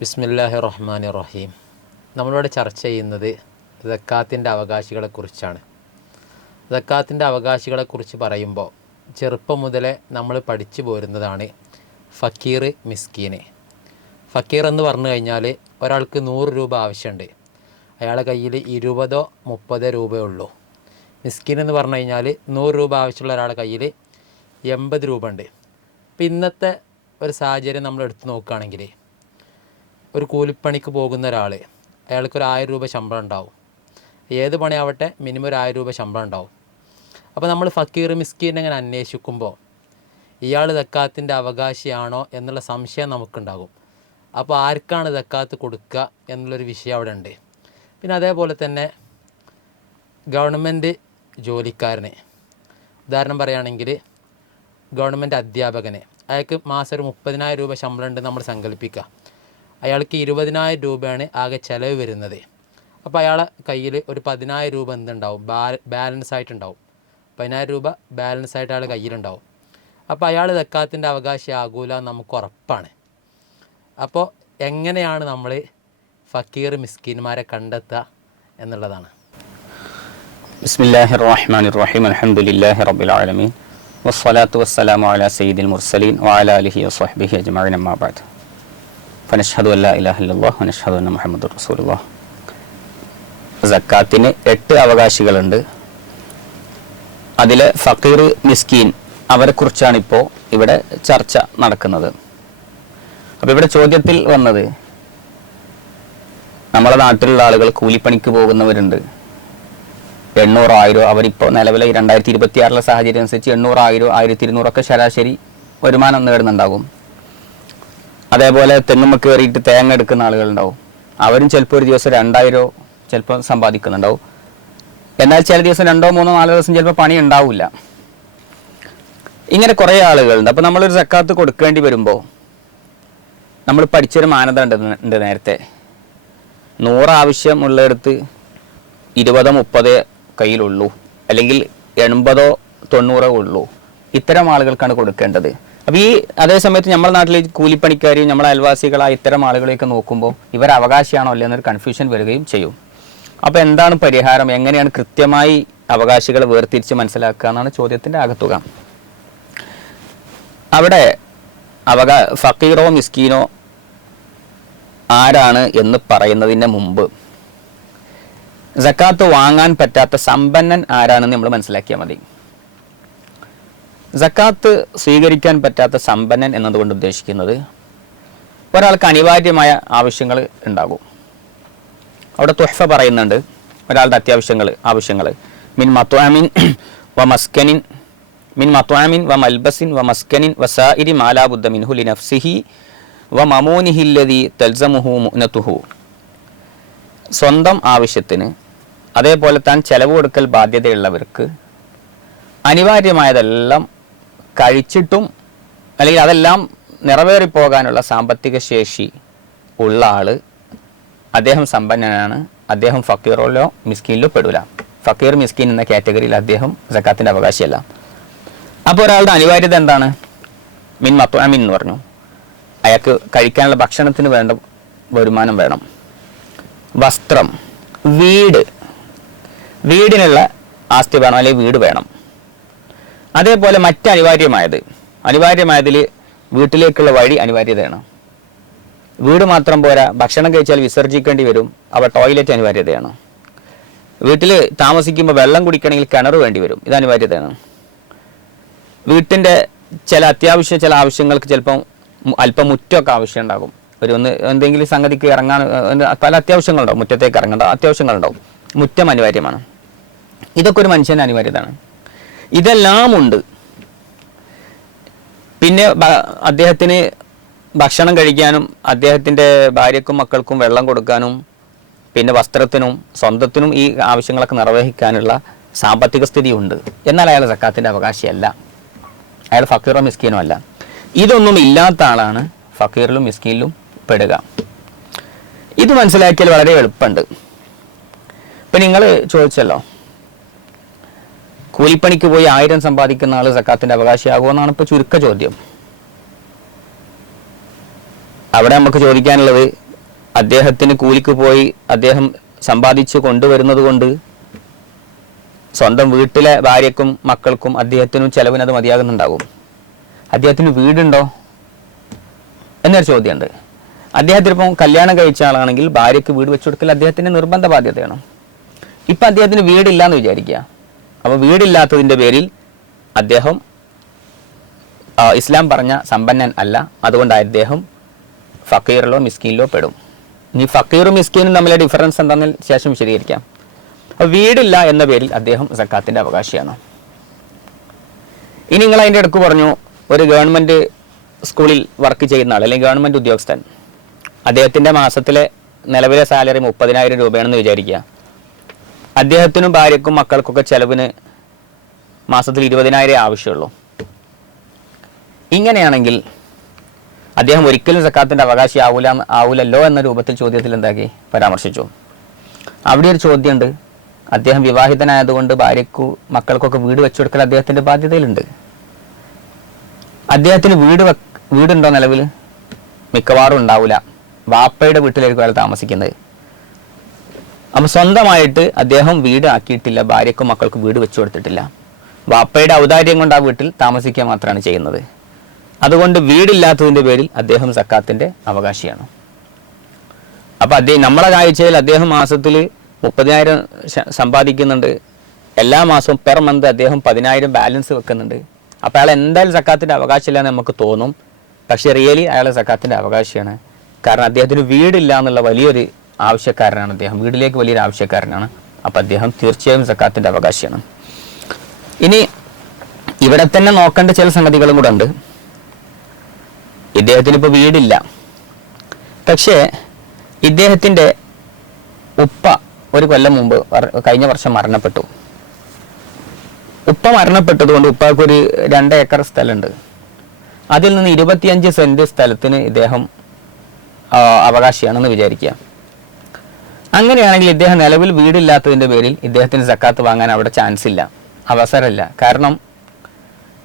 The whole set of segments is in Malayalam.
ബിസ്മില്ലാഹിർ റഹ്മാനിർ റഹീം. നമ്മളിവിടെ ചർച്ച ചെയ്യുന്നത് സക്കാത്തിൻ്റെ അവകാശികളെക്കുറിച്ചാണ്. സക്കാത്തിൻ്റെ അവകാശികളെക്കുറിച്ച് പറയുമ്പോൾ ചെറുപ്പം മുതലേ നമ്മൾ പഠിച്ചു പോരുന്നതാണ് ഫക്കീർ, മിസ്കീന്. ഫക്കീർ എന്ന് പറഞ്ഞു കഴിഞ്ഞാൽ ഒരാൾക്ക് 100 രൂപ ആവശ്യമുണ്ട്, അയാളുടെ കയ്യിൽ 20-30 രൂപയേ ഉള്ളൂ. മിസ്കീൻ എന്ന് പറഞ്ഞു കഴിഞ്ഞാൽ 100 രൂപ ആവശ്യമുള്ള ഒരാളുടെ കയ്യിൽ 80 രൂപ ഉണ്ട്. ഇപ്പം ഇന്നത്തെ ഒരു സാഹചര്യം നമ്മൾ എടുത്തു നോക്കുകയാണെങ്കിൽ, ഒരു കൂലിപ്പണിക്ക് പോകുന്ന ഒരാൾ, അയാൾക്കൊരു 1000 രൂപ ശമ്പളം ഉണ്ടാവും. ഏത് പണിയാവട്ടെ മിനിമം ഒരു 1000 രൂപ ശമ്പളം ഉണ്ടാവും. അപ്പോൾ നമ്മൾ ഫക്കീർ, മിസ്കീനെ ഇങ്ങനെ അന്വേഷിക്കുമ്പോൾ ഇയാൾ സക്കാത്തിൻ്റെ അവകാശിയാണോ എന്നുള്ള സംശയം നമുക്കുണ്ടാകും. അപ്പോൾ ആർക്കാണ് സക്കാത്ത് കൊടുക്കുക എന്നുള്ളൊരു വിഷയം അവിടെ ഉണ്ട്. പിന്നെ അതേപോലെ തന്നെ ഗവൺമെൻറ് ജോലിക്കാരന്, ഉദാഹരണം പറയുകയാണെങ്കിൽ ഗവൺമെൻറ് അധ്യാപകന്, അയാൾക്ക് മാസം ഒരു 30,000 രൂപ ശമ്പളം ഉണ്ട് നമ്മൾ സങ്കല്പിക്കുക. അയാൾക്ക് 20,000 രൂപയാണ് ആകെ ചിലവ് വരുന്നത്. അപ്പോൾ അയാളെ കയ്യിൽ ഒരു 10,000 രൂപ എന്തുണ്ടാവും, ബാലൻസ് ആയിട്ടുണ്ടാവും. 10,000 രൂപ ബാലൻസ് ആയിട്ട് അയാളുടെ കയ്യിലുണ്ടാവും. അപ്പോൾ അയാൾ സക്കാത്തിൻ്റെ അവകാശിയാകൂല എന്ന് നമുക്ക് ഉറപ്പാണ്. അപ്പോൾ എങ്ങനെയാണ് നമ്മൾ ഫക്കീർ, മിസ്കീന്മാരെ കണ്ടെത്തുക എന്നുള്ളതാണ്. ബിസ്മില്ലാഹിർ റഹ്മാനിർ റഹീം. അൽഹംദുലില്ലാഹി റബ്ബിൽ ആലമീൻ വസ്സലാത്തു വസ്സലാമു അലാ സയ്യിദിൽ മുർസലീൻ വഅലാ ആലിഹി വസ്വഹ്ബിഹി അജ്മഈൻ. അമ്മാ ബഅദ്. ഫനഷ്ഹദു അല്ലാ ഇലാഹ ഇല്ലല്ലാഹ് വനഷ്ഹദു അന്ന മുഹമ്മദുർ റസൂലുള്ളാഹ്. സക്കാത്തിന് 8 അവകാശികളുണ്ട്. അതിൽ ഫക്കീർ, മിസ്കീൻ അവരെക്കുറിച്ചാണ് ഇപ്പോൾ ഇവിടെ ചർച്ച നടക്കുന്നത്. അപ്പോൾ ഇവിടെ ചോദ്യത്തിൽ വന്നത്, നമ്മുടെ നാട്ടിലുള്ള ആളുകൾ കൂലിപ്പണിക്ക് പോകുന്നവരുണ്ട്. 800, 1000 അവരിപ്പോൾ നിലവിലെ 2026 സാഹചര്യം അനുസരിച്ച് 800, 1000, 1200 ഒക്കെ ശരാശരി വരുമാനം നേടുന്നുണ്ടാകും. അതേപോലെ തെങ്ങുമ്മ കയറിയിട്ട് തേങ്ങ എടുക്കുന്ന ആളുകളുണ്ടാവും. അവരും ചിലപ്പോൾ ഒരു ദിവസം 2000 ചിലപ്പോൾ സമ്പാദിക്കുന്നുണ്ടാവും. എന്നാൽ ചില ദിവസം 2, 3, 4 ദിവസം ചിലപ്പോൾ പണി ഉണ്ടാവില്ല. ഇങ്ങനെ കുറേ ആളുകളുണ്ട്. അപ്പോൾ നമ്മളൊരു സക്കാത്ത് കൊടുക്കേണ്ടി വരുമ്പോൾ നമ്മൾ പഠിച്ചൊരു മാനദണ്ഡം ഉണ്ട് നേരത്തെ. 100 ആവശ്യമുള്ളിടത്ത് 20, 30 കയ്യിലുള്ളൂ, അല്ലെങ്കിൽ 80, 90 ഉള്ളൂ. ഇത്തരം ആളുകൾക്കാണ് കൊടുക്കേണ്ടത്. അപ്പോൾ ഈ അതേ സമയത്ത് നമ്മുടെ നാട്ടിൽ കൂലിപ്പണിക്കാരെയും നമ്മുടെ അയൽവാസികളായ ഇത്തരം ആളുകളെയൊക്കെ നോക്കുമ്പോൾ ഇവർ അവകാശിയാണോ അല്ലേ എന്നൊരു കൺഫ്യൂഷൻ വരികയും ചെയ്യും. അപ്പോൾ എന്താണ് പരിഹാരം, എങ്ങനെയാണ് കൃത്യമായി അവകാശികളെ വേർതിരിച്ച് മനസ്സിലാക്കുക എന്നാണ് ചോദ്യത്തിൻ്റെ ആകത്തുക. അവിടെ ഫക്കീറോ മിസ്കീനോ ആരാണ് എന്ന് പറയുന്നതിന് മുമ്പ് സക്കാത്ത് വാങ്ങാൻ പറ്റാത്ത സമ്പന്നൻ ആരാണെന്ന് നമ്മൾ മനസ്സിലാക്കിയാൽ മതി. സക്കാത്ത് സ്വീകരിക്കാൻ പറ്റാത്ത സമ്പന്നൻ എന്നതുകൊണ്ട് ഉദ്ദേശിക്കുന്നത് ഒരാൾക്ക് അനിവാര്യമായ ആവശ്യങ്ങൾ ഉണ്ടാകും. അവിടെ തുഹ്ഫ പറയുന്നുണ്ട്, ഒരാളുടെ ആവശ്യങ്ങൾ മിൻ മത്വാമിൻ വ മസ്കനിൻ, മിൻ മത്വാമിൻ വ മൽബസിൻ വ മസ്കനിൻ വ സായിരി മാ ലാ ബുദ്ദ മിൻഹു ലിനഫ്സിഹി വ മമൂനിഹി അല്ലദീ തൽസമുഹു മുഅ്നതുഹു. സ്വന്തം ആവശ്യത്തിന്, അതേപോലെ താൻ ചെലവ് കൊടുക്കൽ ബാധ്യതയുള്ളവർക്ക് അനിവാര്യമായതെല്ലാം കഴിച്ചിട്ടും അല്ലെങ്കിൽ അതെല്ലാം നിറവേറിപ്പോകാനുള്ള സാമ്പത്തിക ശേഷി ഉള്ള ആൾ, അദ്ദേഹം സമ്പന്നനാണ്. അദ്ദേഹം ഫക്കീറിലോ മിസ്കീനിലോ പെടില്ല. ഫക്കീർ, മിസ്കീൻ എന്ന കാറ്റഗറിയിൽ അദ്ദേഹം സക്കാത്തിൻ്റെ അവകാശിയല്ല. അപ്പോൾ ഒരാളുടെ അനിവാര്യത എന്താണ്? മിൻ മത്വാമിൻ എന്ന് പറഞ്ഞു, അയാൾക്ക് കഴിക്കാനുള്ള ഭക്ഷണത്തിന് വേണ്ട വരുമാനം വേണം. വസ്ത്രം, വീടിനുള്ള ആസ്തി വേണം, അല്ലെങ്കിൽ വീട് വേണം. അതേപോലെ മറ്റ് അനിവാര്യമായതിൽ വീട്ടിലേക്കുള്ള വഴി അനിവാര്യതയാണ്. വീട് മാത്രം പോരാ, ഭക്ഷണം കഴിച്ചാൽ വിസർജിക്കേണ്ടി വരും, അപ്പോൾ ടോയ്ലറ്റ് അനിവാര്യതയാണ്. വീട്ടിൽ താമസിക്കുമ്പോൾ വെള്ളം കുടിക്കണമെങ്കിൽ കിണർ വേണ്ടി വരും, ഇത് അനിവാര്യതയാണ്. വീട്ടിൻ്റെ ചില ആവശ്യങ്ങൾക്ക് ചിലപ്പം അല്പം മുറ്റമൊക്കെ ആവശ്യം ഉണ്ടാകും. എന്തെങ്കിലും സംഗതിക്ക് ഇറങ്ങാൻ പല അത്യാവശ്യങ്ങളുണ്ടാവും, മുറ്റത്തേക്ക് ഇറങ്ങേണ്ട അത്യാവശ്യങ്ങളുണ്ടാവും. മുറ്റം അനിവാര്യമാണ്. ഇതൊക്കെ ഒരു മനുഷ്യൻ്റെ അനിവാര്യതയാണ്. ഇതെല്ലാം ഉണ്ട്. പിന്നെ അദ്ദേഹത്തിന് ഭക്ഷണം കഴിക്കാനും അദ്ദേഹത്തിൻ്റെ ഭാര്യക്കും മക്കൾക്കും വെള്ളം കൊടുക്കാനും പിന്നെ വസ്ത്രത്തിനും സ്വന്തത്തിനും ഈ ആവശ്യങ്ങളൊക്കെ നിർവഹിക്കാനുള്ള സാമ്പത്തിക സ്ഥിതിയുണ്ട്. എന്നാൽ അയാൾ സക്കാത്തിൻ്റെ അവകാശിയല്ല, അയാൾ ഫക്കീറോ മിസ്കീനോ അല്ല. ഇതൊന്നും ഇല്ലാത്ത ആളാണ് ഫക്കീറിലും മിസ്കീനിലും പെടുക. ഇത് മനസ്സിലാക്കിയാൽ വളരെ എളുപ്പമുണ്ട്. ഇപ്പം നിങ്ങൾ ചോദിച്ചല്ലോ, കൂലിപ്പണിക്ക് പോയി 1000 സമ്പാദിക്കുന്ന ആൾ സക്കാത്തിൻ്റെ അവകാശിയാകുമെന്നാണ് ഇപ്പോൾ ചുരുക്ക ചോദ്യം. അവിടെ നമുക്ക് ചോദിക്കാനുള്ളത്, അദ്ദേഹത്തിന് കൂലിക്ക് പോയി അദ്ദേഹം സമ്പാദിച്ചു കൊണ്ടുവരുന്നത് കൊണ്ട് സ്വന്തം വീട്ടിലെ ഭാര്യക്കും മക്കൾക്കും അദ്ദേഹത്തിനും ചെലവിന് അത് മതിയാകുന്നുണ്ടാകും. അദ്ദേഹത്തിന് വീടുണ്ടോ എന്നൊരു ചോദ്യമുണ്ട്. അദ്ദേഹത്തിനിപ്പം കല്യാണം കഴിച്ച ആളാണെങ്കിൽ ഭാര്യയ്ക്ക് വീട് വെച്ചു കൊടുക്കൽ അദ്ദേഹത്തിൻ്റെ നിർബന്ധ ബാധ്യതയാണ്. ഇപ്പം അദ്ദേഹത്തിന് വീടില്ല എന്ന് വിചാരിക്കുക. അപ്പോൾ വീടില്ലാത്തതിൻ്റെ പേരിൽ അദ്ദേഹം ഇസ്ലാം പറഞ്ഞ സമ്പന്നൻ അല്ല. അതുകൊണ്ട് അദ്ദേഹം ഫക്കീറിലോ മിസ്കീനിലോ പെടും. ഇനി ഫക്കീറും മിസ്കീനും തമ്മിലെ ഡിഫറൻസ് എന്താണെന്ന് ശേഷം വിശദീകരിക്കാം. അപ്പോൾ വീടില്ല എന്ന പേരിൽ അദ്ദേഹം സക്കാത്തിൻ്റെ അവകാശിയാണ്. ഇനി നിങ്ങൾ അതിൻ്റെ ഇടയ്ക്ക് പറഞ്ഞു ഒരു ഗവൺമെൻറ് സ്കൂളിൽ വർക്ക് ചെയ്യുന്ന ആൾ അല്ലെങ്കിൽ ഗവൺമെൻറ് ഉദ്യോഗസ്ഥൻ, അദ്ദേഹത്തിൻ്റെ മാസത്തിലെ നിലവിലെ സാലറി 30,000 രൂപയാണെന്ന് വിചാരിക്കുക. അദ്ദേഹത്തിനും ഭാര്യക്കും മക്കൾക്കൊക്കെ ചെലവിന് മാസത്തിൽ 20,000 ആവശ്യമുള്ളൂ. ഇങ്ങനെയാണെങ്കിൽ അദ്ദേഹം ഒരിക്കലും സക്കാത്തിൻ്റെ അവകാശി ആവൂലല്ലോ എന്ന രൂപത്തിൽ ചോദ്യത്തിൽ എന്താക്കി പരാമർശിച്ചു. അവിടെ ഒരു ചോദ്യമുണ്ട്. അദ്ദേഹം വിവാഹിതനായതുകൊണ്ട് ഭാര്യയ്ക്കും മക്കൾക്കൊക്കെ വീട് വെച്ചു കൊടുക്കൽ അദ്ദേഹത്തിൻ്റെ ബാധ്യതയിലുണ്ട്. അദ്ദേഹത്തിന് വീടുണ്ടോ നിലവിൽ? മിക്കവാറും ഉണ്ടാവില്ല. വാപ്പയുടെ വീട്ടിലായിരിക്കും അയാൾ താമസിക്കുന്നത്. അപ്പം സ്വന്തമായിട്ട് അദ്ദേഹം വീട് ആക്കിയിട്ടില്ല, ഭാര്യയ്ക്കും മക്കൾക്കും വീട് വെച്ചു കൊടുത്തിട്ടില്ല. വാപ്പയുടെ ഔദാര്യം കൊണ്ട് ആ വീട്ടിൽ താമസിക്കുക മാത്രമാണ് ചെയ്യുന്നത്. അതുകൊണ്ട് വീടില്ലാത്തതിൻ്റെ പേരിൽ അദ്ദേഹം സക്കാത്തിൻ്റെ അവകാശിയാണ്. അപ്പം നമ്മളെ കാഴ്ചയിൽ അദ്ദേഹം മാസത്തിൽ 30,000 സമ്പാദിക്കുന്നുണ്ട്. എല്ലാ മാസവും പെർ മന്ത് അദ്ദേഹം 10,000 ബാലൻസ് വെക്കുന്നുണ്ട്. അപ്പോൾ അയാൾ എന്തായാലും സക്കാത്തിൻ്റെ അവകാശമില്ല എന്ന് നമുക്ക് തോന്നും. പക്ഷേ റിയലി അയാൾ സക്കാത്തിൻ്റെ അവകാശിയാണ്. കാരണം അദ്ദേഹത്തിന് വീടില്ല എന്നുള്ള വലിയൊരു ആവശ്യക്കാരനാണ് അദ്ദേഹം. വീട്ടിലേക്ക് വലിയൊരു ആവശ്യക്കാരനാണ്. അപ്പം അദ്ദേഹം തീർച്ചയായും സക്കാത്തിൻ്റെ അവകാശിയാണ്. ഇനി ഇവിടെ തന്നെ നോക്കേണ്ട ചില സംഗതികളും കൂടെ ഉണ്ട്. ഇദ്ദേഹത്തിന് ഇപ്പോൾ വീടില്ല. പക്ഷേ ഇദ്ദേഹത്തിൻ്റെ ഉപ്പ ഒരു കൊല്ലം മുമ്പ് കഴിഞ്ഞ വർഷം മരണപ്പെട്ടു. ഉപ്പ മരണപ്പെട്ടതുകൊണ്ട് ഉപ്പാക്കൊരു 2 ഏക്കർ സ്ഥലമുണ്ട്. അതിൽ നിന്ന് 25 സെന്റ് സ്ഥലത്തിന് ഇദ്ദേഹം അവകാശിയാണെന്ന് വിചാരിക്കുക. അങ്ങനെയാണെങ്കിൽ ഇദ്ദേഹം നിലവിൽ വീടില്ലാത്തതിൻ്റെ പേരിൽ ഇദ്ദേഹത്തിന് സക്കാത്ത് വാങ്ങാൻ അവിടെ ചാൻസ് ഇല്ല, അവസരമില്ല. കാരണം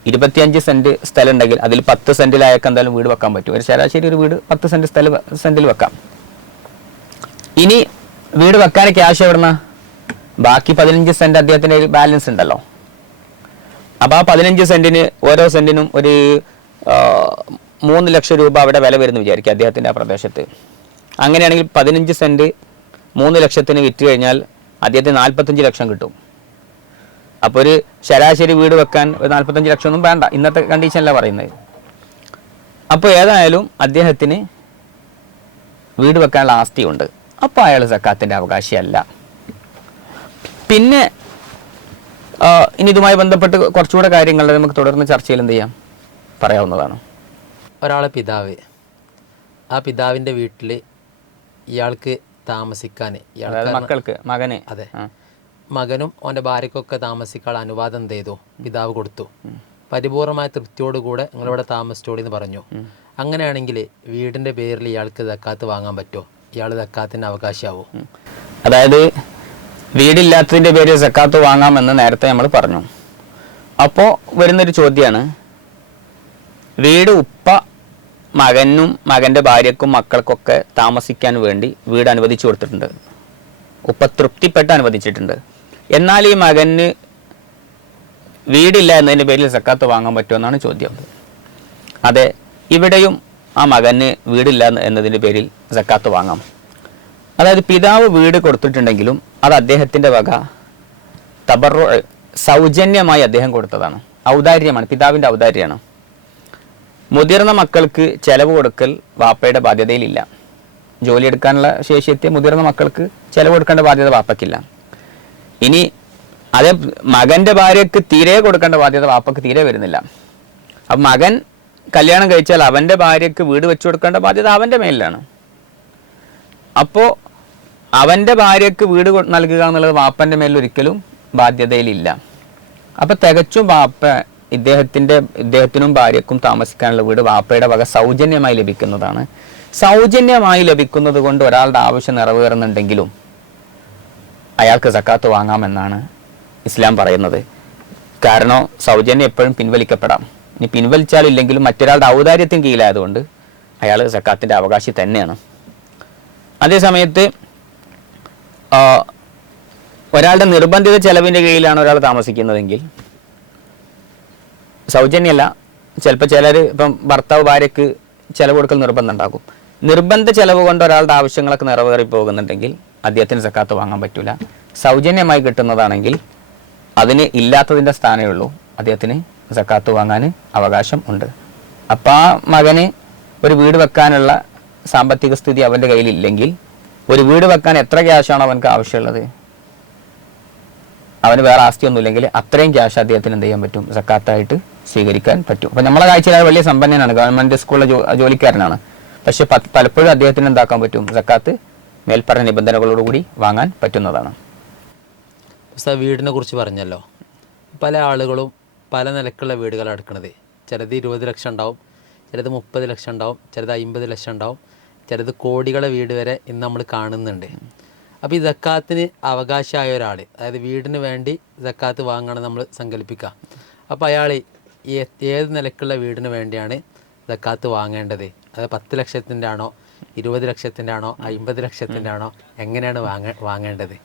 25 സെന്റ് സ്ഥലം ഉണ്ടെങ്കിൽ അതിൽ 10 സെന്റിലായൊക്കെ എന്തായാലും വീട് വെക്കാൻ പറ്റും. ഒരു ശരാശരി ഒരു വീട് 10 സെന്റിൽ വെക്കാം. ഇനി വീട് വെക്കാൻ ക്യാഷ് എവിടുന്ന? ബാക്കി 15 സെന്റ് അദ്ദേഹത്തിൻ്റെ ബാലൻസ് ഉണ്ടല്ലോ. അപ്പോൾ ആ 15 സെന്റിന് ഓരോ സെന്റിനും ഒരു 3 ലക്ഷം രൂപ അവിടെ വില വരുന്നു വിചാരിക്കുക അദ്ദേഹത്തിൻ്റെ ആ പ്രദേശത്ത്. അങ്ങനെയാണെങ്കിൽ 15 സെന്റ് 3 ലക്ഷത്തിന് വിറ്റ് കഴിഞ്ഞാൽ അദ്ദേഹത്തിന് 45 ലക്ഷം കിട്ടും. അപ്പോൾ ഒരു ശരാശരി വീട് വെക്കാൻ ഒരു 45 ലക്ഷം ഒന്നും വേണ്ട, ഇന്നത്തെ കണ്ടീഷനല്ല പറയുന്നത്. അപ്പോൾ ഏതായാലും അദ്ദേഹത്തിന് വീട് വെക്കാനുള്ള ആസ്തിയുണ്ട്. അപ്പോൾ അയാൾ സക്കാത്തിൻ്റെ അവകാശിയല്ല. പിന്നെ ഇനി ഇതുമായി ബന്ധപ്പെട്ട് കുറച്ചുകൂടെ കാര്യങ്ങൾ നമുക്ക് തുടർന്ന് ചർച്ചയിൽ എന്ത് ചെയ്യാം, പറയാവുന്നതാണ്. ഒരാളെ പിതാവ്, ആ പിതാവിൻ്റെ വീട്ടിൽ ഇയാൾക്ക് താമസിക്കാൻ, മക്കൾക്ക് മകനെ, അതെ, മകനും അവൻ്റെ ഭാര്യക്കൊക്കെ താമസിക്കാൻ അനുവാദം എന്ത് ചെയ്തു? പിതാവ് കൊടുത്തു. പരിപൂർണമായ തൃപ്തിയോടുകൂടെ നിങ്ങളിവിടെ താമസിച്ചോടി എന്ന് പറഞ്ഞു. അങ്ങനെയാണെങ്കിൽ വീടിൻ്റെ പേരിൽ ഇയാൾക്ക് സക്കാത്ത് വാങ്ങാൻ പറ്റുമോ? ഇയാൾ സക്കാത്തിൻ്റെ അവകാശിയാവോ? അതായത് വീടില്ലാത്തതിൻ്റെ പേരിൽ സക്കാത്ത് വാങ്ങാമെന്ന് നേരത്തെ നമ്മൾ പറഞ്ഞു. അപ്പോൾ വരുന്നൊരു ചോദ്യമാണ്, വീട് ഉപ്പ മകനും മകൻ്റെ ഭാര്യക്കും മക്കൾക്കൊക്കെ താമസിക്കാൻ വേണ്ടി വീട് അനുവദിച്ചു കൊടുത്തിട്ടുണ്ട്, ഉപ്പ തൃപ്തിപ്പെട്ട് അനുവദിച്ചിട്ടുണ്ട്. എന്നാൽ ഈ മകന് വീടില്ല എന്നതിൻ്റെ പേരിൽ സക്കാത്ത് വാങ്ങാൻ പറ്റുമോ എന്നാണ് ചോദ്യം. അതെ, ഇവിടെയും ആ മകന് വീടില്ല എന്നതിൻ്റെ പേരിൽ സക്കാത്ത് വാങ്ങാം. അതായത് പിതാവ് വീട് കൊടുത്തിട്ടുണ്ടെങ്കിലും അത് അദ്ദേഹത്തിൻ്റെ വക തബറു സൗജന്യമായി അദ്ദേഹം കൊടുത്തതാണ്, ഔദാര്യമാണ്, പിതാവിൻ്റെ ഔദാര്യമാണ്. മുതിർന്ന മക്കൾക്ക് ചെലവ് കൊടുക്കൽ വാപ്പയുടെ ബാധ്യതയിലില്ല. ജോലിയെടുക്കാനുള്ള ശേഷിയെത്തിയ മുതിർന്ന മക്കൾക്ക് ചെലവ് കൊടുക്കേണ്ട ബാധ്യത വാപ്പയ്ക്കില്ല. ഇനി അതേ മകൻ്റെ ഭാര്യയ്ക്ക് തീരെ കൊടുക്കേണ്ട ബാധ്യത വാപ്പയ്ക്ക് തീരെ വരുന്നില്ല. അപ്പം മകൻ കല്യാണം കഴിച്ചാൽ അവൻ്റെ ഭാര്യയ്ക്ക് വീട് വെച്ചു കൊടുക്കേണ്ട ബാധ്യത അവൻ്റെ മേലിലാണ്. അപ്പോൾ അവൻ്റെ ഭാര്യയ്ക്ക് വീട് നൽകുക എന്നുള്ളത് വാപ്പൻ്റെ മേലിൽ ഒരിക്കലും ബാധ്യതയിലില്ല. അപ്പം തികച്ചും വാപ്പ ഇദ്ദേഹത്തിനും ഭാര്യയ്ക്കും താമസിക്കാനുള്ള വീട് വാപ്പയുടെ വക സൗജന്യമായി ലഭിക്കുന്നതാണ്. സൗജന്യമായി ലഭിക്കുന്നത് കൊണ്ട് ഒരാളുടെ ആവശ്യം നിറവേറുന്നുണ്ടെങ്കിലും അയാൾക്ക് സക്കാത്ത് വാങ്ങാമെന്നാണ് ഇസ്ലാം പറയുന്നത്. കാരണം സൗജന്യം എപ്പോഴും പിൻവലിക്കപ്പെടാം. ഇനി പിൻവലിച്ചാലില്ലെങ്കിലും മറ്റൊരാളുടെ ഔദാര്യത്തിന് കീഴിലായതുകൊണ്ട് അയാൾ സക്കാത്തിൻ്റെ അവകാശി തന്നെയാണ്. അതേസമയത്ത് ഒരാളുടെ നിർബന്ധിത ചെലവിൻ്റെ കീഴിലാണ് ഒരാൾ താമസിക്കുന്നതെങ്കിൽ സൗജന്യമല്ല, ചിലപ്പോൾ ചിലർ ഇപ്പം ഭർത്താവ് ഭാര്യയ്ക്ക് ചിലവ് കൊടുക്കൽ നിർബന്ധം ഉണ്ടാകും. നിർബന്ധ ചെലവ് കൊണ്ട് ഒരാളുടെ ആവശ്യങ്ങളൊക്കെ നിറവേറി പോകുന്നുണ്ടെങ്കിൽ അദ്ദേഹത്തിന് സക്കാത്ത് വാങ്ങാൻ പറ്റില്ല. സൗജന്യമായി കിട്ടുന്നതാണെങ്കിൽ അതിന് ഇല്ലാത്തതിൻ്റെ സ്ഥാനമേ ഉള്ളൂ, അദ്ദേഹത്തിന് സക്കാത്ത് വാങ്ങാൻ അവകാശം ഉണ്ട്. അപ്പം ആ മകന് ഒരു വീട് വെക്കാനുള്ള സാമ്പത്തിക സ്ഥിതി അവൻ്റെ കയ്യിലില്ലെങ്കിൽ ഒരു വീട് വെക്കാൻ എത്ര ക്യാഷാണോ അവനക്ക് ആവശ്യമുള്ളത്, അവന് വേറെ ആസ്തിയൊന്നുമില്ലെങ്കിൽ അത്രയും ക്യാഷ് അദ്ദേഹത്തിന് എന്ത് ചെയ്യാൻ പറ്റും, സക്കാത്തായിട്ട് സ്വീകരിക്കാൻ പറ്റും. അപ്പം നമ്മളെ കാഴ്ചയിൽ അത് വലിയ സമ്പന്നനാണ്, ഗവൺമെൻറ് സ്കൂളിലെ ജോലിക്കാരനാണ്. പക്ഷെ പലപ്പോഴും അദ്ദേഹത്തിന് എന്താക്കാൻ പറ്റും, സക്കാത്ത് മേൽപ്പറഞ്ഞ നിബന്ധനകളോടുകൂടി വാങ്ങാൻ പറ്റുന്നതാണ്. വീടിനെ കുറിച്ച് പറഞ്ഞല്ലോ, പല ആളുകളും പല നിലക്കുള്ള വീടുകളാണ് എടുക്കുന്നത്. ചിലത് 20 ലക്ഷം ഉണ്ടാവും, ചിലത് 30 ലക്ഷം ഉണ്ടാവും, ചിലത് 50 ലക്ഷം ഉണ്ടാവും, ചിലത് കോടികളെ വീട് വരെ ഇന്ന് നമ്മൾ കാണുന്നുണ്ട്. അപ്പോൾ ഈ സക്കാത്തിന് അവകാശമായ ഒരാൾ, അതായത് വീടിന് വേണ്ടി സക്കാത്ത് വാങ്ങണം നമ്മൾ സങ്കല്പിക്കുക. അപ്പോൾ അയാൾ ഏത് നിലക്കുള്ള വീടിന് വേണ്ടിയാണ് സക്കാത്ത് വാങ്ങേണ്ടത്? അത് 10 ലക്ഷത്തിൻ്റെ ആണോ, 20 ലക്ഷത്തിൻ്റെ ആണോ, 50 ലക്ഷത്തിൻ്റെ ആണോ, എങ്ങനെയാണ് വാങ്ങേണ്ടത്?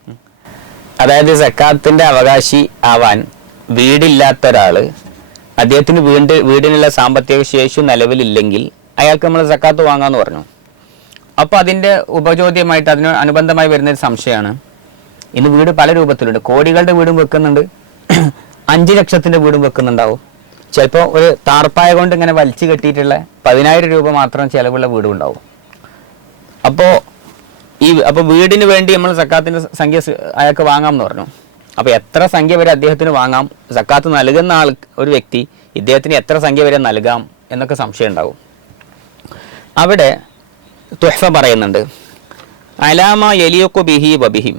അതായത് സക്കാത്തിൻ്റെ അവകാശി ആവാൻ വീടില്ലാത്ത ഒരാൾ, അദ്ദേഹത്തിന് വീടിനുള്ള സാമ്പത്തിക ശേഷി നിലവിലില്ലെങ്കിൽ അയാൾക്ക് നമ്മൾ സക്കാത്ത് വാങ്ങാമെന്ന് പറഞ്ഞു. അപ്പോൾ അതിൻ്റെ ഉപചോദ്യമായിട്ട് അതിന് അനുബന്ധമായി വരുന്നൊരു സംശയമാണ്, ഇന്ന് വീട് പല രൂപത്തിലുണ്ട്. കോടികളുടെ വീടും വെക്കുന്നുണ്ട്, 5 ലക്ഷത്തിൻ്റെ വീടും വെക്കുന്നുണ്ടാവും. ചിലപ്പോൾ ഒരു താർപ്പായ കൊണ്ട് ഇങ്ങനെ വലിച്ചു കെട്ടിയിട്ടുള്ള 10,000 രൂപ മാത്രം ചിലവുള്ള വീടും ഉണ്ടാവും. അപ്പോൾ വീടിന് വേണ്ടി നമ്മൾ സക്കാത്തിൻ്റെ സംഖ്യ അയാൾക്ക് വാങ്ങാമെന്ന് പറഞ്ഞു. അപ്പോൾ എത്ര സംഖ്യ വരെ അദ്ദേഹത്തിന് വാങ്ങാം, സക്കാത്ത് നൽകുന്ന ഒരു വ്യക്തി ഇദ്ദേഹത്തിന് എത്ര സംഖ്യ വരെ നൽകാം എന്നൊക്കെ സംശയം ഉണ്ടാവും. അവിടെ തുഹ്ഫ പറയുന്നുണ്ട്, അലാമ യലിയഖു ബിഹി വബിഹിം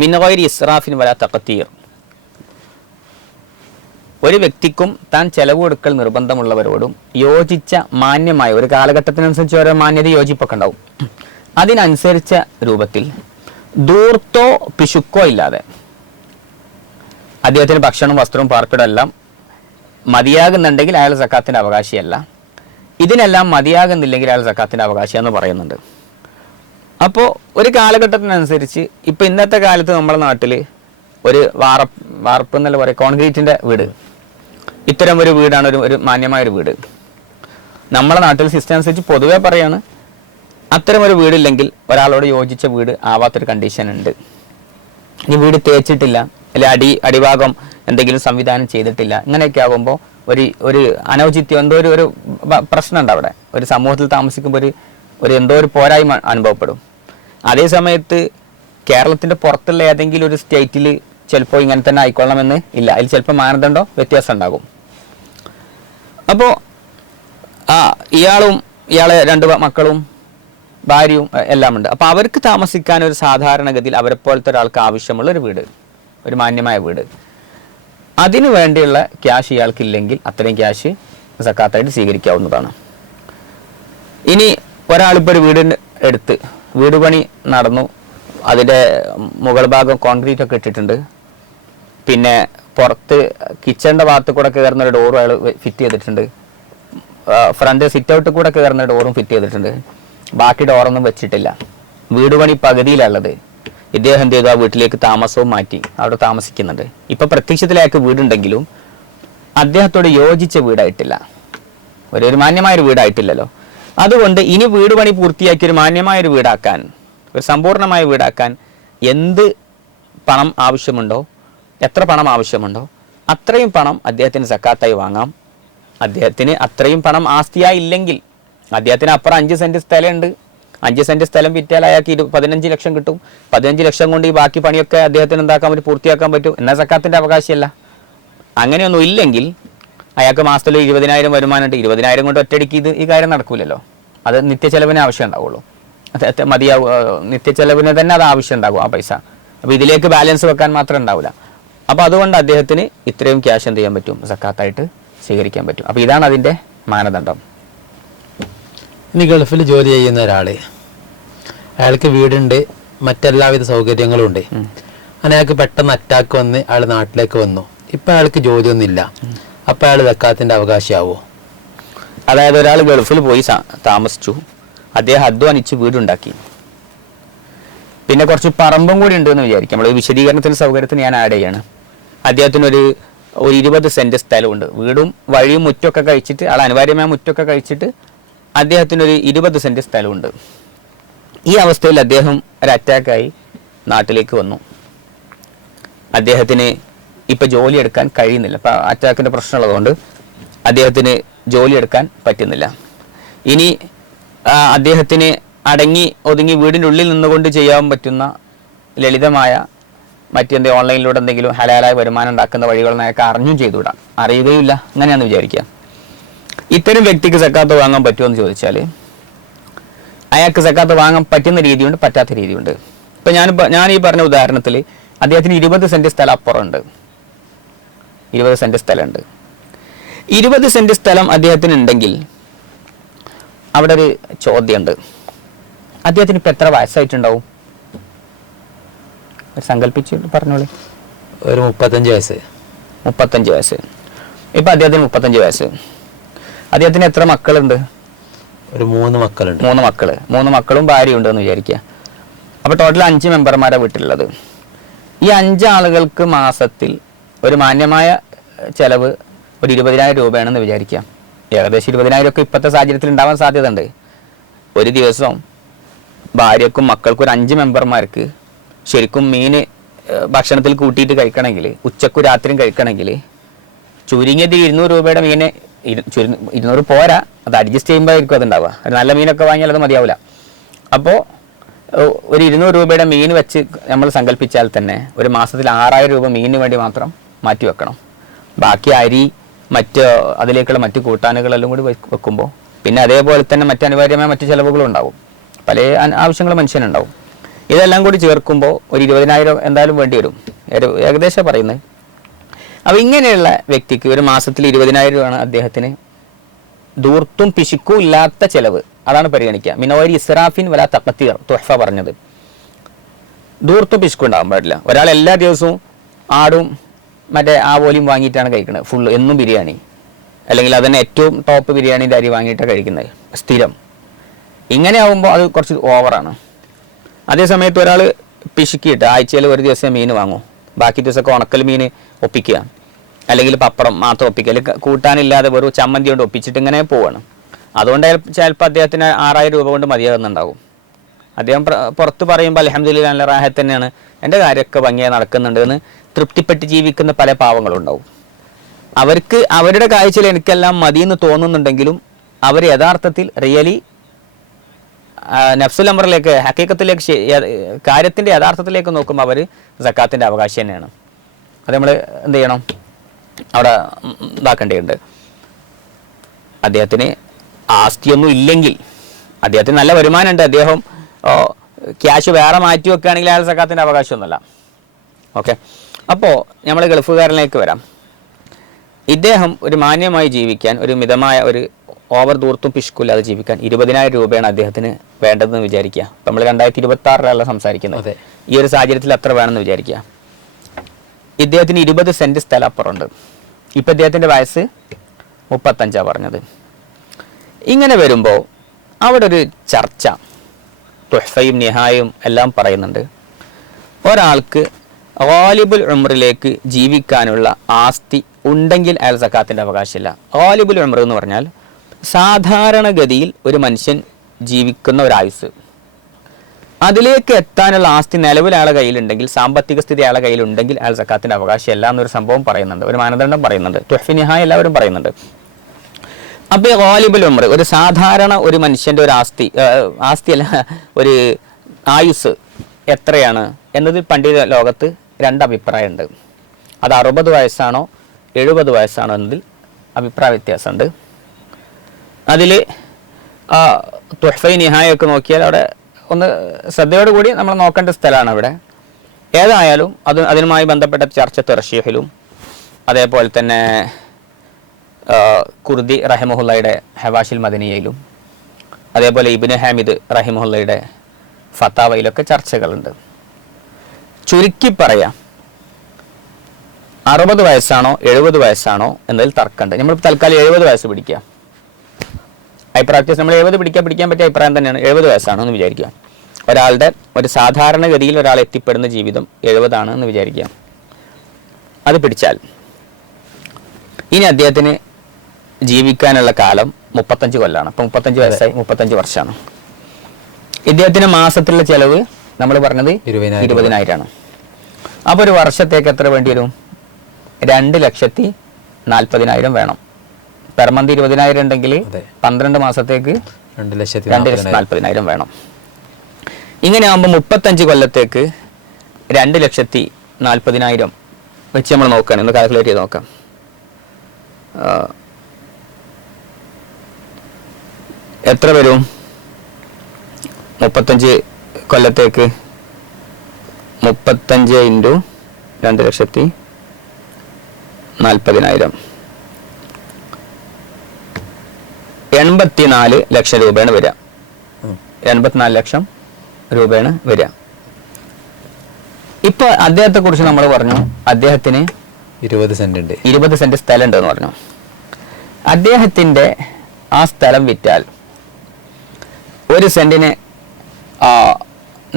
മിൻ ഗൈരി ഇസ്റാഫിൻ വലാ തഖ്തീർ. ഒരു വ്യക്തിക്കും താൻ ചെലവ് കൊടുക്കൽ നിർബന്ധമുള്ളവരോടും യോജിച്ച മാന്യമായ ഒരു കാലഘട്ടത്തിനനുസരിച്ച് ഓരോ മാന്യത യോജിപ്പൊക്കെ ഉണ്ടാവും. അതിനനുസരിച്ച രൂപത്തിൽ ദൂർത്തോ പിശുക്കോ ഇല്ലാതെ അദ്ദേഹത്തിന് ഭക്ഷണവും വസ്ത്രവും പാർപ്പിടം എല്ലാം മതിയാകുന്നുണ്ടെങ്കിൽ അയാൾ സക്കാത്തിൻ്റെ അവകാശിയല്ല. ഇതിനെല്ലാം മതിയാകുന്നില്ലെങ്കിൽ അയാൾ സക്കാത്തിൻ്റെ അവകാശിയെന്ന് പറയുന്നുണ്ട്. അപ്പോൾ ഒരു കാലഘട്ടത്തിനനുസരിച്ച് ഇപ്പോൾ ഇന്നത്തെ കാലത്ത് നമ്മുടെ നാട്ടിൽ ഒരു വാർപ്പ് എന്നല്ല പറയുക, കോൺക്രീറ്റിൻ്റെ വീട്, ഇത്തരം ഒരു വീടാണ് ഒരു മാന്യമായൊരു വീട്. നമ്മുടെ നാട്ടിൽ സിസ്റ്റം അനുസരിച്ച് പൊതുവേ പറയാണ്, അത്തരം ഒരു വീടില്ലെങ്കിൽ ഒരാളോട് യോജിച്ച വീട് ആവാത്തൊരു കണ്ടീഷൻ ഉണ്ട്. ഈ വീട് തേച്ചിട്ടില്ല, അല്ലെ അടിഭാഗം എന്തെങ്കിലും സംവിധാനം ചെയ്തിട്ടില്ല, ഇങ്ങനെയൊക്കെ ആകുമ്പോൾ ഒരു അനൗചിത്യം, എന്തോ ഒരു പ്രശ്നം ഉണ്ട് അവിടെ. ഒരു സമൂഹത്തിൽ താമസിക്കുമ്പോൾ എന്തോ ഒരു പോരായ്മ അനുഭവപ്പെടും. അതേ സമയത്ത് കേരളത്തിൻ്റെ പുറത്തുള്ള ഏതെങ്കിലും ഒരു സ്റ്റേറ്റിൽ ചിലപ്പോൾ ഇങ്ങനെ തന്നെ ആയിക്കൊള്ളണമെന്ന് ഇല്ല, അതിൽ ചിലപ്പോൾ മാനദണ്ഡം വ്യത്യാസം ഉണ്ടാകും. അപ്പോൾ ഇയാളെ 2 മക്കളും ഭാര്യയും എല്ലാം ഉണ്ട്. അപ്പോൾ അവർക്ക് താമസിക്കാൻ ഒരു സാധാരണഗതിയിൽ അവരെ പോലത്തെ ഒരാൾക്ക് ആവശ്യമുള്ള ഒരു വീട്, ഒരു മാന്യമായ വീട്, അതിനു വേണ്ടിയുള്ള ക്യാഷ് ഇയാൾക്കില്ലെങ്കിൽ അത്രയും ക്യാഷ് സക്കാത്തായിട്ട് സ്വീകരിക്കാവുന്നതാണ്. ഇനി ഒരാളിപ്പോൾ ഒരു വീടിന് എടുത്ത് വീട് പണി നടന്നു, അതിൻ്റെ മുകൾ ഭാഗം കോൺക്രീറ്റ് ഒക്കെ ഇട്ടിട്ടുണ്ട്, പിന്നെ പുറത്ത് കിച്ചണിൻ്റെ ഭാഗത്ത് കൂടെ കയറുന്ന ഒരു ഡോറും അയാൾ ഫിറ്റ് ചെയ്തിട്ടുണ്ട്, ഫ്രണ്ട് സിറ്റ് ഔട്ട് കൂടെ കയറുന്ന ഡോറും ഫിറ്റ് ചെയ്തിട്ടുണ്ട്, ബാക്കി ഡോറൊന്നും വെച്ചിട്ടില്ല. വീട് പണി പകുതിയിലുള്ളത്. ഇദ്ദേഹം എന്ത് ചെയ്തു, ആ വീട്ടിലേക്ക് താമസവും മാറ്റി അവിടെ താമസിക്കുന്നുണ്ട്. ഇപ്പം പ്രത്യക്ഷത്തിലേക്ക് വീടുണ്ടെങ്കിലും അദ്ദേഹത്തോട് യോജിച്ച വീടായിട്ടില്ല, ഒരു മാന്യമായൊരു വീടായിട്ടില്ലല്ലോ. അതുകൊണ്ട് ഇനി വീട് പണി പൂർത്തിയാക്കി ഒരു മാന്യമായൊരു വീടാക്കാൻ, ഒരു സമ്പൂർണ്ണമായ വീടാക്കാൻ എന്ത് പണം ആവശ്യമുണ്ടോ, എത്ര പണം ആവശ്യമുണ്ടോ അത്രയും പണം അദ്ദേഹത്തിന് സക്കാത്തായി വാങ്ങാം. അദ്ദേഹത്തിന് അത്രയും പണം ആസ്തിയായി ഇല്ലെങ്കിൽ, അദ്ദേഹത്തിന് അപ്പുറം 5 സെൻറ്റ് സ്ഥലമുണ്ട്, 5 സെൻറ്റ് സ്ഥലം വിറ്റാൽ അയാൾക്ക് 15 ലക്ഷം കിട്ടും. 15 ലക്ഷം കൊണ്ട് ഈ ബാക്കി പണിയൊക്കെ അദ്ദേഹത്തിന് എന്താക്കാൻ പറ്റും, പൂർത്തിയാക്കാൻ പറ്റും. എന്നാൽ സക്കാത്തിൻ്റെ അവകാശമല്ല. അങ്ങനെയൊന്നും ഇല്ലെങ്കിൽ അയാൾക്ക് മാസത്തിൽ 20,000 വരുമാനമുണ്ട്, 20,000 കൊണ്ട് ഒറ്റയടിക്ക് ഈ കാര്യം നടക്കൂലല്ലോ. അത് നിത്യച്ചെലവിന് ആവശ്യം ഉണ്ടാവുള്ളൂ, മതിയാവും, നിത്യച്ചെലവിന് തന്നെ അത് ആവശ്യം ഉണ്ടാകും ആ പൈസ. അപ്പോൾ ഇതിലേക്ക് ബാലൻസ് വെക്കാൻ മാത്രം ഉണ്ടാവില്ല. അപ്പോൾ അതുകൊണ്ട് അദ്ദേഹത്തിന് ഇത്രയും ക്യാഷ് എന്ത് ചെയ്യാൻ പറ്റും, സക്കാത്തായിട്ട് സ്വീകരിക്കാൻ പറ്റും. അപ്പോൾ ഇതാണ് അതിൻ്റെ മാനദണ്ഡം. ഇനി ഗൾഫിൽ ജോലി ചെയ്യുന്ന ഒരാൾ, അയാൾക്ക് വീടുണ്ട്, മറ്റെല്ലാവിധ സൗകര്യങ്ങളും ഉണ്ട്, അങ്ങനെ അയാൾക്ക് പെട്ടെന്ന് അറ്റാക്ക് വന്ന് അയാൾ നാട്ടിലേക്ക് വന്നു, ഇപ്പം അയാൾക്ക് ജോലിയൊന്നുമില്ല, അപ്പം അയാൾ സക്കാത്തിൻ്റെ അവകാശിയാവോ? അതായത് ഒരാൾ ഗൾഫിൽ പോയി താമസിച്ചു, അദ്ദേഹം അധ്വാനിച്ച് വീടുണ്ടാക്കി, പിന്നെ കുറച്ച് പറമ്പും കൂടി ഉണ്ടെന്ന് വിചാരിക്കാം. നമ്മൾ വിശദീകരണത്തിന് സൗകര്യത്തിന് ഞാൻ ആഡ് ചെയ്യാണ്. അദ്ദേഹത്തിനൊരു 20 സെൻറ്റ് സ്ഥലമുണ്ട്. വീടും വഴിയും മുറ്റമൊക്കെ കഴിച്ചിട്ട്, ആൾ അനിവാര്യമായ മുറ്റമൊക്കെ കഴിച്ചിട്ട് അദ്ദേഹത്തിനൊരു 20 സെൻറ്റ് സ്ഥലമുണ്ട്. ഈ അവസ്ഥയിൽ അദ്ദേഹം ഒരു അറ്റാക്കായി നാട്ടിലേക്ക് വന്നു. അദ്ദേഹത്തിന് ഇപ്പം ജോലി എടുക്കാൻ കഴിയുന്നില്ല. അപ്പം അറ്റാക്കിൻ്റെ പ്രശ്നമുള്ളതുകൊണ്ട് അദ്ദേഹത്തിന് ജോലി എടുക്കാൻ പറ്റുന്നില്ല. ഇനി അദ്ദേഹത്തിന് അടങ്ങി ഒതുങ്ങി വീടിൻ്റെ ഉള്ളിൽ നിന്നുകൊണ്ട് ചെയ്യാൻ പറ്റുന്ന ലളിതമായ മറ്റെന്ത് ഓൺലൈനിലൂടെ എന്തെങ്കിലും ഹലാലായ വരുമാനം ഉണ്ടാക്കുന്ന വഴികൾ അയാൾക്ക് അറിഞ്ഞും ചെയ്തുവിടാം. അറിയുകയില്ല, അങ്ങനെയാണെന്ന് വിചാരിക്കുക. ഇത്തരം വ്യക്തിക്ക് സക്കാത്ത് വാങ്ങാൻ പറ്റുമോ എന്ന് ചോദിച്ചാൽ അയാൾക്ക് സക്കാത്ത് വാങ്ങാൻ പറ്റുന്ന രീതിയുണ്ട്, പറ്റാത്ത രീതിയുണ്ട്. ഇപ്പം ഞാൻ ഈ പറഞ്ഞ ഉദാഹരണത്തിൽ അദ്ദേഹത്തിന് 20 സെൻറ്റ് സ്ഥലം അപ്പുറമുണ്ട്. 20 സെൻറ്റ് സ്ഥലമുണ്ട്. 20 സെൻറ്റ് സ്ഥലം അദ്ദേഹത്തിന് ഉണ്ടെങ്കിൽ അവിടെ ഒരു ചോദ്യമുണ്ട്. അദ്ദേഹത്തിന് ഇപ്പം എത്ര വയസ്സായിട്ടുണ്ടാവും? ഒരു സങ്കല്പിച്ച് പറഞ്ഞോളി. ഒരു 35 വയസ്സ്. 35 വയസ്സ്. ഇപ്പം അദ്ദേഹത്തിന് 35 വയസ്സ്. അദ്ദേഹത്തിന് എത്ര മക്കളുണ്ട്? ഒരു 3 മക്കളുണ്ട്. 3 മക്കളും ഭാര്യയും ഉണ്ടെന്ന് വിചാരിക്കുക. അപ്പോൾ ടോട്ടൽ 5 മെമ്പർമാരാണ് വീട്ടിലുള്ളത്. ഈ 5 ആളുകൾക്ക് മാസത്തിൽ ഒരു മാന്യമായ ചെലവ് ഒരു 20,000 രൂപയാണെന്ന് വിചാരിക്കുക. ഏകദേശം 20,000 ഒക്കെ ഇപ്പോഴത്തെ സാഹചര്യത്തിൽ ഉണ്ടാവാൻ സാധ്യത ഉണ്ട്. ഒരു ദിവസം ഭാര്യക്കും മക്കൾക്കും ഒരു 5 മെമ്പർമാർക്ക് ശരിക്കും മീൻ ഭക്ഷണത്തിൽ കൂട്ടിയിട്ട് കഴിക്കണമെങ്കിൽ, ഉച്ചക്കും രാത്രിയും കഴിക്കണമെങ്കിൽ ചുരുങ്ങിയത് 200 രൂപയുടെ മീന്, 200 പോരാ, അത് അഡ്ജസ്റ്റ് ചെയ്യുമ്പോഴായിരിക്കും അതുണ്ടാവുക. ഒരു നല്ല മീനൊക്കെ വാങ്ങിയാൽ അത് മതിയാവില്ല. അപ്പോൾ ഒരു 200 രൂപയുടെ മീൻ വെച്ച് നമ്മൾ സങ്കല്പിച്ചാൽ തന്നെ ഒരു മാസത്തിൽ 6,000 രൂപ മീനിന് വേണ്ടി മാത്രം മാറ്റി വെക്കണം. ബാക്കി അരി, അതിലേക്കുള്ള മറ്റ് കൂട്ടാനുകളെല്ലാം കൂടി വെക്കുമ്പോൾ പിന്നെ അതേപോലെ തന്നെ മറ്റ് അനിവാര്യമായ മറ്റ് ചിലവുകളും ഉണ്ടാവും. പല ആവശ്യങ്ങളും മനുഷ്യനുണ്ടാവും. ഇതെല്ലാം കൂടി ചേർക്കുമ്പോൾ ഒരു 20,000 എന്തായാലും വേണ്ടി വരും, ഏകദേശം പറയുന്നത്. അപ്പോൾ ഇങ്ങനെയുള്ള വ്യക്തിക്ക് ഒരു മാസത്തിൽ 20,000 രൂപയാണ് അദ്ദേഹത്തിന് ദൂർത്തും പിശുക്കും ഇല്ലാത്ത ചിലവ്. അതാണ് പരിഗണിക്കുക. മിനോരി ഇസ്രാഫിൻ വല തഖ്തീർ തുഹ്ഫ പറഞ്ഞത്. ദൂർത്തും പിശുക്കും ഉണ്ടാകാൻ പാടില്ല. ഒരാൾ എല്ലാ ദിവസവും ആടും മറ്റേ ആവോലിയും വാങ്ങിയിട്ടാണ് കഴിക്കുന്നത്, ഫുള്ള് എന്നും ബിരിയാണി, അല്ലെങ്കിൽ അതന്നെ ഏറ്റവും ടോപ്പ് ബിരിയാണീൻ്റെ അരി വാങ്ങിയിട്ടാണ് കഴിക്കുന്നത് സ്ഥിരം. ഇങ്ങനെ ആകുമ്പോൾ അത് കുറച്ച് ഓവറാണ്. അതേ സമയത്ത് ഒരാൾ പിശുക്കിയിട്ട് ആഴ്ചയിൽ ഒരു ദിവസം മീൻ വാങ്ങും, ബാക്കി ദിവസമൊക്കെ ഉണക്കൽ മീൻ ഒപ്പിക്കുക, അല്ലെങ്കിൽ പപ്പടം മാത്രം ഒപ്പിക്കുക, അല്ലെങ്കിൽ കൂട്ടാനില്ലാതെ വെറും ചമ്മന്തി കൊണ്ട് ഒപ്പിച്ചിട്ട് ഇങ്ങനെ പോവാണ്. അതുകൊണ്ട് ചിലപ്പോൾ അദ്ദേഹത്തിന് 6,000 രൂപ കൊണ്ട് മതിയാകുന്നുണ്ടാവും. അദ്ദേഹം പുറത്ത് പറയുമ്പോൾ അൽഹംദുലില്ലാ നല്ല റാഹത്ത് തന്നെയാണ്, എൻ്റെ കാര്യമൊക്കെ ഭംഗിയായി നടക്കുന്നുണ്ട് എന്ന് തൃപ്തിപ്പെട്ട് ജീവിക്കുന്ന പല പാവങ്ങളുണ്ടാവും. അവർക്ക് അവരുടെ കാഴ്ചയിൽ എനിക്കെല്ലാം മതിയെന്ന് തോന്നുന്നുണ്ടെങ്കിലും അവർ യഥാർത്ഥത്തിൽ റിയലി നഫ്സുൽ അമറിലേക്ക്, ഹക്കീക്കത്തിലേക്ക്, കാര്യത്തിൻ്റെ യഥാർത്ഥത്തിലേക്ക് നോക്കുമ്പോൾ അവർ സക്കാത്തിൻ്റെ അവകാശം തന്നെയാണ്. അത് നമ്മൾ എന്ത് ചെയ്യണം, അവിടെ ഇതാക്കേണ്ടതുണ്ട്. അദ്ദേഹത്തിന് ആസ്തിയൊന്നും ഇല്ലെങ്കിൽ, അദ്ദേഹത്തിന് നല്ല വരുമാനമുണ്ട്, അദ്ദേഹം ക്യാഷ് വേറെ മാറ്റി വെക്കുകയാണെങ്കിൽ അയാൾ സക്കാത്തിൻ്റെ അവകാശമൊന്നുമല്ല. ഓക്കെ, അപ്പോൾ നമ്മൾ ഗൾഫുകാരനിലേക്ക് വരാം. ഇദ്ദേഹം ഒരു മാന്യമായി ജീവിക്കാൻ, ഒരു മിതമായ, ഒരു ഓവർ ദൂർത്തും പിശുക്കില്ലാതെ ജീവിക്കാൻ 20,000 രൂപയാണ് അദ്ദേഹത്തിന് വേണ്ടതെന്ന് വിചാരിക്കുക. അപ്പം നമ്മൾ 2026 സംസാരിക്കുന്നത്. ഈ ഒരു സാഹചര്യത്തിൽ അത്ര വേണമെന്ന് വിചാരിക്കുക. ഇദ്ദേഹത്തിന് 20 സെൻറ്റ് സ്ഥലം അപ്പുറമുണ്ട്. ഇപ്പം ഇദ്ദേഹത്തിൻ്റെ വയസ്സ് 35 പറഞ്ഞത്. ഇങ്ങനെ വരുമ്പോൾ അവിടെ ഒരു ചർച്ച, തുഹ്ഫയും നിഹായും എല്ലാം പറയുന്നുണ്ട്. ഒരാൾക്ക് ഗാലിബുൽ ഉംറിലേക്ക് ജീവിക്കാനുള്ള ആസ്തി ഉണ്ടെങ്കിൽ അയാൾ സക്കാത്തിൻ്റെ അവകാശമില്ല. ഗാലിബുൽ ഉംറ എന്ന് പറഞ്ഞാൽ സാധാരണഗതിയിൽ ഒരു മനുഷ്യൻ ജീവിക്കുന്ന ഒരായുസ്, അതിലേക്ക് എത്താനുള്ള ആസ്തി നിലവിൽ അയാളുടെ കയ്യിലുണ്ടെങ്കിൽ, സാമ്പത്തിക സ്ഥിതി അയാളുടെ കയ്യിലുണ്ടെങ്കിൽ അയാൾ സക്കാത്തിൻ്റെ അവകാശമല്ല എന്നൊരു സംഭവം പറയുന്നുണ്ട്, ഒരു മാനദണ്ഡം പറയുന്നുണ്ട്. തുഹ്ഫ നിഹായ എല്ലാവരും പറയുന്നുണ്ട്. അപ്പോൾ ഗാലിബുൽ ഉംറ, ഒരു സാധാരണ ഒരു മനുഷ്യൻ്റെ ഒരു ആസ്തിയല്ല, ഒരു ആയുസ് എത്രയാണ് എന്നതിൽ പണ്ഡിത ലോകത്ത് 2 അഭിപ്രായമുണ്ട്. അത് 60 വയസ്സാണോ 70 വയസ്സാണോ എന്നതിൽ അഭിപ്രായ വ്യത്യാസമുണ്ട്. അതിൽ തുഹ്ഫ നിഹായൊക്കെ നോക്കിയാൽ അവിടെ ഒന്ന് ശ്രദ്ധയോടുകൂടി നമ്മൾ നോക്കേണ്ട സ്ഥലമാണ് അവിടെ. ഏതായാലും അതിനുമായി ബന്ധപ്പെട്ട ചർച്ച തർശീഹിലും അതേപോലെ തന്നെ കുർദി റഹിമഹുല്ലയുടെ ഹവാഷിൽ മദനിയയിലും അതേപോലെ ഇബ്നു ഹാമിദ് റഹിമഹുല്ലയുടെ ഫത്താവയിലൊക്കെ ചർച്ചകളുണ്ട്. ചുരുക്കി പറയാം, 60 വയസ്സാണോ 70 വയസ്സാണോ എന്നതിൽ തർക്കമുണ്ട്. നമ്മൾ തൽക്കാലം 70 വയസ്സ് പിടിക്കുക. അഭിപ്രായം നമ്മൾ 70 പിടിക്കാൻ പറ്റിയ അഭിപ്രായം തന്നെയാണ്. 70 വയസ്സാണോ എന്ന് വിചാരിക്കുക. ഒരാളുടെ ഒരു സാധാരണഗതിയിൽ ഒരാൾ എത്തിപ്പെടുന്ന ജീവിതം 70 ആണ് എന്ന് വിചാരിക്കാം. അത് പിടിച്ചാൽ ഇനി അദ്ദേഹത്തിന് ജീവിക്കാനുള്ള കാലം 35 കൊല്ലാണ്. അപ്പം 35 വയസ്സായി, 35 വർഷമാണ്. ഇദ്ദേഹത്തിന് മാസത്തിലുള്ള ചെലവ് നമ്മൾ പറഞ്ഞത് 20,000 ആണ്. അപ്പോൾ ഒരു വർഷത്തേക്ക് എത്ര വേണ്ടി വരും? 2,40,000 വേണം. പെർ മന്ത് 20,000 ഉണ്ടെങ്കിൽ 12 മാസത്തേക്ക് 2,40,000 വേണം. ഇങ്ങനെ ആകുമ്പോൾ 35 കൊല്ലത്തേക്ക് 2,40,000 വെച്ച് നമ്മൾ നോക്കുകയാണ്. ഒന്ന് കാൽക്കുലേറ്റ് ചെയ്ത് നോക്കാം. എത്ര വരും? 35 കൊല്ലത്തേക്ക് 35 × 2,40,000 84 ലക്ഷം രൂപയാണ് വരിക. 84 ലക്ഷം രൂപയാണ് വരിക. ഇപ്പൊ അദ്ദേഹത്തെ കുറിച്ച് നമ്മൾ പറഞ്ഞു, അദ്ദേഹത്തിന് 20 സെന്റ് ഉണ്ട്, 20 സെന്റ് സ്ഥലം ഉണ്ടെന്ന് പറഞ്ഞു. അദ്ദേഹത്തിന്റെ ആ സ്ഥലം വിറ്റാൽ ഒരു സെന്റിന്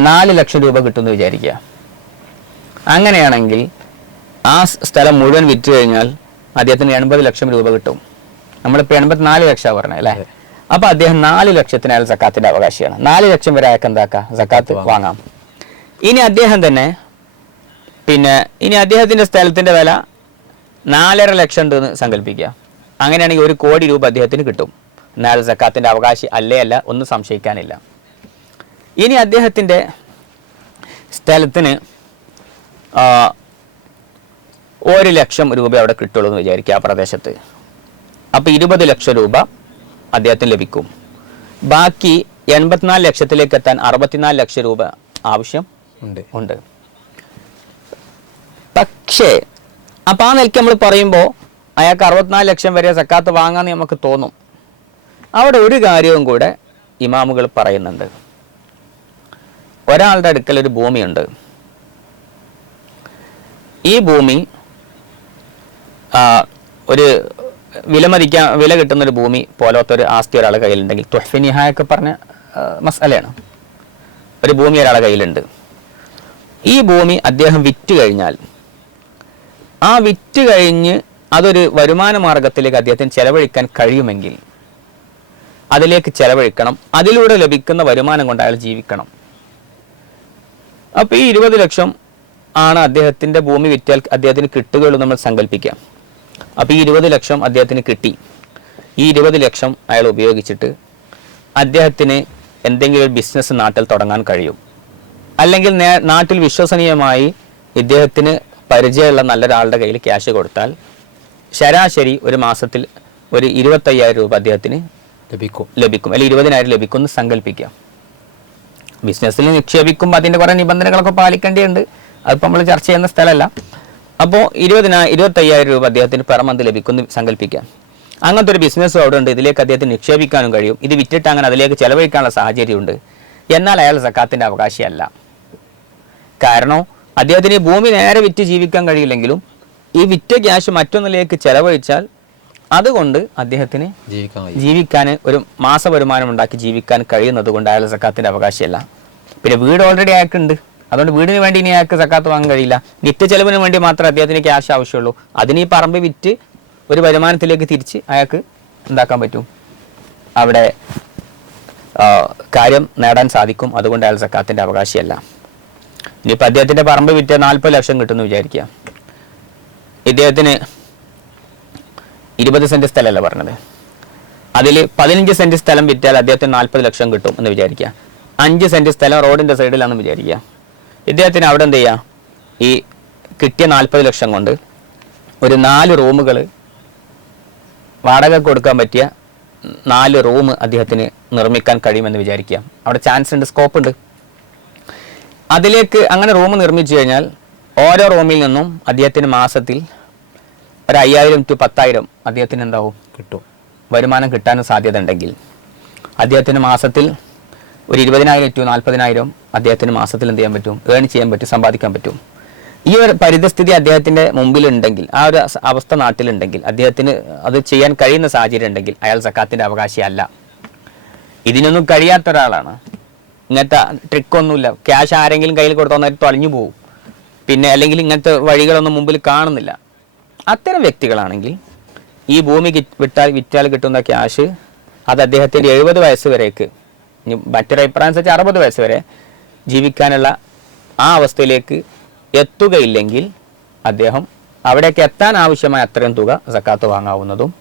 4 ലക്ഷം രൂപ കിട്ടുമെന്ന് വിചാരിക്കുക. അങ്ങനെയാണെങ്കിൽ ആ സ്ഥലം മുഴുവൻ വിറ്റ് കഴിഞ്ഞാൽ അദ്ദേഹത്തിന് 80 ലക്ഷം രൂപ കിട്ടും. നമ്മളിപ്പോൾ 84 ലക്ഷം പറഞ്ഞത് അല്ലേ? അപ്പൊ അദ്ദേഹം 4 ലക്ഷത്തിന് അയാൾ സക്കാത്തിന്റെ അവകാശിയാണ്. 4 ലക്ഷം വരെ അയാൾക്ക് എന്താക്കാം? സക്കാത്ത് വാങ്ങാം. ഇനി അദ്ദേഹം തന്നെ ഇനി അദ്ദേഹത്തിന്റെ സ്ഥലത്തിന്റെ വില 4.5 ലക്ഷം ഉണ്ടെന്ന് സങ്കല്പിക്കുക. അങ്ങനെയാണെങ്കിൽ 1 കോടി രൂപ അദ്ദേഹത്തിന് കിട്ടും. എന്നാൽ സക്കാത്തിന്റെ അവകാശി അല്ലേ അല്ല, ഒന്നും സംശയിക്കാനില്ല. ഇനി അദ്ദേഹത്തിന്റെ സ്ഥലത്തിന് 1 ലക്ഷം രൂപ അവിടെ കിട്ടുള്ളൂ എന്ന് വിചാരിക്കുക ആ പ്രദേശത്ത്. അപ്പോൾ 20 ലക്ഷം രൂപ അദ്ദേഹത്തിന് ലഭിക്കും. ബാക്കി 84 ലക്ഷത്തിലേക്ക് എത്താൻ 64 ലക്ഷം രൂപ ആവശ്യം ഉണ്ട്. പക്ഷേ അപ്പം ആ നിലയ്ക്ക് നമ്മൾ പറയുമ്പോൾ അയാൾക്ക് 64 ലക്ഷം വരെ സക്കാത്ത് വാങ്ങാമെന്ന് നമുക്ക് തോന്നും. അവിടെ ഒരു കാര്യവും കൂടെ ഇമാമുകൾ പറയുന്നുണ്ട്. ഒരാളുടെ അടുക്കൽ ഒരു ഭൂമിയുണ്ട്. ഈ ഭൂമി ഒരു വില കിട്ടുന്നൊരു ഭൂമി പോലത്തെ ഒരു ആസ്തി ഒരാളുടെ കയ്യിലുണ്ടെങ്കിൽ, തുഹ്ഫിനിഹായൊക്കെ പറഞ്ഞ മസലയാണ്. ഒരു ഭൂമി ഒരാളുടെ കയ്യിലുണ്ട്. ഈ ഭൂമി അദ്ദേഹം വിറ്റ് കഴിഞ്ഞാൽ, ആ വിറ്റ് കഴിഞ്ഞ് അതൊരു വരുമാന മാർഗത്തിലേക്ക് അദ്ദേഹത്തിന് ചെലവഴിക്കാൻ കഴിയുമെങ്കിൽ അതിലേക്ക് ചെലവഴിക്കണം. അതിലൂടെ ലഭിക്കുന്ന വരുമാനം കൊണ്ട് അയാൾ ജീവിക്കണം. അപ്പോൾ ഈ 20 ലക്ഷം ആണ് അദ്ദേഹത്തിൻ്റെ ഭൂമി വിറ്റാൽ അദ്ദേഹത്തിന് കിട്ടുകയുള്ളൂ നമ്മൾ സങ്കല്പിക്കാം. അപ്പോൾ ഈ 20 ലക്ഷം അദ്ദേഹത്തിന് കിട്ടി. ഈ 20 ലക്ഷം അയാൾ ഉപയോഗിച്ചിട്ട് അദ്ദേഹത്തിന് എന്തെങ്കിലും ഒരു ബിസിനസ് നാട്ടിൽ തുടങ്ങാൻ കഴിയും. അല്ലെങ്കിൽ നാട്ടിൽ വിശ്വസനീയമായി ഇദ്ദേഹത്തിന് പരിചയമുള്ള നല്ലൊരാളുടെ കയ്യിൽ ക്യാഷ് കൊടുത്താൽ ശരാശരി ഒരു മാസത്തിൽ ഒരു 25,000 രൂപ അദ്ദേഹത്തിന് ലഭിക്കും. അല്ലെങ്കിൽ 20,000 ലഭിക്കും എന്ന് സങ്കല്പിക്കാം. ബിസിനസ്സിൽ നിക്ഷേപിക്കുമ്പോൾ അതിൻ്റെ കുറേ നിബന്ധനകളൊക്കെ പാലിക്കേണ്ടതുണ്ട്. അതിപ്പോൾ നമ്മൾ ചർച്ച ചെയ്യുന്ന സ്ഥലമല്ല. അപ്പോൾ 25,000 രൂപ അദ്ദേഹത്തിന് പെർ മന്ത് ലഭിക്കുമെന്ന് സങ്കല്പിക്കാം. അങ്ങനത്തെ ഒരു ബിസിനസ്സും അവിടെ ഉണ്ട്. ഇതിലേക്ക് അദ്ദേഹത്തിന് നിക്ഷേപിക്കാനും കഴിയും. ഇത് വിറ്റിട്ട് അങ്ങനെ അതിലേക്ക് ചെലവഴിക്കാനുള്ള സാഹചര്യമുണ്ട്. എന്നാൽ അയാൾ സക്കാത്തിൻ്റെ അവകാശിയല്ല. കാരണം അദ്ദേഹത്തിന് ഈ ഭൂമി നേരെ വിറ്റ് ജീവിക്കാൻ കഴിയില്ലെങ്കിലും ഈ വിറ്റ ക്യാഷ് മറ്റൊന്നിലേക്ക് ചെലവഴിച്ചാൽ അതുകൊണ്ട് അദ്ദേഹത്തിന് ജീവിക്കാൻ ഒരു മാസ വരുമാനം ഉണ്ടാക്കി ജീവിക്കാൻ കഴിയുന്നത് കൊണ്ട് അയാൾ സക്കാത്തിൻ്റെ അവകാശിയല്ല. പിന്നെ വീട് ഓൾറെഡി അയാൾക്കുണ്ട്. അതുകൊണ്ട് വീടിന് വേണ്ടി ഇനി അയാൾക്ക് സക്കാത്ത് വാങ്ങാൻ കഴിയില്ല. നിത്യ ചെലവിന് വേണ്ടി മാത്രമേ അദ്ദേഹത്തിന് ക്യാഷ് ആവശ്യമുള്ളൂ. അതിന് ഈ പറമ്പ് വിറ്റ് ഒരു വരുമാനത്തിലേക്ക് തിരിച്ച് അയാൾക്ക് എന്താക്കാൻ പറ്റും? അവിടെ കാര്യം നേടാൻ സാധിക്കും. അതുകൊണ്ട് അയാൾ സക്കാത്തിൻ്റെ അവകാശിയല്ല. ഇനിയിപ്പോൾ അദ്ദേഹത്തിൻ്റെ പറമ്പ് വിറ്റ് 40 ലക്ഷം കിട്ടുമെന്ന് വിചാരിക്കുക. ഇദ്ദേഹത്തിന് 20 സെൻറ്റ് സ്ഥലമല്ല പറഞ്ഞത്. അതിൽ 15 സെൻറ്റ് സ്ഥലം വിറ്റാൽ അദ്ദേഹത്തിന് 40 ലക്ഷം കിട്ടും എന്ന് വിചാരിക്കുക. 5 സെൻറ്റ് സ്ഥലം റോഡിൻ്റെ സൈഡിലാണെന്ന് വിചാരിക്കുക. ഇദ്ദേഹത്തിന് അവിടെ എന്ത് ചെയ്യുക? ഈ കിട്ടിയ 40 ലക്ഷം കൊണ്ട് ഒരു 4 റൂമുകൾ വാടക കൊടുക്കാൻ പറ്റിയ 4 റൂം അദ്ദേഹത്തിന് നിർമ്മിക്കാൻ കഴിയുമെന്ന് വിചാരിക്കുക. അവിടെ ചാൻസ് ഉണ്ട്, സ്കോപ്പ് ഉണ്ട്. അതിലേക്ക് അങ്ങനെ റൂം നിർമ്മിച്ചു കഴിഞ്ഞാൽ ഓരോ റൂമിൽ നിന്നും അദ്ദേഹത്തിന് മാസത്തിൽ ഒരു 5,000 to 10,000 അദ്ദേഹത്തിന് എന്താവും? കിട്ടും. വരുമാനം കിട്ടാനും സാധ്യത ഉണ്ടെങ്കിൽ അദ്ദേഹത്തിന് മാസത്തിൽ ഒരു 20,000 to 40,000 അദ്ദേഹത്തിന് മാസത്തിൽ എന്ത് ചെയ്യാൻ പറ്റും? ഏൺ ചെയ്യാൻ പറ്റും, സമ്പാദിക്കാൻ പറ്റും. ഈ ഒരു പരിതസ്ഥിതി അദ്ദേഹത്തിൻ്റെ മുമ്പിലുണ്ടെങ്കിൽ, ആ ഒരു അവസ്ഥ നാട്ടിലുണ്ടെങ്കിൽ, അദ്ദേഹത്തിന് അത് ചെയ്യാൻ കഴിയുന്ന സാഹചര്യം ഉണ്ടെങ്കിൽ അയാൾ സക്കാത്തിൻ്റെ അവകാശിയല്ല. ഇതിനൊന്നും കഴിയാത്ത ഒരാളാണ്. ഇങ്ങനത്തെ ട്രിക്കൊന്നുമില്ല, ക്യാഷ് ആരെങ്കിലും കയ്യിൽ കൊടുത്താൽ നേരം തൊലഞ്ഞു പോകും, പിന്നെ അല്ലെങ്കിൽ ഇങ്ങനത്തെ വഴികളൊന്നും മുമ്പിൽ കാണുന്നില്ല. അത്തരം വ്യക്തികളാണെങ്കിൽ ഈ ഭൂമി വിറ്റാൽ കിട്ടുന്ന ക്യാഷ് അത് അദ്ദേഹത്തിൻ്റെ 70 വയസ്സ് വരേക്ക്, മറ്റൊരു അഭിപ്രായം അനുസരിച്ച് 60 വയസ്സ് വരെ ജീവിക്കാനുള്ള ആ അവസ്ഥയിലേക്ക് എത്തുകയില്ലെങ്കിൽ അദ്ദേഹം അവിടേക്ക് എത്താൻ ആവശ്യമായ അത്രയും തുക സക്കാത്ത് വാങ്ങാവുന്നതും,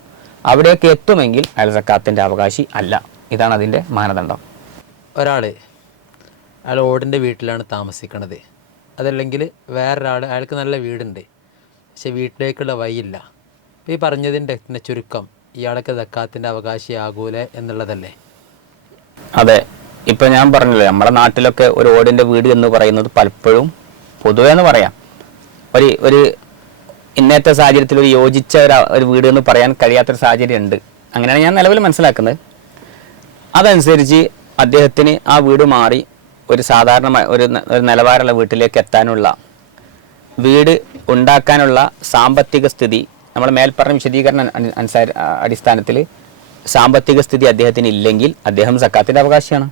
അവിടേക്ക് എത്തുമെങ്കിൽ അയാൾ സക്കാത്തിൻ്റെ അവകാശി അല്ല. ഇതാണ് അതിൻ്റെ മാനദണ്ഡം. അയാൾ ഓടിൻ്റെ വീട്ടിലാണ് താമസിക്കുന്നത്, അതല്ലെങ്കിൽ വേറൊരാൾ അയാൾക്ക് നല്ല വീടുണ്ട് പക്ഷെ വീട്ടിലേക്കുള്ള വഴിയില്ല. അപ്പോൾ ഈ പറഞ്ഞതിൻ്റെ ചുരുക്കം ഇയാൾക്ക് സക്കാത്തിൻ്റെ അവകാശിയാകൂലേ എന്നുള്ളതല്ലേ? അതെ, ഇപ്പം ഞാൻ പറഞ്ഞല്ലോ, നമ്മുടെ നാട്ടിലൊക്കെ ഒരു ഓടിൻ്റെ വീട് എന്ന് പറയുന്നത് പലപ്പോഴും പൊതുവേ എന്ന് പറയാം ഒരു ഇന്നത്തെ സാഹചര്യത്തിൽ ഒരു യോജിച്ച ഒരു വീട് എന്ന് പറയാൻ കഴിയാത്തൊരു സാഹചര്യം ഉണ്ട്. അങ്ങനെയാണ് ഞാൻ നിലവിൽ മനസ്സിലാക്കുന്നത്. അതനുസരിച്ച് അദ്ദേഹത്തിന് ആ വീട് മാറി ഒരു സാധാരണ ഒരു നിലവാരമുള്ള വീട്ടിലേക്ക് എത്താനുള്ള, വീട് ഉണ്ടാക്കാനുള്ള സാമ്പത്തിക സ്ഥിതി, നമ്മൾ മേൽപ്പറഞ്ഞ വിശദീകരണ അടിസ്ഥാനത്തിൽ സാമ്പത്തിക സ്ഥിതി അദ്ദേഹത്തിന് ഇല്ലെങ്കിൽ അദ്ദേഹം സക്കാത്തിൻ്റെ അവകാശിയാണ്.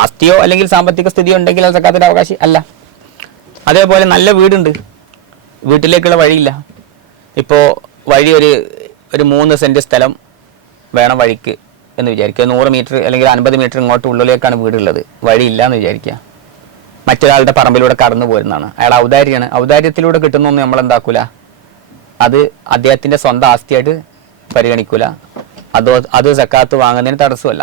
ആസ്തിയോ അല്ലെങ്കിൽ സാമ്പത്തിക സ്ഥിതിയോ ഉണ്ടെങ്കിൽ അത് സക്കാത്തിൻ്റെ അവകാശി അല്ല. അതേപോലെ നല്ല വീടുണ്ട്, വീട്ടിലേക്കുള്ള വഴിയില്ല. ഇപ്പോൾ വഴി ഒരു 3 സെൻറ്റ് സ്ഥലം വേണം വഴിക്ക് എന്ന് വിചാരിക്കുക. 100 മീറ്റർ അല്ലെങ്കിൽ 50 മീറ്റർ ഇങ്ങോട്ട് ഉള്ളിലേക്കാണ് വീടുള്ളത്, വഴിയില്ല എന്ന് വിചാരിക്കുക. മറ്റൊരാളുടെ പറമ്പിലൂടെ കടന്നു പോരുന്നതാണ്, അയാൾ ഔദാര്യമാണ്. ഔദാര്യത്തിലൂടെ കിട്ടുന്നൊന്നും നമ്മൾ എന്താക്കൂല, അത് അദ്ദേഹത്തിൻ്റെ സ്വന്തം ആസ്തിയായിട്ട് പരിഗണിക്കൂല. അത് സക്കാത്ത് വാങ്ങുന്നതിന് തടസ്സമല്ല.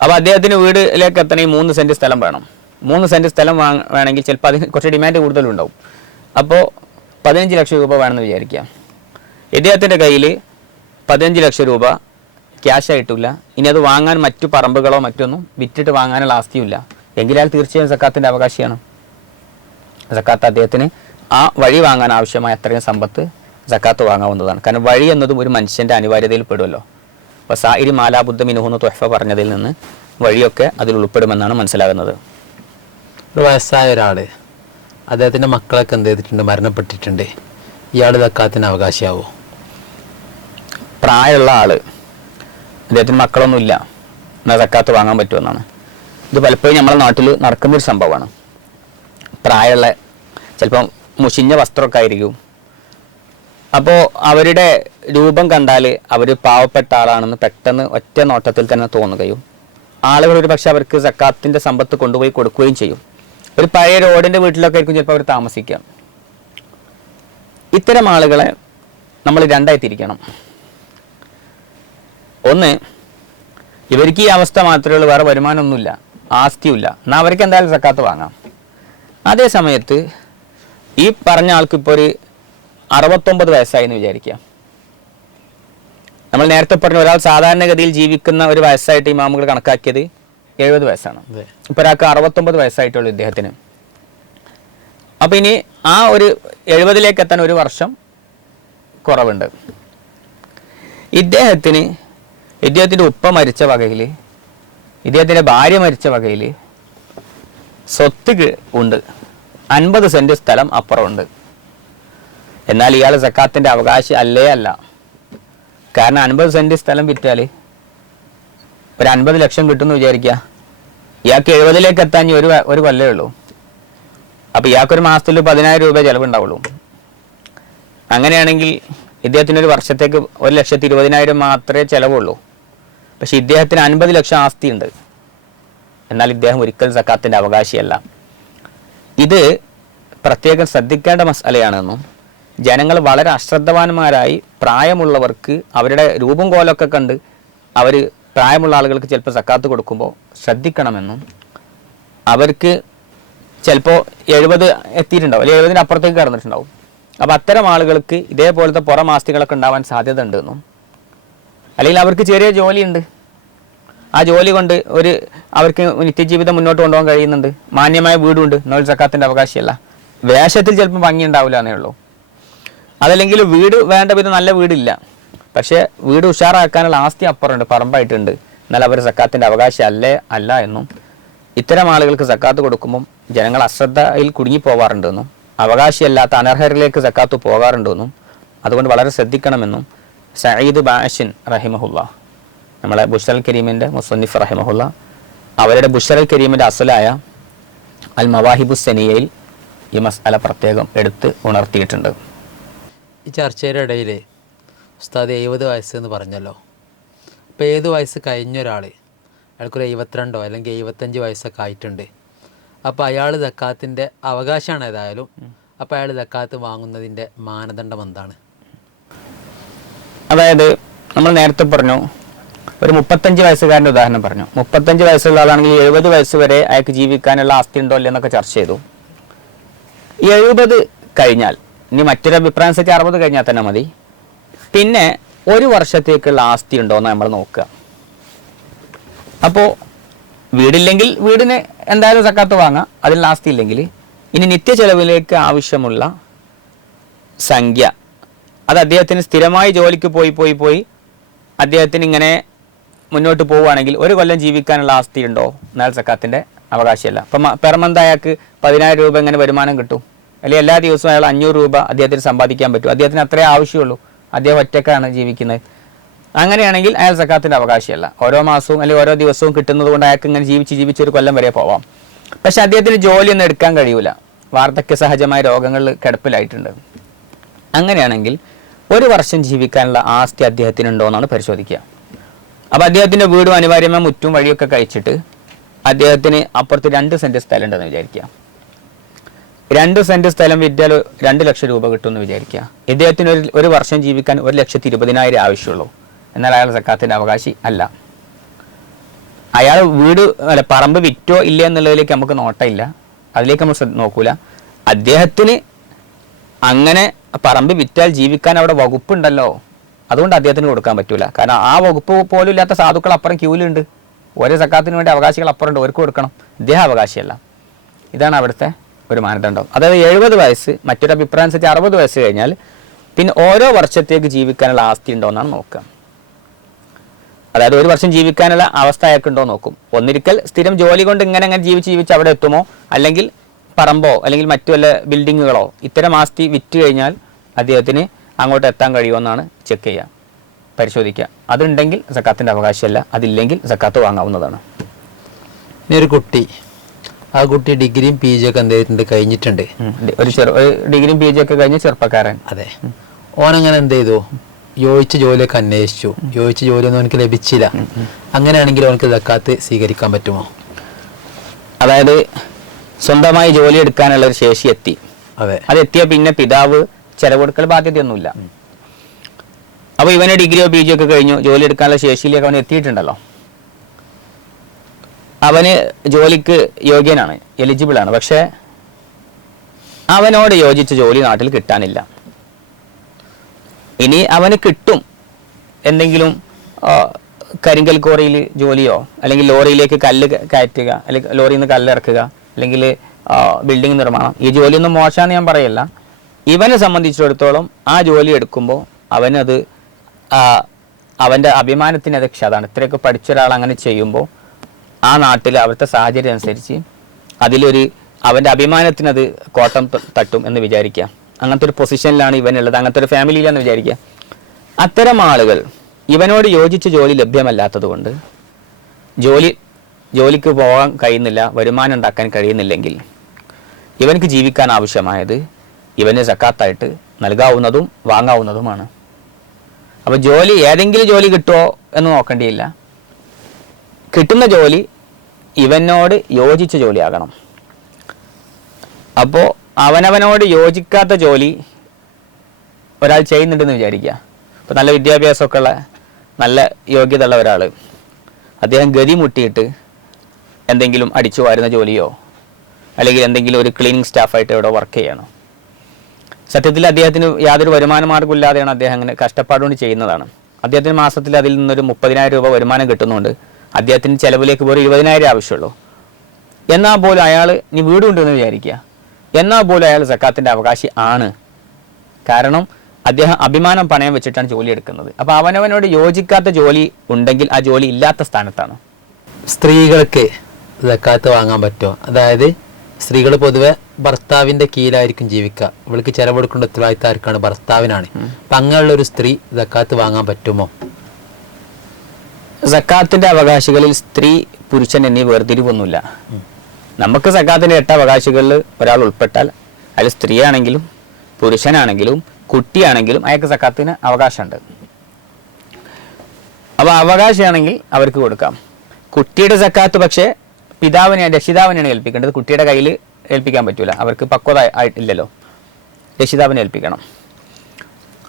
അപ്പോൾ അദ്ദേഹത്തിന് വീട്ടിലേക്ക് എത്തണമെങ്കിൽ 3 സെൻറ്റ് സ്ഥലം വേണം. 3 സെൻറ്റ് സ്ഥലം വേണമെങ്കിൽ ചിലപ്പോൾ അതിന് കുറച്ച് ഡിമാൻഡ് കൂടുതലുണ്ടാവും. അപ്പോൾ 15 ലക്ഷം രൂപ വേണമെന്ന് വിചാരിക്കുക. ഇദ്ദേഹത്തിൻ്റെ കയ്യിൽ 15 ലക്ഷം രൂപ ക്യാഷ് ആയിട്ടില്ല. ഇനി അത് വാങ്ങാൻ മറ്റു പറമ്പുകളോ മറ്റൊന്നും വിറ്റിട്ട് വാങ്ങാനുള്ള ആസ്തിയുമില്ല എങ്കിൽ അയാൾ തീർച്ചയായും സക്കാത്തിൻ്റെ അവകാശിയാണ്. സക്കാത്ത് അദ്ദേഹത്തിന് ആ വഴി വാങ്ങാൻ ആവശ്യമായ അത്രയും സമ്പത്ത് സക്കാത്ത് വാങ്ങാവുന്നതാണ്. കാരണം വഴി എന്നതും ഒരു മനുഷ്യൻ്റെ അനിവാര്യതയിൽ പെടുമല്ലോ. അപ്പോൾ സായിരി മാലാബുദ്ധ മിനുഹെന്ന് ത്വഹ്ഫ പറഞ്ഞതിൽ നിന്ന് വഴിയൊക്കെ അതിൽ ഉൾപ്പെടുമെന്നാണ് മനസ്സിലാകുന്നത്. ഒരു വയസ്സായ ഒരാൾ, അദ്ദേഹത്തിൻ്റെ മക്കളൊക്കെ എന്ത് ചെയ്തിട്ടുണ്ട്, മരണപ്പെട്ടിട്ടുണ്ട്, ഇയാൾ സക്കാത്തിന് അവകാശിയാവോ? പ്രായമുള്ള ആൾ, അദ്ദേഹത്തിന് മക്കളൊന്നുമില്ല, എന്നാൽ സക്കാത്ത് വാങ്ങാൻ പറ്റുമെന്നാണ്. ഇത് പലപ്പോഴും നമ്മുടെ നാട്ടിൽ നടക്കുന്നൊരു സംഭവമാണ്. പ്രായമുള്ള, ചിലപ്പം മുഷിഞ്ഞ വസ്ത്രമൊക്കെ ആയിരിക്കും. അപ്പോൾ അവരുടെ രൂപം കണ്ടാൽ അവർ പാവപ്പെട്ട ആളാണെന്ന് പെട്ടെന്ന് ഒറ്റ നോട്ടത്തിൽ തന്നെ തോന്നുകയും ആളുകൾ ഒരു പക്ഷെ അവർക്ക് സക്കാത്തിൻ്റെ സമ്പത്ത് കൊണ്ടുപോയി കൊടുക്കുകയും ചെയ്യും. ഒരു പഴയ റോഡിൻ്റെ വീട്ടിലൊക്കെ ആയിരിക്കും ചിലപ്പോൾ അവർ താമസിക്കാം. ഇത്തരം ആളുകളെ നമ്മൾ രണ്ടായി തിരിക്കണം. ഒന്ന്, ഇവർക്ക് ഈ അവസ്ഥ മാത്രമേ ഉള്ളൂ, വേറെ വരുമാനമൊന്നുമില്ല, ആസ്തിയുമില്ല, എന്നാൽ അവർക്ക് എന്തായാലും സക്കാത്ത് വാങ്ങാം. അതേ സമയത്ത് ഈ പറഞ്ഞ ആൾക്ക് ഇപ്പോൾ ഒരു 69 വയസ്സായി എന്ന് വിചാരിക്കുക. നമ്മൾ നേരത്തെ പറഞ്ഞ ഒരാൾ സാധാരണഗതിയിൽ ജീവിക്കുന്ന ഒരു വയസ്സായിട്ട് ഇമാമുകൾ കണക്കാക്കിയത് 70 വയസ്സാണ്. ഇപ്പോൾ ഒരാൾക്ക് 69 വയസ്സായിട്ടുള്ളൂ ഇദ്ദേഹത്തിന്. അപ്പം ഇനി ആ ഒരു 70ലേക്ക് എത്താൻ 1 വർഷം കുറവുണ്ട്. ഇദ്ദേഹത്തിൻ്റെ ഉപ്പ മരിച്ച വകയിൽ, ഇദ്ദേഹത്തിൻ്റെ ഭാര്യ മരിച്ച വകയിൽ സ്വത്ത് ഉണ്ട്, 50 സെൻറ്റ് സ്ഥലം അപ്പുറമുണ്ട്. എന്നാൽ ഇയാൾ സക്കാത്തിൻ്റെ അവകാശി അല്ല. കാരണം 50 സെൻറ്റ് സ്ഥലം വിറ്റാൽ ഒരു 50 ലക്ഷം കിട്ടുമെന്ന് വിചാരിക്കുക. ഇയാൾക്ക് 70ലേക്ക് എത്താൻ ഒരു കൊല്ലമേ ഉള്ളൂ. അപ്പോൾ ഇയാൾക്കൊരു മാസത്തിൽ 10,000 രൂപ ചിലവുണ്ടാവുള്ളൂ. അങ്ങനെയാണെങ്കിൽ ഇദ്ദേഹത്തിന് ഒരു വർഷത്തേക്ക് 1,20,000 മാത്രമേ ചിലവുള്ളൂ. പക്ഷെ ഇദ്ദേഹത്തിന് 50 ലക്ഷം ആസ്തിയുണ്ട്. എന്നാൽ ഇദ്ദേഹം ഒരിക്കലും സക്കാത്തിൻ്റെ അവകാശിയല്ല. ഇത് പ്രത്യേകം ശ്രദ്ധിക്കേണ്ട മസലയാണെന്നും ജനങ്ങൾ വളരെ അശ്രദ്ധവാന്മാരായി പ്രായമുള്ളവർക്ക് അവരുടെ രൂപം കോലമൊക്കെ കണ്ട് അവർ പ്രായമുള്ള ആളുകൾക്ക് ചിലപ്പോൾ സക്കാത്ത് കൊടുക്കുമ്പോൾ ശ്രദ്ധിക്കണമെന്നും, അവർക്ക് ചിലപ്പോൾ 70 എത്തിയിട്ടുണ്ടാവും, അല്ലെങ്കിൽ 70-ന് അപ്പുറത്തേക്ക് കടന്നിട്ടുണ്ടാവും. അപ്പോൾ അത്തരം ആളുകൾക്ക് ഇതേപോലത്തെ പുറം ആസ്തികളൊക്കെ ഉണ്ടാവാൻ സാധ്യത ഉണ്ടെന്നും, അല്ലെങ്കിൽ അവർക്ക് ചെറിയ ജോലിയുണ്ട്, ആ ജോലി കൊണ്ട് അവർക്ക് നിത്യജീവിതം മുന്നോട്ട് കൊണ്ടുപോകാൻ കഴിയുന്നുണ്ട്, മാന്യമായ വീടുണ്ട്, എന്നാൽ സക്കാത്തിൻ്റെ അവകാശിയല്ല. വേഷത്തിൽ ചിലപ്പോൾ ഭംഗി ഉണ്ടാവില്ല എന്നേ ഉള്ളൂ. അതല്ലെങ്കിൽ വീട് വേണ്ട വിധം നല്ല വീടില്ല, പക്ഷേ വീട് ഉഷാറാക്കാനുള്ള ആസ്തി അപ്പുറമുണ്ട്, പറമ്പായിട്ടുണ്ട്, എന്നാൽ അവർ സക്കാത്തിൻ്റെ അവകാശി അല്ല എന്നും, ഇത്തരം ആളുകൾക്ക് സക്കാത്ത് കൊടുക്കുമ്പം ജനങ്ങൾ അശ്രദ്ധയിൽ കുടുങ്ങിപ്പോവാറുണ്ടെന്നും, അവകാശിയല്ലാത്ത അനർഹരിലേക്ക് സക്കാത്ത് പോകാറുണ്ടെന്നും, അതുകൊണ്ട് വളരെ ശ്രദ്ധിക്കണമെന്നും സഈദ് ബാഷിൻ റഹിമഹുല്ല, നമ്മളെ ബുശ്റൽ കരീമിൻ്റെ മുസന്നിഫ് റഹിമഹുല്ല, അവരുടെ ബുഷറൽ കരീമിൻ്റെ അസലായ അൽ മവാഹിബു സനിയയിൽ ഈ മസ്അല പ്രത്യേകം എടുത്ത് ഉണർത്തിയിട്ടുണ്ട്. ഈ ചർച്ചയുടെ ഇടയിൽ ഉസ്താദ് 70 വയസ്സെന്ന് പറഞ്ഞല്ലോ. അപ്പോൾ ഏത് വയസ്സ് കഴിഞ്ഞ ഒരാൾ, അയാൾക്കൊരു 72 അല്ലെങ്കിൽ 75 വയസ്സൊക്കെ ആയിട്ടുണ്ട്, അപ്പോൾ അയാൾ സക്കാത്തിൻ്റെ അവകാശമാണ് ഏതായാലും. അപ്പോൾ അയാൾ സക്കാത്ത് വാങ്ങുന്നതിൻ്റെ മാനദണ്ഡം എന്താണ്? അതായത് നമ്മൾ നേരത്തെ പറഞ്ഞു, ഒരു 35 വയസ്സുകാരൻ്റെ ഉദാഹരണം പറഞ്ഞു. 35 വയസ്സുള്ള ആളാണെങ്കിൽ 70 വയസ്സ് വരെ അയാൾക്ക് ജീവിക്കാനുള്ള ആസ്തി ഉണ്ടോ ഇല്ലെന്നൊക്കെ ചർച്ച ചെയ്തു. 70 കഴിഞ്ഞാൽ, ഇനി മറ്റൊരു അഭിപ്രായം അനുസരിച്ച് 60 കഴിഞ്ഞാൽ തന്നെ മതി, പിന്നെ ഒരു വർഷത്തേക്കുള്ള ആസ്തി ഉണ്ടോ എന്ന് നമ്മൾ നോക്കുക. അപ്പോൾ വീടില്ലെങ്കിൽ വീടിന് എന്തായാലും സക്കാത്ത് വാങ്ങാം, അതിൽ ആസ്തി ഇല്ലെങ്കിൽ. ഇനി നിത്യ ചെലവിലേക്ക് ആവശ്യമുള്ള സംഖ്യ, അത് അദ്ദേഹത്തിന് സ്ഥിരമായി ജോലിക്ക് പോയി അദ്ദേഹത്തിന് ഇങ്ങനെ മുന്നോട്ട് പോവുകയാണെങ്കിൽ 1 കൊല്ലം ജീവിക്കാനുള്ള ആസ്തി ഉണ്ടോ എന്നാൽ സക്കാത്തിൻ്റെ അവകാശമല്ല. അപ്പം പെർ മന്ത് അയാൾക്ക് 10,000 രൂപ എങ്ങനെ വരുമാനം കിട്ടും? അല്ലെങ്കിൽ എല്ലാ ദിവസവും അയാൾ 500 രൂപ അദ്ദേഹത്തിന് സമ്പാദിക്കാൻ പറ്റും? അദ്ദേഹത്തിന് അത്രേ ആവശ്യമുള്ളൂ, അദ്ദേഹം ഒറ്റക്കാണ് ജീവിക്കുന്നത്. അങ്ങനെയാണെങ്കിൽ അയാൾ സക്കാത്തിൻ്റെ അവകാശമല്ല. ഓരോ മാസവും അല്ലെങ്കിൽ ഓരോ ദിവസവും കിട്ടുന്നത് കൊണ്ട് അയാൾക്ക് ഇങ്ങനെ ജീവിച്ച് 1 കൊല്ലം വരെ പോവാം. പക്ഷെ അദ്ദേഹത്തിന് ജോലിയൊന്നും എടുക്കാൻ കഴിയൂല, വാർദ്ധക്യ സഹജമായ രോഗങ്ങളിൽ കിടപ്പിലായിട്ടുണ്ട്. അങ്ങനെയാണെങ്കിൽ 1 വർഷം ജീവിക്കാനുള്ള ആസ്തി അദ്ദേഹത്തിനുണ്ടോ എന്നാണ് പരിശോധിക്കുക. അപ്പോൾ അദ്ദേഹത്തിൻ്റെ വീടും അനിവാര്യമായ മുറ്റും വഴിയൊക്കെ കഴിച്ചിട്ട് അദ്ദേഹത്തിന് അപ്പുറത്ത് 2 സെൻറ്റ് സ്ഥലം ഉണ്ടെന്ന് വിചാരിക്കുക. 2 സെൻറ്റ് സ്ഥലം വിറ്റാൽ 2 ലക്ഷം രൂപ കിട്ടുമെന്ന് വിചാരിക്കുക. ഇദ്ദേഹത്തിന് ഒരു വർഷം ജീവിക്കാൻ 1,20,000 ആവശ്യമുള്ളൂ. എന്നാൽ അയാൾ സക്കാത്തിൻ്റെ അവകാശി അല്ല. അയാൾ വീട് പറമ്പ് വിറ്റോ ഇല്ല എന്നുള്ളതിലേക്ക് നമുക്ക് നോട്ടമില്ല, അതിലേക്ക് നമ്മൾ നോക്കൂല. അദ്ദേഹത്തിന് അങ്ങനെ പറമ്പ് വിറ്റാൽ ജീവിക്കാൻ അവിടെ വകുപ്പുണ്ടല്ലോ, അതുകൊണ്ട് അദ്ദേഹത്തിന് കൊടുക്കാൻ പറ്റൂല. കാരണം ആ വകുപ്പ് പോലും ഇല്ലാത്ത സാധുക്കൾ അപ്പുറം ക്യൂലുണ്ട്, ഓരോ സക്കാത്തിന് വേണ്ടി അവകാശികൾ അപ്പുറം ഉണ്ട്, അവർക്ക് കൊടുക്കണം. ഇദ്ദേഹം അവകാശിയല്ല. ഇതാണ് അവിടുത്തെ ഒരു മാനദണ്ഡം. അതായത് 70 വയസ്സ്, മറ്റൊരു അഭിപ്രായം അനുസരിച്ച് 60 വയസ്സ് കഴിഞ്ഞാൽ പിന്നെ ഓരോ വർഷത്തേക്ക് ജീവിക്കാനുള്ള ആസ്തി ഉണ്ടോ എന്നാണ് നോക്കുക. അതായത് 1 വർഷം ജീവിക്കാനുള്ള അവസ്ഥ അയാൾക്കുണ്ടോ നോക്കും. ഒന്നിരിക്കൽ സ്ഥിരം ജോലി കൊണ്ട് ഇങ്ങനെ ജീവിച്ച് അവിടെ എത്തുമോ, അല്ലെങ്കിൽ പറമ്പോ അല്ലെങ്കിൽ മറ്റു വല്ല ബിൽഡിങ്ങുകളോ ഇത്തരം ആസ്തി വിറ്റ് കഴിഞ്ഞാൽ അദ്ദേഹത്തിന് അങ്ങോട്ട് എത്താൻ കഴിയുമെന്നാണ് ചെക്ക് ചെയ്യുക, പരിശോധിക്കുക. അതുണ്ടെങ്കിൽ സക്കാത്തിൻ്റെ അവകാശമല്ല, അതില്ലെങ്കിൽ സക്കാത്ത് വാങ്ങാവുന്നതാണ്. ഇനി ഒരു കുട്ടി, ആ കുട്ടി ഡിഗ്രിയും PG ഒക്കെ എന്ത് ചെയ്തിട്ടുണ്ട്, കഴിഞ്ഞിട്ടുണ്ട്. ഒരു ഡിഗ്രിയും PG ഒക്കെ കഴിഞ്ഞ ചെറുപ്പക്കാരൻ. അതെ, ഓനങ്ങനെ എന്ത് ചെയ്തു, യോജിച്ച ജോലിയൊക്കെ അന്വേഷിച്ചു, യോജിച്ച ജോലിയൊന്നും എനിക്ക് ലഭിച്ചില്ല. അങ്ങനെയാണെങ്കിൽ അവനക്ക് സക്കാത്ത് സ്വീകരിക്കാൻ പറ്റുമോ? അതായത് സ്വന്തമായി ജോലി എടുക്കാനുള്ള ഒരു ശേഷി എത്തി. അതെ, അതെത്തിയ പിന്നെ പിതാവ് ചെലവെടുക്കൽ ബാധ്യതയൊന്നുമില്ല. അപ്പോൾ ഇവന് ഡിഗ്രിയോ PG ഒക്കെ കഴിഞ്ഞു, ജോലി എടുക്കാനുള്ള ശേഷിയിലേക്ക് അവൻ എത്തിയിട്ടുണ്ടല്ലോ, അവന് ജോലിക്ക് യോഗ്യനാണ്, എലിജിബിളാണ്. പക്ഷേ അവനോട് യോജിച്ച ജോലി നാട്ടിൽ കിട്ടാനില്ല. ഇനി അവന് കിട്ടും എന്തെങ്കിലും കരിങ്കൽ കോറിയിൽ ജോലിയോ, അല്ലെങ്കിൽ ലോറിയിലേക്ക് കല്ല് കയറ്റുക, അല്ലെങ്കിൽ ലോറിയിൽ നിന്ന് കല്ലിറക്കുക, അല്ലെങ്കിൽ ബിൽഡിംഗ് നിർമ്മാണം. ഈ ജോലിയൊന്നും മോശമാണെന്ന് ഞാൻ പറയില്ല. ഇവനെ സംബന്ധിച്ചിടത്തോളം ആ ജോലി എടുക്കുമ്പോൾ അവനത് അവൻ്റെ അഭിമാനത്തിന് അത് ക്ഷതാണ്. ഇത്രയൊക്കെ പഠിച്ച ഒരാൾ അങ്ങനെ ചെയ്യുമ്പോൾ ആ നാട്ടിൽ അവിടുത്തെ സാഹചര്യം അനുസരിച്ച് അവൻ്റെ അഭിമാനത്തിനത് കോട്ടം തട്ടും എന്ന് വിചാരിക്കുക. അങ്ങനത്തെ ഒരു പൊസിഷനിലാണ് ഇവനുള്ളത്, അങ്ങനത്തെ ഒരു ഫാമിലിയിലാണെന്ന് വിചാരിക്കുക. അത്തരം ആളുകൾ ഇവനോട് യോജിച്ച ജോലി ലഭ്യമല്ലാത്തത് കൊണ്ട് ജോലിക്ക് പോകാൻ കഴിയുന്നില്ല, വരുമാനം ഉണ്ടാക്കാൻ കഴിയുന്നില്ലെങ്കിൽ ഇവനക്ക് ജീവിക്കാൻ ആവശ്യമായത് ഇവന് സക്കാത്തായിട്ട് നൽകാവുന്നതും വാങ്ങാവുന്നതുമാണ്. അപ്പോൾ ഏതെങ്കിലും ജോലി കിട്ടുമോ എന്ന് നോക്കേണ്ടിയില്ല. കിട്ടുന്ന ജോലി ഇവനോട് യോജിച്ച ജോലിയാകണം. അപ്പോൾ അവനവനോട് യോജിക്കാത്ത ജോലി ഒരാൾ ചെയ്യുന്നുണ്ടെന്ന് വിചാരിക്കുക. ഇപ്പോൾ നല്ല വിദ്യാഭ്യാസമൊക്കെ ഉള്ള നല്ല യോഗ്യത ഉള്ള ഒരാൾ, അദ്ദേഹം ഗതി മുട്ടിയിട്ട് എന്തെങ്കിലും അടിച്ചു വാരുന്ന ജോലിയോ അല്ലെങ്കിൽ എന്തെങ്കിലും ഒരു ക്ലീനിങ് സ്റ്റാഫായിട്ട് ഇവിടെ വർക്ക് ചെയ്യണം. സത്യത്തിൽ അദ്ദേഹത്തിന് യാതൊരു വരുമാന മാർഗ്ഗമില്ലാതെയാണ് അദ്ദേഹം അങ്ങനെ കഷ്ടപ്പാടുകൊണ്ട് ചെയ്യുന്നതാണ്. അദ്ദേഹത്തിന് മാസത്തിൽ അതിൽ നിന്നൊരു 30,000 രൂപ വരുമാനം കിട്ടുന്നുണ്ട്. അദ്ദേഹത്തിന് ചിലവിലേക്ക് വെറും 20,000 ആവശ്യമുള്ളൂ. എന്നാൽ പോലും അയാൾ ഇനി വീടുണ്ടെന്ന് വിചാരിക്കുക, എന്നാൽ പോലും അയാൾ സക്കാത്തിൻ്റെ അവകാശി ആണ്. കാരണം അദ്ദേഹം അഭിമാനം പണയം വെച്ചിട്ടാണ് ജോലി എടുക്കുന്നത്. അപ്പോൾ അവനവനോട് യോജിക്കാത്ത ജോലി ഉണ്ടെങ്കിൽ ആ ജോലി ഇല്ലാത്ത സ്ഥാനത്താണ്. സ്ത്രീകൾക്ക് സക്കാത്ത് വാങ്ങാൻ പറ്റുമോ? അതായത് സ്ത്രീകൾ പൊതുവെ ഭർത്താവിൻ്റെ കീഴിലായിരിക്കും ജീവിക്കുക, ഇവൾക്ക് ചിലവെടുക്കേണ്ട ഉത്തരവാദിത്തം ആർക്കാണ്? ഭർത്താവിനാണ്. അപ്പം അങ്ങനെയുള്ള ഒരു സ്ത്രീ സക്കാത്ത് വാങ്ങാൻ പറ്റുമോ? സക്കാത്തിൻ്റെ അവകാശികളിൽ സ്ത്രീ പുരുഷൻ എന്നീ വേർതിരിവൊന്നുമില്ല. നമുക്ക് സക്കാത്തിന്റെ 8 അവകാശികളിൽ ഒരാൾ ഉൾപ്പെട്ടാൽ അതിൽ സ്ത്രീയാണെങ്കിലും പുരുഷനാണെങ്കിലും കുട്ടിയാണെങ്കിലും അയാൾക്ക് സക്കാത്തിന് അവകാശമുണ്ട്. അപ്പോൾ അവകാശമാണെങ്കിൽ അവർക്ക് കൊടുക്കാം. കുട്ടിയുടെ സക്കാത്ത് പക്ഷേ രക്ഷിതാവിനെയാണ് ഏൽപ്പിക്കേണ്ടത്. കുട്ടിയുടെ കയ്യിൽ ഏൽപ്പിക്കാൻ പറ്റൂല, അവർക്ക് പക്വത ആയിട്ടില്ലല്ലോ, രക്ഷിതാവിനെ ഏൽപ്പിക്കണം.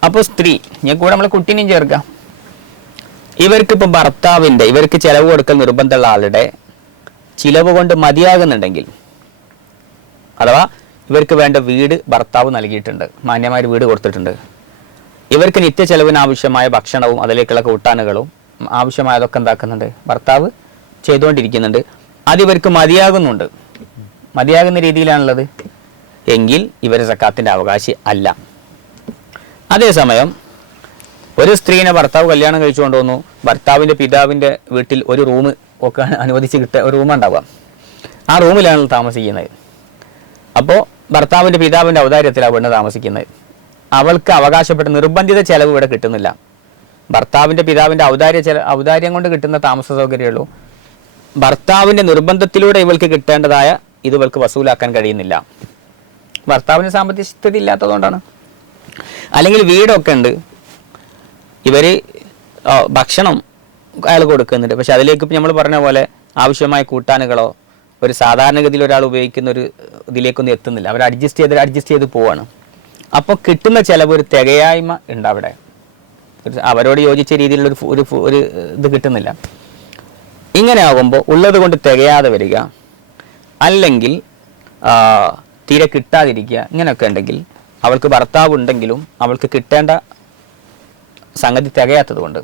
അപ്പോൾ സ്ത്രീ ഞാൻ കൂടെ നമ്മളെ കുട്ടീനെയും ചേർക്കാം. ഇവർക്കിപ്പോൾ ഇവർക്ക് ചിലവ് കൊടുക്കൽ നിർബന്ധമുള്ള ആളുടെ ചിലവ് കൊണ്ട് മതിയാകുന്നുണ്ടെങ്കിൽ, അഥവാ ഇവർക്ക് വേണ്ട വീട് ഭർത്താവ് നൽകിയിട്ടുണ്ട്, മാന്യമായ വീട് കൊടുത്തിട്ടുണ്ട്, ഇവർക്ക് നിത്യ ചെലവിന് ആവശ്യമായ ഭക്ഷണവും അതിലേക്കുള്ള കൂട്ടാനുകളും ആവശ്യമായതൊക്കെ എന്താക്കുന്നുണ്ട്, ഭർത്താവ് ചെയ്തുകൊണ്ടിരിക്കുന്നുണ്ട്, അതിവർക്ക് മതിയാകുന്നുണ്ട്, മതിയാകുന്ന രീതിയിലാണുള്ളത് എങ്കിൽ ഇവർ സക്കാത്തിൻ്റെ അവകാശി അല്ല. അതേസമയം ഒരു സ്ത്രീനെ ഭർത്താവ് കല്യാണം കഴിച്ചു കൊണ്ടുവന്നു, ഭർത്താവിൻ്റെ പിതാവിൻ്റെ വീട്ടിൽ ഒരു റൂം ഒക്കെ അനുവദിച്ച് ഒരു റൂം ഉണ്ടാവാം, ആ റൂമിലാണ് താമസിക്കുന്നത്. അപ്പോൾ ഭർത്താവിൻ്റെ പിതാവിൻ്റെ ഔദാര്യത്തിലാണ് പെണ്ണ് താമസിക്കുന്നത്. അവൾക്ക് അവകാശപ്പെട്ട നിർബന്ധിത ചെലവ് ഇവിടെ കിട്ടുന്നില്ല. ഭർത്താവിൻ്റെ പിതാവിൻ്റെ ഔദാര്യം കൊണ്ട് കിട്ടുന്ന താമസ സൗകര്യമുള്ളൂ. ഭർത്താവിൻ്റെ നിർബന്ധത്തിലൂടെ ഇവൾക്ക് കിട്ടേണ്ടതായ ഇത് ഇവൾക്ക് വസൂലാക്കാൻ കഴിയുന്നില്ല. ഭർത്താവിന് സാമ്പത്തിക സ്ഥിതി ഇല്ലാത്തതുകൊണ്ടാണ്. അല്ലെങ്കിൽ വീടൊക്കെ ഉണ്ട്, ഇവർ ഭക്ഷണം അയാൾ കൊടുക്കുന്നുണ്ട്, പക്ഷെ അതിലേക്ക് ഇപ്പം നമ്മൾ പറഞ്ഞ പോലെ ആവശ്യമായ കൂട്ടാനുകളോ ഒരു സാധാരണഗതിയിൽ ഒരാൾ ഉപയോഗിക്കുന്ന ഒരു ഇതിലേക്കൊന്നും എത്തുന്നില്ല. അവർ അഡ്ജസ്റ്റ് ചെയ്ത് പോവാണ്. അപ്പോൾ കിട്ടുന്ന ചിലവ് ഒരു തികയായ്മ ഉണ്ട് അവിടെ, അവരോട് യോജിച്ച രീതിയിലുള്ള ഒരു ഇത് കിട്ടുന്നില്ല. ഇങ്ങനെ ആകുമ്പോൾ ഉള്ളത് കൊണ്ട് തികയാതെ വരിക, അല്ലെങ്കിൽ തീരെ കിട്ടാതിരിക്കുക, ഇങ്ങനെയൊക്കെ ഉണ്ടെങ്കിൽ അവൾക്ക് ഭർത്താവ് ഉണ്ടെങ്കിലും അവൾക്ക് കിട്ടേണ്ട സംഗതി തികയാത്തത് കൊണ്ട്,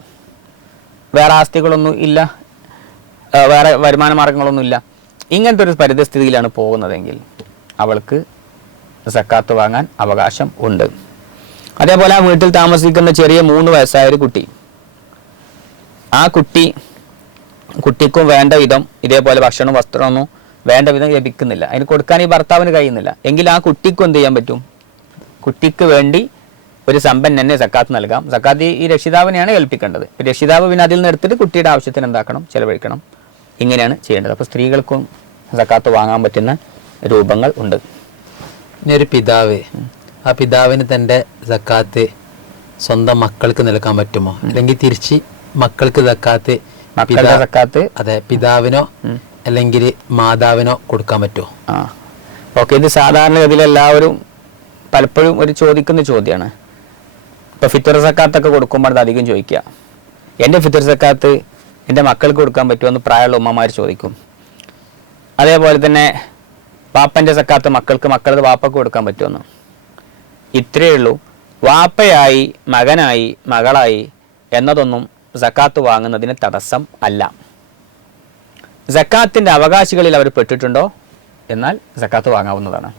വേറെ ആസ്തികളൊന്നും ഇല്ല, വേറെ വരുമാന മാർഗങ്ങളൊന്നും ഇല്ല, ഇങ്ങനത്തെ ഒരു പരിതസ്ഥിതിയിലാണ് പോകുന്നതെങ്കിൽ അവൾക്ക് സക്കാത്ത് വാങ്ങാൻ അവകാശം ഉണ്ട്. അതേപോലെ ആ വീട്ടിൽ താമസിക്കുന്ന ചെറിയ 3 വയസ്സായ ഒരു കുട്ടി, ആ കുട്ടിക്കും വേണ്ട വിധം ഇതേപോലെ ഭക്ഷണവും വസ്ത്രമൊന്നും വേണ്ട വിധം ലഭിക്കുന്നില്ല, അതിന് കൊടുക്കാൻ ഈ ഭർത്താവിന് കഴിയുന്നില്ല എങ്കിൽ ആ കുട്ടിക്കും എന്ത് ചെയ്യാൻ പറ്റും, കുട്ടിക്ക് വേണ്ടി ഒരു സമ്പന്നനെ സക്കാത്ത് നൽകാം. സക്കാത്ത് ഈ രക്ഷിതാവിനെയാണ് ഏൽപ്പിക്കേണ്ടത്. രക്ഷിതാവ് പിന്നെ അതിൽ നിന്ന് എടുത്തിട്ട് കുട്ടിയുടെ ആവശ്യത്തിന് എന്താക്കണം, ചെലവഴിക്കണം. ഇങ്ങനെയാണ് ചെയ്യേണ്ടത്. അപ്പോൾ സ്ത്രീകൾക്കും സക്കാത്ത് വാങ്ങാൻ പറ്റുന്ന രൂപങ്ങൾ ഉണ്ട്. ഇനി ഒരു പിതാവ്, ആ പിതാവിന് തൻ്റെ സക്കാത്ത് സ്വന്തം മക്കൾക്ക് നൽകാൻ പറ്റുമോ, അല്ലെങ്കിൽ തിരിച്ച് മക്കൾക്ക് സക്കാത്ത് അതെ പിതാവിനോ അല്ലെങ്കിൽ മാതാവിനോ കൊടുക്കാൻ പറ്റുമോ? ഓക്കെ, ഇത് സാധാരണഗതിയിൽ എല്ലാവരും പലപ്പോഴും ഒരു ചോദിക്കുന്ന ചോദ്യമാണ്. ഇപ്പോൾ ഫിത്തർ സക്കാത്തൊക്കെ കൊടുക്കുമ്പോൾ അത് അധികം ചോദിക്കുക, എൻ്റെ ഫിത്തർ സക്കാത്ത് എൻ്റെ മക്കൾക്ക് കൊടുക്കാൻ പറ്റുമോ പ്രായമുള്ള ഉമ്മമാർ ചോദിക്കും. അതേപോലെ തന്നെ വാപ്പൻ്റെ സക്കാത്ത് മക്കളത് വാപ്പക്ക് കൊടുക്കാൻ പറ്റുമെന്ന്. ഇത്രയേ ഉള്ളൂ. വാപ്പയായി മകനായി മകളായി എന്നതൊന്നും സക്കാത്ത് വാങ്ങുന്നതിന് തടസ്സം അല്ല. സക്കാത്തിൻ്റെ അവകാശികളിൽ അവർ പെട്ടിട്ടുണ്ടോ എന്നാൽ സക്കാത്ത് വാങ്ങാവുന്നതാണ്.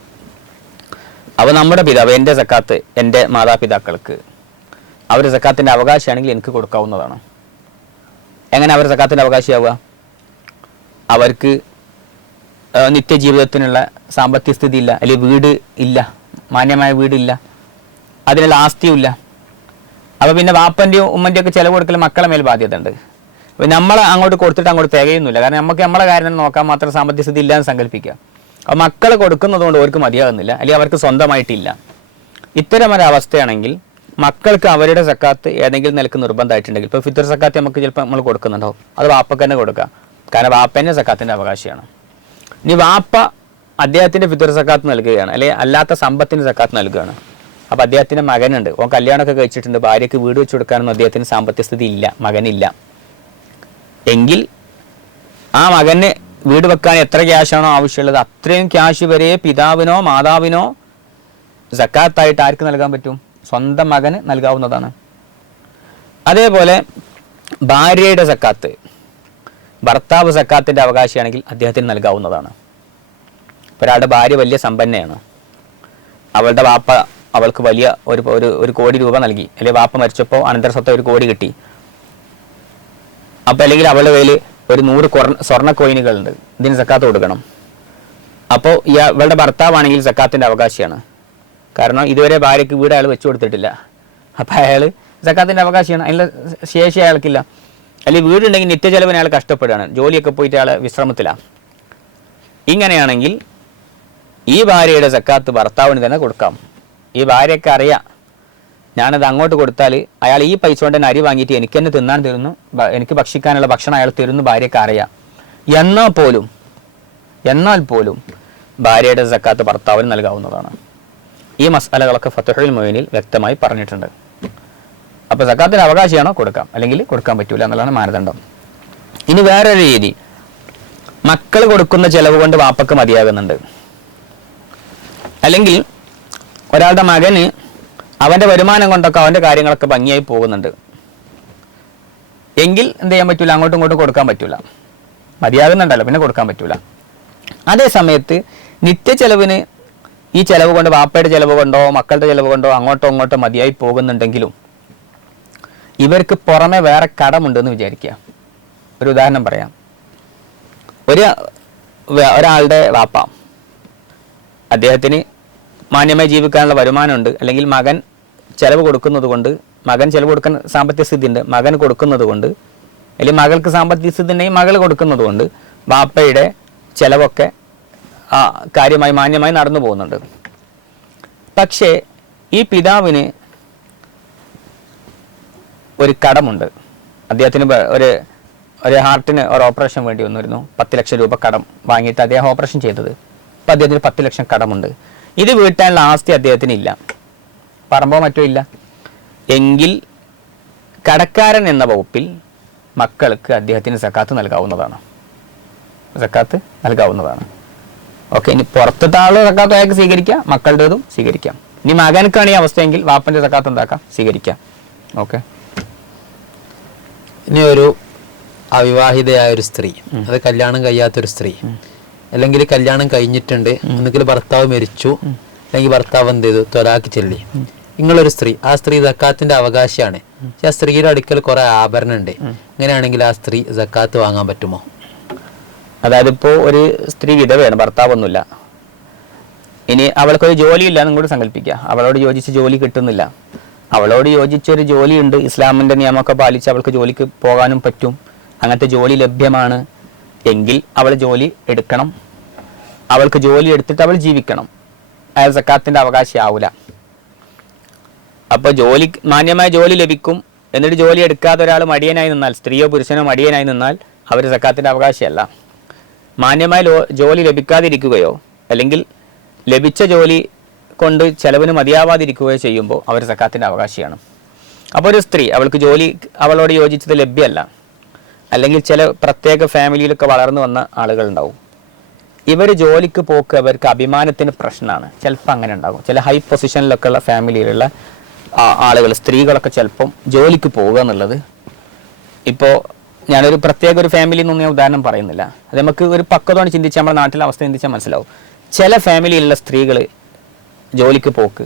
അപ്പോൾ നമ്മുടെ പിതാവ്, എൻ്റെ സക്കാത്ത് എൻ്റെ മാതാപിതാക്കൾക്ക് അവർ സക്കാത്തിൻ്റെ അവകാശിയാണെങ്കിൽ എനിക്ക് കൊടുക്കാവുന്നതാണ്. എങ്ങനെ അവർ സക്കാത്തിൻ്റെ അവകാശിയാവുക? അവർക്ക് നിത്യജീവിതത്തിനുള്ള സാമ്പത്തിക സ്ഥിതി ഇല്ല, അല്ലെങ്കിൽ വീട് ഇല്ല, മാന്യമായ വീടില്ല, അതിനുള്ള ആസ്തിയും ഇല്ല. അപ്പോൾ പിന്നെ വാപ്പൻ്റെയും ഉമ്മൻ്റെയും ഒക്കെ ചിലവ് കൊടുക്കൽ മക്കളെ മേൽ ബാധ്യത ഉണ്ട്. അപ്പോൾ നമ്മളെ അങ്ങോട്ട് കൊടുത്തിട്ട് അങ്ങോട്ട് തികയുന്നില്ല, കാരണം നമുക്ക് നമ്മളെ കാര്യം നോക്കാൻ മാത്രം സാമ്പത്തിക സ്ഥിതി ഇല്ലാന്ന് സങ്കല്പിക്കുക. അപ്പോൾ മക്കളെ കൊടുക്കുന്നതുകൊണ്ട് അവർക്ക് മതിയാകുന്നില്ല, അല്ലെങ്കിൽ അവർക്ക് സ്വന്തമായിട്ടില്ല. ഇത്തരമൊരവസ്ഥയാണെങ്കിൽ മക്കൾക്ക് അവരുടെ സക്കാത്ത് ഏതെങ്കിലും നിലക്ക് നിർബന്ധമായിട്ടുണ്ടെങ്കിൽ, ഇപ്പോൾ ഫിത്തർ സക്കാത്ത് നമുക്ക് ചിലപ്പോൾ നമ്മൾ കൊടുക്കുന്നുണ്ടാവും, അത് വാപ്പക്ക് തന്നെ കൊടുക്കാം, കാരണം വാപ്പന്നെ സക്കാത്തിൻ്റെ അവകാശിയാണ്. ഇനി വാപ്പ അദ്ദേഹത്തിൻ്റെ ഫിത്തർ സക്കാത്ത് നൽകുകയാണ്, അല്ലെങ്കിൽ അല്ലാത്ത സമ്പത്തിന് സക്കാത്ത് നൽകുകയാണ്. അപ്പോൾ അദ്ദേഹത്തിൻ്റെ മകനുണ്ട്, ഓൻ കല്യാണമൊക്കെ കഴിച്ചിട്ടുണ്ട്, ഭാര്യയ്ക്ക് വീട് വെച്ച് കൊടുക്കാനൊന്നും അദ്ദേഹത്തിന് സാമ്പത്തിക സ്ഥിതി ഇല്ല, മകനില്ല എങ്കിൽ ആ മകന് വീട് വെക്കാൻ എത്ര ക്യാഷാണോ ആവശ്യമുള്ളത് അത്രയും ക്യാഷ് വരെ പിതാവിനോ മാതാവിനോ സക്കാത്തായിട്ട് ആർക്ക് നൽകാൻ പറ്റും? സ്വന്തം മകന് നൽകാവുന്നതാണ്. അതേപോലെ ഭാര്യയുടെ സക്കാത്ത്, ഭർത്താവ് സക്കാത്തിൻ്റെ അവകാശിയാണെങ്കിൽ അദ്ദേഹത്തിന് നൽകാവുന്നതാണ്. ഒരാളുടെ ഭാര്യ വലിയ സമ്പന്നയാണ്, അവളുടെ വാപ്പ അവൾക്ക് വലിയ ഒരു 1 കോടി രൂപ നൽകി, അല്ലെങ്കിൽ വാപ്പ മരിച്ചപ്പോൾ അനന്തര സ്വത്ത് 1 കോടി കിട്ടി. അപ്പോൾ അല്ലെങ്കിൽ അവളുടെ കയ്യിൽ ഒരു 100 സ്വർണ്ണ കോയിനുകളുണ്ട്, ഇതിന് സക്കാത്ത് കൊടുക്കണം. അപ്പോൾ ഇവളുടെ ഭർത്താവാണെങ്കിൽ സക്കാത്തിൻ്റെ അവകാശിയാണ്, കാരണം ഇതുവരെ ഭാര്യയ്ക്ക് വീട് അയാൾ വെച്ചു കൊടുത്തിട്ടില്ല. അപ്പോൾ അയാൾ സക്കാത്തിൻ്റെ അവകാശിയാണ്, അതിനുള്ള ശേഷി അയാൾക്കില്ല. അല്ലെങ്കിൽ വീടുണ്ടെങ്കിൽ നിത്യചെലവിന് അയാൾ കഷ്ടപ്പെടുകയാണ്, ജോലിയൊക്കെ പോയിട്ട് അയാൾ വിശ്രമത്തിലാണ്. ഇങ്ങനെയാണെങ്കിൽ ഈ ഭാര്യയുടെ സക്കാത്ത് ഭർത്താവിന് തന്നെ കൊടുക്കാം. ഈ ഭാര്യയ്ക്ക് അറിയാം ഞാനത് അങ്ങോട്ട് കൊടുത്താൽ അയാൾ ഈ പൈസ കൊണ്ട് തന്നെ അരി വാങ്ങിയിട്ട് എനിക്ക് തന്നെ തിന്നാൻ തരുന്നു, എനിക്ക് ഭക്ഷിക്കാനുള്ള ഭക്ഷണം അയാൾ തരുന്നു ഭാര്യയ്ക്ക് അറിയാം. എന്നാൽ പോലും ഭാര്യയുടെ സക്കാത്ത് ഭർത്താവിന് നൽകാവുന്നതാണ്. ഈ മസാലകളൊക്കെ ഫത്ഹുൽ മുഈനിൽ വ്യക്തമായി പറഞ്ഞിട്ടുണ്ട്. അപ്പോൾ സക്കാത്തിന് അവകാശിയാണോ കൊടുക്കാം, അല്ലെങ്കിൽ കൊടുക്കാൻ പറ്റൂല എന്നുള്ളതാണ് മാനദണ്ഡം. ഇനി വേറൊരു രീതി, മക്കൾ കൊടുക്കുന്ന ചെലവ് കൊണ്ട് വാപ്പക്ക് മതിയാകുന്നുണ്ട്, അല്ലെങ്കിൽ ഒരാളുടെ മകന് അവൻ്റെ വരുമാനം കൊണ്ടൊക്കെ അവൻ്റെ കാര്യങ്ങളൊക്കെ ഭംഗിയായി പോകുന്നുണ്ട് എങ്കിൽ എന്ത് ചെയ്യാൻ പറ്റൂല, അങ്ങോട്ടും ഇങ്ങോട്ടും കൊടുക്കാൻ പറ്റൂല. മതിയാകുന്നുണ്ടല്ലോ പിന്നെ കൊടുക്കാൻ പറ്റൂല. അതേ സമയത്ത് നിത്യചെലവിന് ഈ ചെലവ് കൊണ്ട്, വാപ്പയുടെ ചെലവ് കൊണ്ടോ മക്കളുടെ ചെലവ് കൊണ്ടോ അങ്ങോട്ടോ ഇങ്ങോട്ടോ മതിയായി പോകുന്നുണ്ടെങ്കിലും ഇവർക്ക് പുറമെ വേറെ കടമുണ്ടെന്ന് വിചാരിക്കുക. ഒരു ഉദാഹരണം പറയാം. ഒരാളുടെ വാപ്പ, അദ്ദേഹത്തിന് മാന്യമായി ജീവിക്കാനുള്ള വരുമാനമുണ്ട്, അല്ലെങ്കിൽ മകൻ ചെലവ് കൊടുക്കുന്നത് കൊണ്ട്, മകൻ ചെലവ് കൊടുക്കാൻ സാമ്പത്തിക സ്ഥിതി ഉണ്ട്, മകൻ കൊടുക്കുന്നത് കൊണ്ട്, അല്ലെങ്കിൽ മകൾക്ക് സാമ്പത്തിക സ്ഥിതി ഉണ്ടെങ്കിൽ മകൾ കൊടുക്കുന്നത് കൊണ്ട് വാപ്പയുടെ ചെലവൊക്കെ കാര്യമായി മാന്യമായി നടന്നു പോകുന്നുണ്ട്. പക്ഷേ ഈ പിതാവിന് ഒരു കടമുണ്ട്. അദ്ദേഹത്തിന് ഒരു ഹാർട്ടിന് ഒരു ഓപ്പറേഷൻ വേണ്ടി വന്നിരുന്നു. 10 ലക്ഷം രൂപ കടം വാങ്ങിയിട്ട് അദ്ദേഹം ഓപ്പറേഷൻ ചെയ്തത്. അപ്പം അദ്ദേഹത്തിന് 10 ലക്ഷം കടമുണ്ട്. ഇത് വീട്ടാനുള്ള ആസ്തി അദ്ദേഹത്തിന് ഇല്ല, പറമ്പോ മറ്റോ ഇല്ല. എങ്കിൽ കടക്കാരൻ എന്ന വകുപ്പിൽ മക്കൾക്ക് അദ്ദേഹത്തിന് സക്കാത്ത് നൽകാവുന്നതാണ്. ഓക്കെ. ഇനി പുറത്തത്തെ ആള് സക്കാത്ത് അയാൾക്ക് സ്വീകരിക്കാം, മക്കളുടേതും സ്വീകരിക്കാം. ഇനി മകനക്കാണ് ഈ അവസ്ഥയെങ്കിൽ വാപ്പൻ്റെ സക്കാത്ത് എന്താക്കാം, സ്വീകരിക്കാം. ഓക്കെ. ഇനി ഒരു അവിവാഹിതയായ ഒരു സ്ത്രീ, അത് കല്യാണം കഴിയാത്തൊരു സ്ത്രീ, അല്ലെങ്കിൽ കല്യാണം കഴിഞ്ഞിട്ടുണ്ട്, ഒന്നുകിൽ ഭർത്താവ് മരിച്ചു, അല്ലെങ്കിൽ ഭർത്താവ് എന്ത് ചെയ്തു, ത്വലാഖ് ചൊല്ലി, നിങ്ങളൊരു സ്ത്രീ, ആ സ്ത്രീ സക്കാത്തിന്റെ അവകാശിയാണ്. പക്ഷെ ആ സ്ത്രീയുടെ അടുക്കൽ കുറെ ആഭരണം ഉണ്ട്. അങ്ങനെയാണെങ്കിൽ ആ സ്ത്രീ സക്കാത്ത് വാങ്ങാൻ പറ്റുമോ? അതായത് ഇപ്പോൾ ഒരു സ്ത്രീ വിധവയാണ്, ഭർത്താവൊന്നുമില്ല. ഇനി അവൾക്കൊരു ജോലിയില്ല എന്നും കൂടി സങ്കല്പിക്കുക. അവളോട് യോജിച്ച ജോലി കിട്ടുന്നില്ല. അവളോട് യോജിച്ചൊരു ജോലിയുണ്ട്, ഇസ്ലാമിൻ്റെ നിയമമൊക്കെ പാലിച്ച് അവൾക്ക് ജോലിക്ക് പോകാനും പറ്റും, അങ്ങനത്തെ ജോലി ലഭ്യമാണ് എങ്കിൽ അവൾ ജോലി എടുക്കണം. അവൾക്ക് ജോലി എടുത്തിട്ട് അവൾ ജീവിക്കണം. അയാൾ സക്കാത്തിൻ്റെ അവകാശിയാവില്ല. അപ്പോൾ മാന്യമായ ജോലി ലഭിക്കും. എന്നിട്ട് ജോലി എടുക്കാതെ ഒരാൾ മടിയനായി നിന്നാൽ, സ്ത്രീയോ പുരുഷനോ മടിയനായി നിന്നാൽ അവർ സക്കാത്തിൻ്റെ അവകാശിയല്ല. മാന്യമായ ജോലി ലഭിക്കാതിരിക്കുകയോ അല്ലെങ്കിൽ ലഭിച്ച ജോലി കൊണ്ട് ചെലവിന് മതിയാവാതിരിക്കുകയോ ചെയ്യുമ്പോൾ അവർ സക്കാത്തിൻ്റെ അവകാശിയാണ്. അപ്പോൾ ഒരു സ്ത്രീ, അവൾക്ക് ജോലി അവളോട് യോജിച്ചത് ലഭ്യമല്ല, അല്ലെങ്കിൽ ചില പ്രത്യേക ഫാമിലിയിലൊക്കെ വളർന്നു വന്ന ആളുകളുണ്ടാവും. ഇവർ ജോലിക്ക് പോക്ക് അവർക്ക് അഭിമാനത്തിന് പ്രശ്നമാണ്. ചിലപ്പോൾ അങ്ങനെ ഉണ്ടാകും. ചില ഹൈ പൊസിഷനിലൊക്കെ ഉള്ള ഫാമിലിയിലുള്ള ആളുകൾ, സ്ത്രീകളൊക്കെ ചിലപ്പം ജോലിക്ക് പോവുക എന്നുള്ളത്, ഇപ്പോൾ ഞാനൊരു പ്രത്യേക ഒരു ഫാമിലിയിൽ നിന്നൊന്നും ഞാൻ ഉദാഹരണം പറയുന്നില്ല, അത് നമുക്ക് ഒരു പക്വതോടെ ചിന്തിച്ചാൽ, നമ്മുടെ നാട്ടിലെ അവസ്ഥ ചിന്തിച്ചാൽ മനസ്സിലാവും. ചില ഫാമിലിയിലുള്ള സ്ത്രീകൾ ജോലിക്ക് പോക്ക്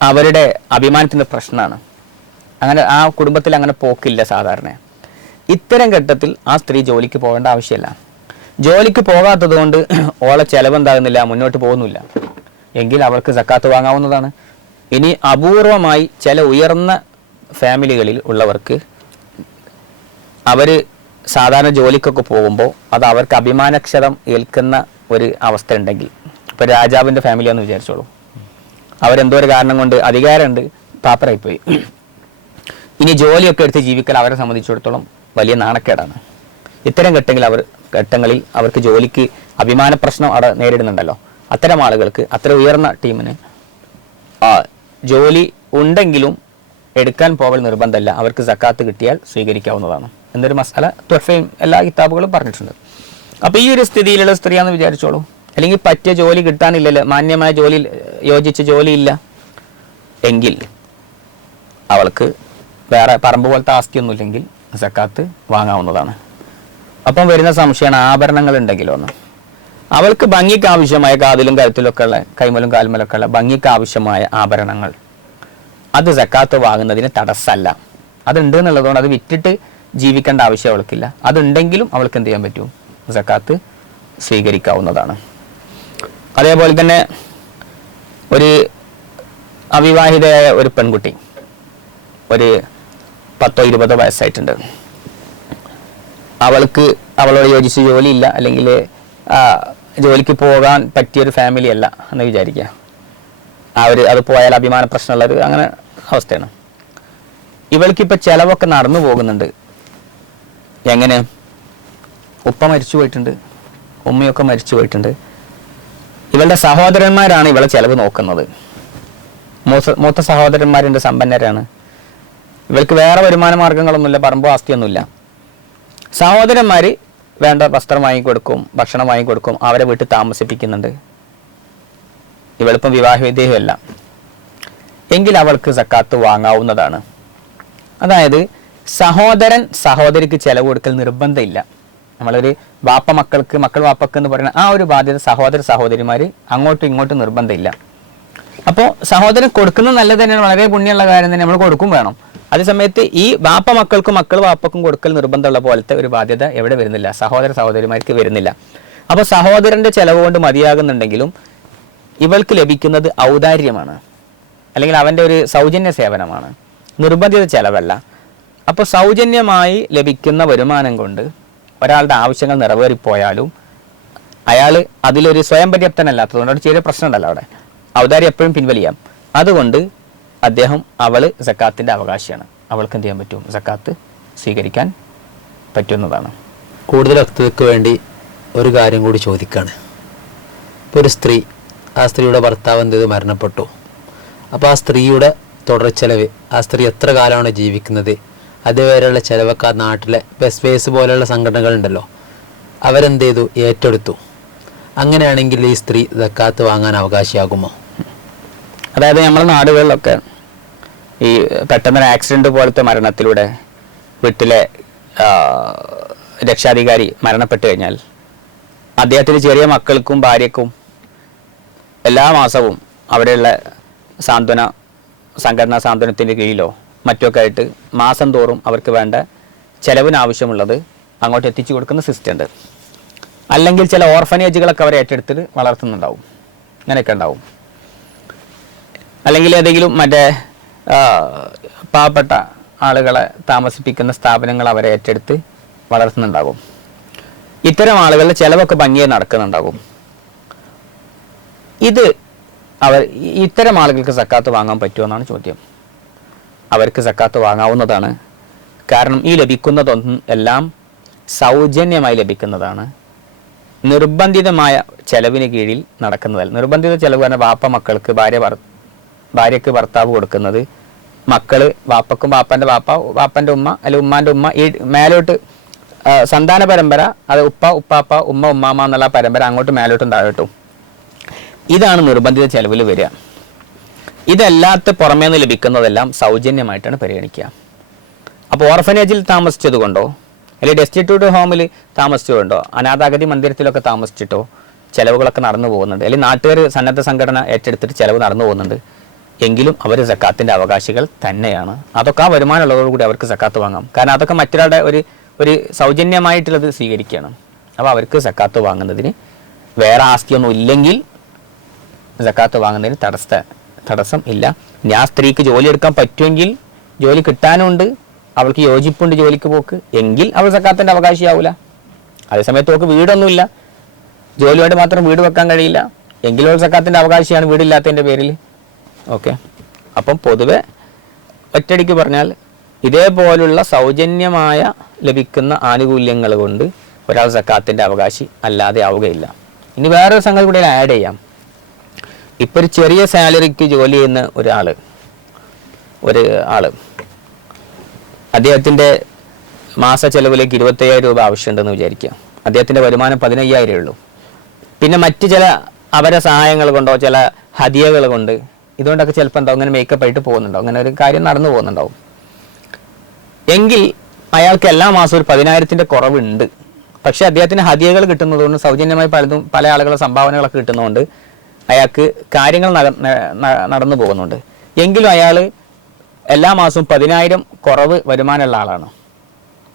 അവരുടെ അഭിമാനത്തിൻ്റെ പ്രശ്നമാണ്. അങ്ങനെ ആ കുടുംബത്തിൽ അങ്ങനെ പോക്കില്ല സാധാരണ. ഇത്തരം ഘട്ടത്തിൽ ആ സ്ത്രീ ജോലിക്ക് പോകേണ്ട ആവശ്യമില്ല. ജോലിക്ക് പോകാത്തത് കൊണ്ട് ഓളെ ചെലവെന്താകുന്നില്ല, മുന്നോട്ട് പോകുന്നില്ല എങ്കിൽ അവർക്ക് സക്കാത്ത് വാങ്ങാവുന്നതാണ്. ഇനി അപൂർവമായി ചില ഉയർന്ന ഫാമിലികളിൽ ഉള്ളവർക്ക് അവർ സാധാരണ ജോലിക്കൊക്കെ പോകുമ്പോൾ അത് അവർക്ക് അഭിമാനക്ഷതം ഏൽക്കുന്ന ഒരു അവസ്ഥ ഉണ്ടെങ്കിൽ, ഇപ്പോൾ രാജാവിൻ്റെ ഫാമിലിയാണെന്ന് വിചാരിച്ചോളൂ, അവരെന്തോ ഒരു കാരണം കൊണ്ട് അധികാരമുണ്ട്, പാപ്പറായിപ്പോയി, ഇനി ജോലിയൊക്കെ എടുത്ത് ജീവിക്കൽ അവരെ സംബന്ധിച്ചിടത്തോളം വലിയ നാണക്കേടാണ്. ഇത്തരം ഘട്ടങ്ങളിൽ അവർക്ക് ജോലിക്ക് അഭിമാന പ്രശ്നം അവിടെ നേരിടുന്നുണ്ടല്ലോ. അത്തരം ആളുകൾക്ക്, അത്ര ഉയർന്ന ടീമിന് ജോലി ഉണ്ടെങ്കിലും എടുക്കാൻ പോകൽ നിർബന്ധമല്ല, അവർക്ക് സക്കാത്ത് കിട്ടിയാൽ സ്വീകരിക്കാവുന്നതാണ് എന്നൊരു മസാല തുഹഫയും എല്ലാ കിതാബുകളും പറഞ്ഞിട്ടുണ്ട്. അപ്പോൾ ഈ ഒരു സ്ഥിതിയിലുള്ള സ്ത്രീയാണെന്ന് വിചാരിച്ചോളൂ, അല്ലെങ്കിൽ പറ്റിയ ജോലി കിട്ടാനില്ലല്ലോ, മാന്യമായ ജോലി, യോജിച്ച ജോലിയില്ല എങ്കിൽ അവൾക്ക് വേറെ പറമ്പ് പോലത്തെ ആസ്തിയൊന്നുമില്ലെങ്കിൽ സക്കാത്ത് വാങ്ങാവുന്നതാണ്. അപ്പം വരുന്ന സംശയമാണ് ആഭരണങ്ങൾ ഉണ്ടെങ്കിലോ എന്ന്. അവൾക്ക് ഭംഗിക്ക് ആവശ്യമായ കാതിലും കഴുത്തിലൊക്കെ ഉള്ള, കൈമലും കാൽമലൊക്കെ ഉള്ള ഭംഗിക്ക് ആവശ്യമായ ആഭരണങ്ങൾ, അത് സക്കാത്ത് വാങ്ങുന്നതിന് തടസ്സമല്ല. അതുണ്ട് എന്നുള്ളതുകൊണ്ട് അത് വിറ്റിട്ട് ജീവിക്കേണ്ട ആവശ്യം അവൾക്കില്ല. അതുണ്ടെങ്കിലും അവൾക്ക് എന്ത് ചെയ്യാൻ പറ്റും, സക്കാത്ത് സ്വീകരിക്കാവുന്നതാണ്. അതേപോലെ തന്നെ ഒരു അവിവാഹിതയായ ഒരു പെൺകുട്ടി, ഒരു 10-20 വയസ്സായിട്ടുണ്ട്, അവളോട് യോജിച്ച് ജോലിയില്ല, അല്ലെങ്കിൽ ജോലിക്ക് പോകാൻ പറ്റിയൊരു ഫാമിലി അല്ല എന്ന് വിചാരിക്കുക. അത് പോയാൽ അഭിമാന പ്രശ്നമുള്ളൊരു അങ്ങനെ അവസ്ഥയാണ്. ഇവൾക്കിപ്പോൾ ചിലവൊക്കെ നടന്നു പോകുന്നുണ്ട്. എങ്ങനെ? ഉപ്പ മരിച്ചു പോയിട്ടുണ്ട്, ഉമ്മയൊക്കെ മരിച്ചു പോയിട്ടുണ്ട്. ഇവളുടെ സഹോദരന്മാരാണ് ഇവളെ ചിലവ് നോക്കുന്നത്. മൂത്ത സഹോദരന്മാരുണ്ട്, സമ്പന്നരാണ്. ഇവൾക്ക് വേറെ വരുമാന മാർഗങ്ങളൊന്നുമില്ല, പറമ്പോ ആസ്തിയൊന്നുമില്ല. സഹോദരന്മാർ വേണ്ട വസ്ത്രം വാങ്ങിക്കൊടുക്കും, ഭക്ഷണം വാങ്ങിക്കൊടുക്കും, അവരെ വീട്ടിൽ താമസിപ്പിക്കുന്നുണ്ട്. ഇവളിപ്പം വിവാഹവിധേയമല്ല. എങ്കിൽ അവൾക്ക് സക്കാത്ത് വാങ്ങാവുന്നതാണ്. അതായത് സഹോദരൻ സഹോദരിക്ക് ചിലവ് കൊടുക്കൽ നിർബന്ധമില്ല. നമ്മളൊരു മക്കൾ വാപ്പക്ക് എന്ന് പറയുന്ന ആ ഒരു ബാധ്യത സഹോദര സഹോദരിമാർ അങ്ങോട്ടും ഇങ്ങോട്ടും നിർബന്ധമില്ല. അപ്പോൾ സഹോദരൻ കൊടുക്കുന്നത് നല്ലത് തന്നെയാണ്, വളരെ പുണ്യമുള്ള കാര്യം തന്നെ, നമ്മൾ കൊടുക്കും വേണം. അതേസമയത്ത് ഈ മക്കൾക്കും വാപ്പക്കും കൊടുക്കൽ നിർബന്ധമുള്ള പോലത്തെ ഒരു ബാധ്യത എവിടെ വരുന്നില്ല, സഹോദര സഹോദരിമാർക്ക് വരുന്നില്ല. അപ്പോൾ സഹോദരൻ്റെ ചിലവ് കൊണ്ട് മതിയാകുന്നുണ്ടെങ്കിലും ഇവൾക്ക് ലഭിക്കുന്നത് ഔദാര്യമാണ്, അല്ലെങ്കിൽ അവൻ്റെ ഒരു സൗജന്യ സേവനമാണ്, നിർബന്ധിത ചിലവല്ല. അപ്പോൾ സൗജന്യമായി ലഭിക്കുന്ന വരുമാനം കൊണ്ട് ഒരാളുടെ ആവശ്യങ്ങൾ നിറവേറിപ്പോയാലും അയാൾ അതിലൊരു സ്വയം പര്യാപ്തനല്ലാത്തതുകൊണ്ട് ഒരു ചെറിയ പ്രശ്നമുണ്ടല്ലോ അവിടെ, ഔദാര്യം എപ്പോഴും പിൻവലിയാം. അതുകൊണ്ട് അവൾ സക്കാത്തിൻ്റെ അവകാശിയാണ്. അവൾക്ക് എന്ത് ചെയ്യാൻ പറ്റും? സക്കാത്ത് സ്വീകരിക്കാൻ പറ്റുന്നതാണ്. കൂടുതൽ വ്യക്തതയ്ക്ക് വേണ്ടി ഒരു കാര്യം കൂടി ചോദിക്കുകയാണ്. ഇപ്പോൾ ഒരു സ്ത്രീ, ആ സ്ത്രീയുടെ ഭർത്താവ് എന്ത് ചെയ്തു? മരണപ്പെട്ടു. അപ്പോൾ ആ സ്ത്രീയുടെ തുടർച്ചെലവ്, ആ സ്ത്രീ എത്ര കാലമാണ് ജീവിക്കുന്നത്, അതുവരെയുള്ള ചിലവൊക്കെ ആ നാട്ടിലെ ബെസ്വേസ് പോലെയുള്ള സംഘടനകളുണ്ടല്ലോ, അവരെന്ത് ചെയ്തു? ഏറ്റെടുത്തു. അങ്ങനെയാണെങ്കിൽ ഈ സ്ത്രീ സക്കാത്ത് വാങ്ങാൻ അവകാശിയാകുമോ? അതായത് നമ്മുടെ നാടുകളിലൊക്കെ ഈ പെട്ടെന്നൊരു ആക്സിഡൻറ്റ് പോലത്തെ മരണത്തിലൂടെ വീട്ടിലെ രക്ഷാധികാരി മരണപ്പെട്ടു കഴിഞ്ഞാൽ അദ്ദേഹത്തിന് ചെറിയ മക്കൾക്കും ഭാര്യക്കും എല്ലാ മാസവും അവിടെയുള്ള സംഘടനാ സാന്ത്വനത്തിൻ്റെ കീഴിലോ മറ്റൊക്കെ ആയിട്ട് മാസം തോറും അവർക്ക് വേണ്ട ചിലവിനാവശ്യമുള്ളത് അങ്ങോട്ട് എത്തിച്ചു കൊടുക്കുന്ന സിസ്റ്റം ഉണ്ട്. അല്ലെങ്കിൽ ചില ഓർഫനേജുകളൊക്കെ അവർ ഏറ്റെടുത്തിട്ട് വളർത്തുന്നുണ്ടാവും, അങ്ങനെയൊക്കെ ഉണ്ടാവും. അല്ലെങ്കിൽ ഏതെങ്കിലും മറ്റേ പാവപ്പെട്ട ആളുകളെ താമസിപ്പിക്കുന്ന സ്ഥാപനങ്ങൾ അവരെ ഏറ്റെടുത്ത് വളർത്തുന്നുണ്ടാകും. ഇത്തരം ആളുകളുടെ ചിലവൊക്കെ ഭംഗിയായി നടക്കുന്നുണ്ടാകും. ഇത്തരം ആളുകൾക്ക് സക്കാത്ത് വാങ്ങാൻ പറ്റുമോ എന്നാണ് ചോദ്യം. അവർക്ക് സക്കാത്ത് വാങ്ങാവുന്നതാണ്. കാരണം ഈ ലഭിക്കുന്നതൊന്നും എല്ലാം സൗജന്യമായി ലഭിക്കുന്നതാണ്. നിർബന്ധിതമായ ചെലവിന് കീഴിൽ നടക്കുന്നതല്ല. നിർബന്ധിത ചെലവ് പറഞ്ഞാൽ വാപ്പ മക്കൾക്ക്, ഭാര്യയ്ക്ക് ഭർത്താവ് കൊടുക്കുന്നത്, മക്കള് വാപ്പക്കും വാപ്പൻ്റെ ഉമ്മ അല്ലെങ്കിൽ ഉമ്മാൻ്റെ ഉമ്മ, ഈ മേലോട്ട് സന്താന പരമ്പര, അത് ഉപ്പാപ്പ ഉമ്മാമ എന്നുള്ള പരമ്പര അങ്ങോട്ട് മേലോട്ടും താഴോട്ടും. ഇതാണ് നിർബന്ധിത ചെലവിൽ വരിക. ഇതല്ലാത്ത പുറമേ നിന്ന് ലഭിക്കുന്നതെല്ലാം സൗജന്യമായിട്ടാണ് പരിഗണിക്കുക. അപ്പോൾ ഓർഫനേജിൽ താമസിച്ചത് കൊണ്ടോ അല്ലെങ്കിൽ ഡെസ്റ്റിറ്റ്യൂട്ട് ഹോമിൽ താമസിച്ചുകൊണ്ടോ അനാഥാഗതി മന്ദിരത്തിലൊക്കെ താമസിച്ചിട്ടോ ചിലവുകളൊക്കെ നടന്നു പോകുന്നുണ്ട്, അല്ലെങ്കിൽ നാട്ടുകാർ സന്നദ്ധ സംഘടന ഏറ്റെടുത്തിട്ട് ചിലവ് നടന്നു പോകുന്നുണ്ട്, എങ്കിലും അവർ സക്കാത്തിൻ്റെ അവകാശികൾ തന്നെയാണ്. അതൊക്കെ ആ വരുമാനമുള്ളതോടുകൂടി അവർക്ക് സക്കാത്ത് വാങ്ങാം. കാരണം അതൊക്കെ മറ്റൊരാളുടെ ഒരു സൗജന്യമായിട്ടുള്ളത് സ്വീകരിക്കുകയാണ്. അപ്പോൾ അവർക്ക് സക്കാത്ത് വാങ്ങുന്നതിന് വേറെ ആസ്തിയൊന്നും ഇല്ലെങ്കിൽ സക്കാത്ത് വാങ്ങുന്നതിന് തടസ്സം ഇല്ല. ഇനി ആ സ്ത്രീക്ക് ജോലി എടുക്കാൻ പറ്റുമെങ്കിൽ, ജോലി കിട്ടാനുണ്ട്, അവൾക്ക് യോജിപ്പുണ്ട് ജോലിക്ക് പോക്ക്, എങ്കിൽ അവൾ സക്കാത്തിൻ്റെ അവകാശിയാവില്ല. അതേസമയത്ത് അവൾക്ക് വീടൊന്നുമില്ല, ജോലിയോട് മാത്രം വീട് വെക്കാൻ കഴിയില്ല, എങ്കിലും അവൾ സക്കാത്തിൻ്റെ അവകാശിയാണ് വീടില്ലാത്തതിൻ്റെ പേരിൽ. ഓക്കെ. അപ്പം പൊതുവെ ഒറ്റടിക്ക് പറഞ്ഞാൽ ഇതേപോലുള്ള സൗജന്യമായ ലഭിക്കുന്ന ആനുകൂല്യങ്ങൾ കൊണ്ട് ഒരാൾ സക്കാത്തിൻ്റെ അവകാശി അല്ലാതെ ആവുകയില്ല. ഇനി വേറൊരു സംഗതി കൂടെ ആഡ് ചെയ്യാം. ഇപ്പോൾ ഒരു ചെറിയ സാലറിക്ക് ജോലി ചെയ്യുന്ന ഒരു ആള് അദ്ദേഹത്തിൻ്റെ മാസ ചെലവിലേക്ക് 25,000 രൂപ ആവശ്യമുണ്ടെന്ന് വിചാരിക്കുക. അദ്ദേഹത്തിൻ്റെ വരുമാനം 15,000 ഉള്ളൂ. പിന്നെ മറ്റ് ചില അവരെ സഹായങ്ങൾ കൊണ്ടോ ചില ഹദിയകൾ കൊണ്ട് ഇതുകൊണ്ടൊക്കെ ചിലപ്പോൾ എന്താവും, അങ്ങനെ മേക്കപ്പ് ആയിട്ട് പോകുന്നുണ്ടാവും, അങ്ങനെ ഒരു കാര്യം നടന്നു പോകുന്നുണ്ടാവും. എങ്കിൽ അയാൾക്ക് എല്ലാ മാസവും ഒരു 10,000-ൻ്റെ കുറവുണ്ട്. പക്ഷേ അദ്ദേഹത്തിന് ഹദിയകൾ കിട്ടുന്നതുകൊണ്ട്, സൗജന്യമായി പല ആളുകളുടെ സംഭാവനകളൊക്കെ കിട്ടുന്നതുകൊണ്ട് അയാൾക്ക് കാര്യങ്ങൾ നടന്നു പോകുന്നുണ്ട്. എങ്കിലും അയാൾ എല്ലാ മാസവും 10,000 കുറവ് വരുമാനമുള്ള ആളാണ്.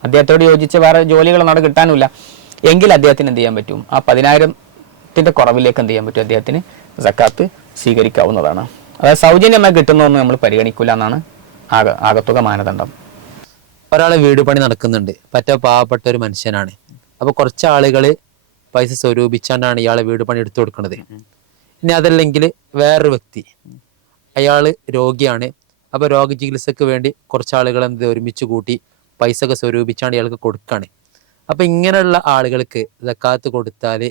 അദ്ദേഹത്തോട് യോജിച്ച് വേറെ ജോലികളൊന്നും അവിടെ കിട്ടാനുമില്ല. എങ്കിൽ അദ്ദേഹത്തിന് എന്ത് ചെയ്യാൻ പറ്റും? ആ 10,000-ൻ്റെ കുറവിലേക്ക് എന്ത് ചെയ്യാൻ പറ്റും? അദ്ദേഹത്തിന് സക്കാത്ത് സ്വീകരിക്കാവുന്നതാണ്. അതായത് സൗജന്യമായി കിട്ടുന്നതൊന്നും നമ്മൾ പരിഗണിക്കില്ല എന്നാണ് ആകത്തുക മാനദണ്ഡം. ഒരാളെ വീട് പണി നടക്കുന്നുണ്ട്, പറ്റ പാവപ്പെട്ട ഒരു മനുഷ്യനാണ്. അപ്പോൾ കുറച്ച് ആളുകൾ പൈസ സ്വരൂപിച്ചാണ്ടാണ് ഇയാളെ വീട് പണി എടുത്തു കൊടുക്കുന്നത്. ഇനി അതല്ലെങ്കിൽ വേറൊരു വ്യക്തി, അയാൾ രോഗിയാണ്. അപ്പോൾ രോഗ ചികിത്സക്ക് വേണ്ടി കുറച്ച് ആളുകൾ ഒരുമിച്ച് കൂട്ടി പൈസ ഒക്കെ സ്വരൂപിച്ചാണ്ട് ഇയാൾക്ക് കൊടുക്കുകയാണ്. അപ്പം ഇങ്ങനെയുള്ള ആളുകൾക്ക് സക്കാത്ത് കൊടുത്താൽ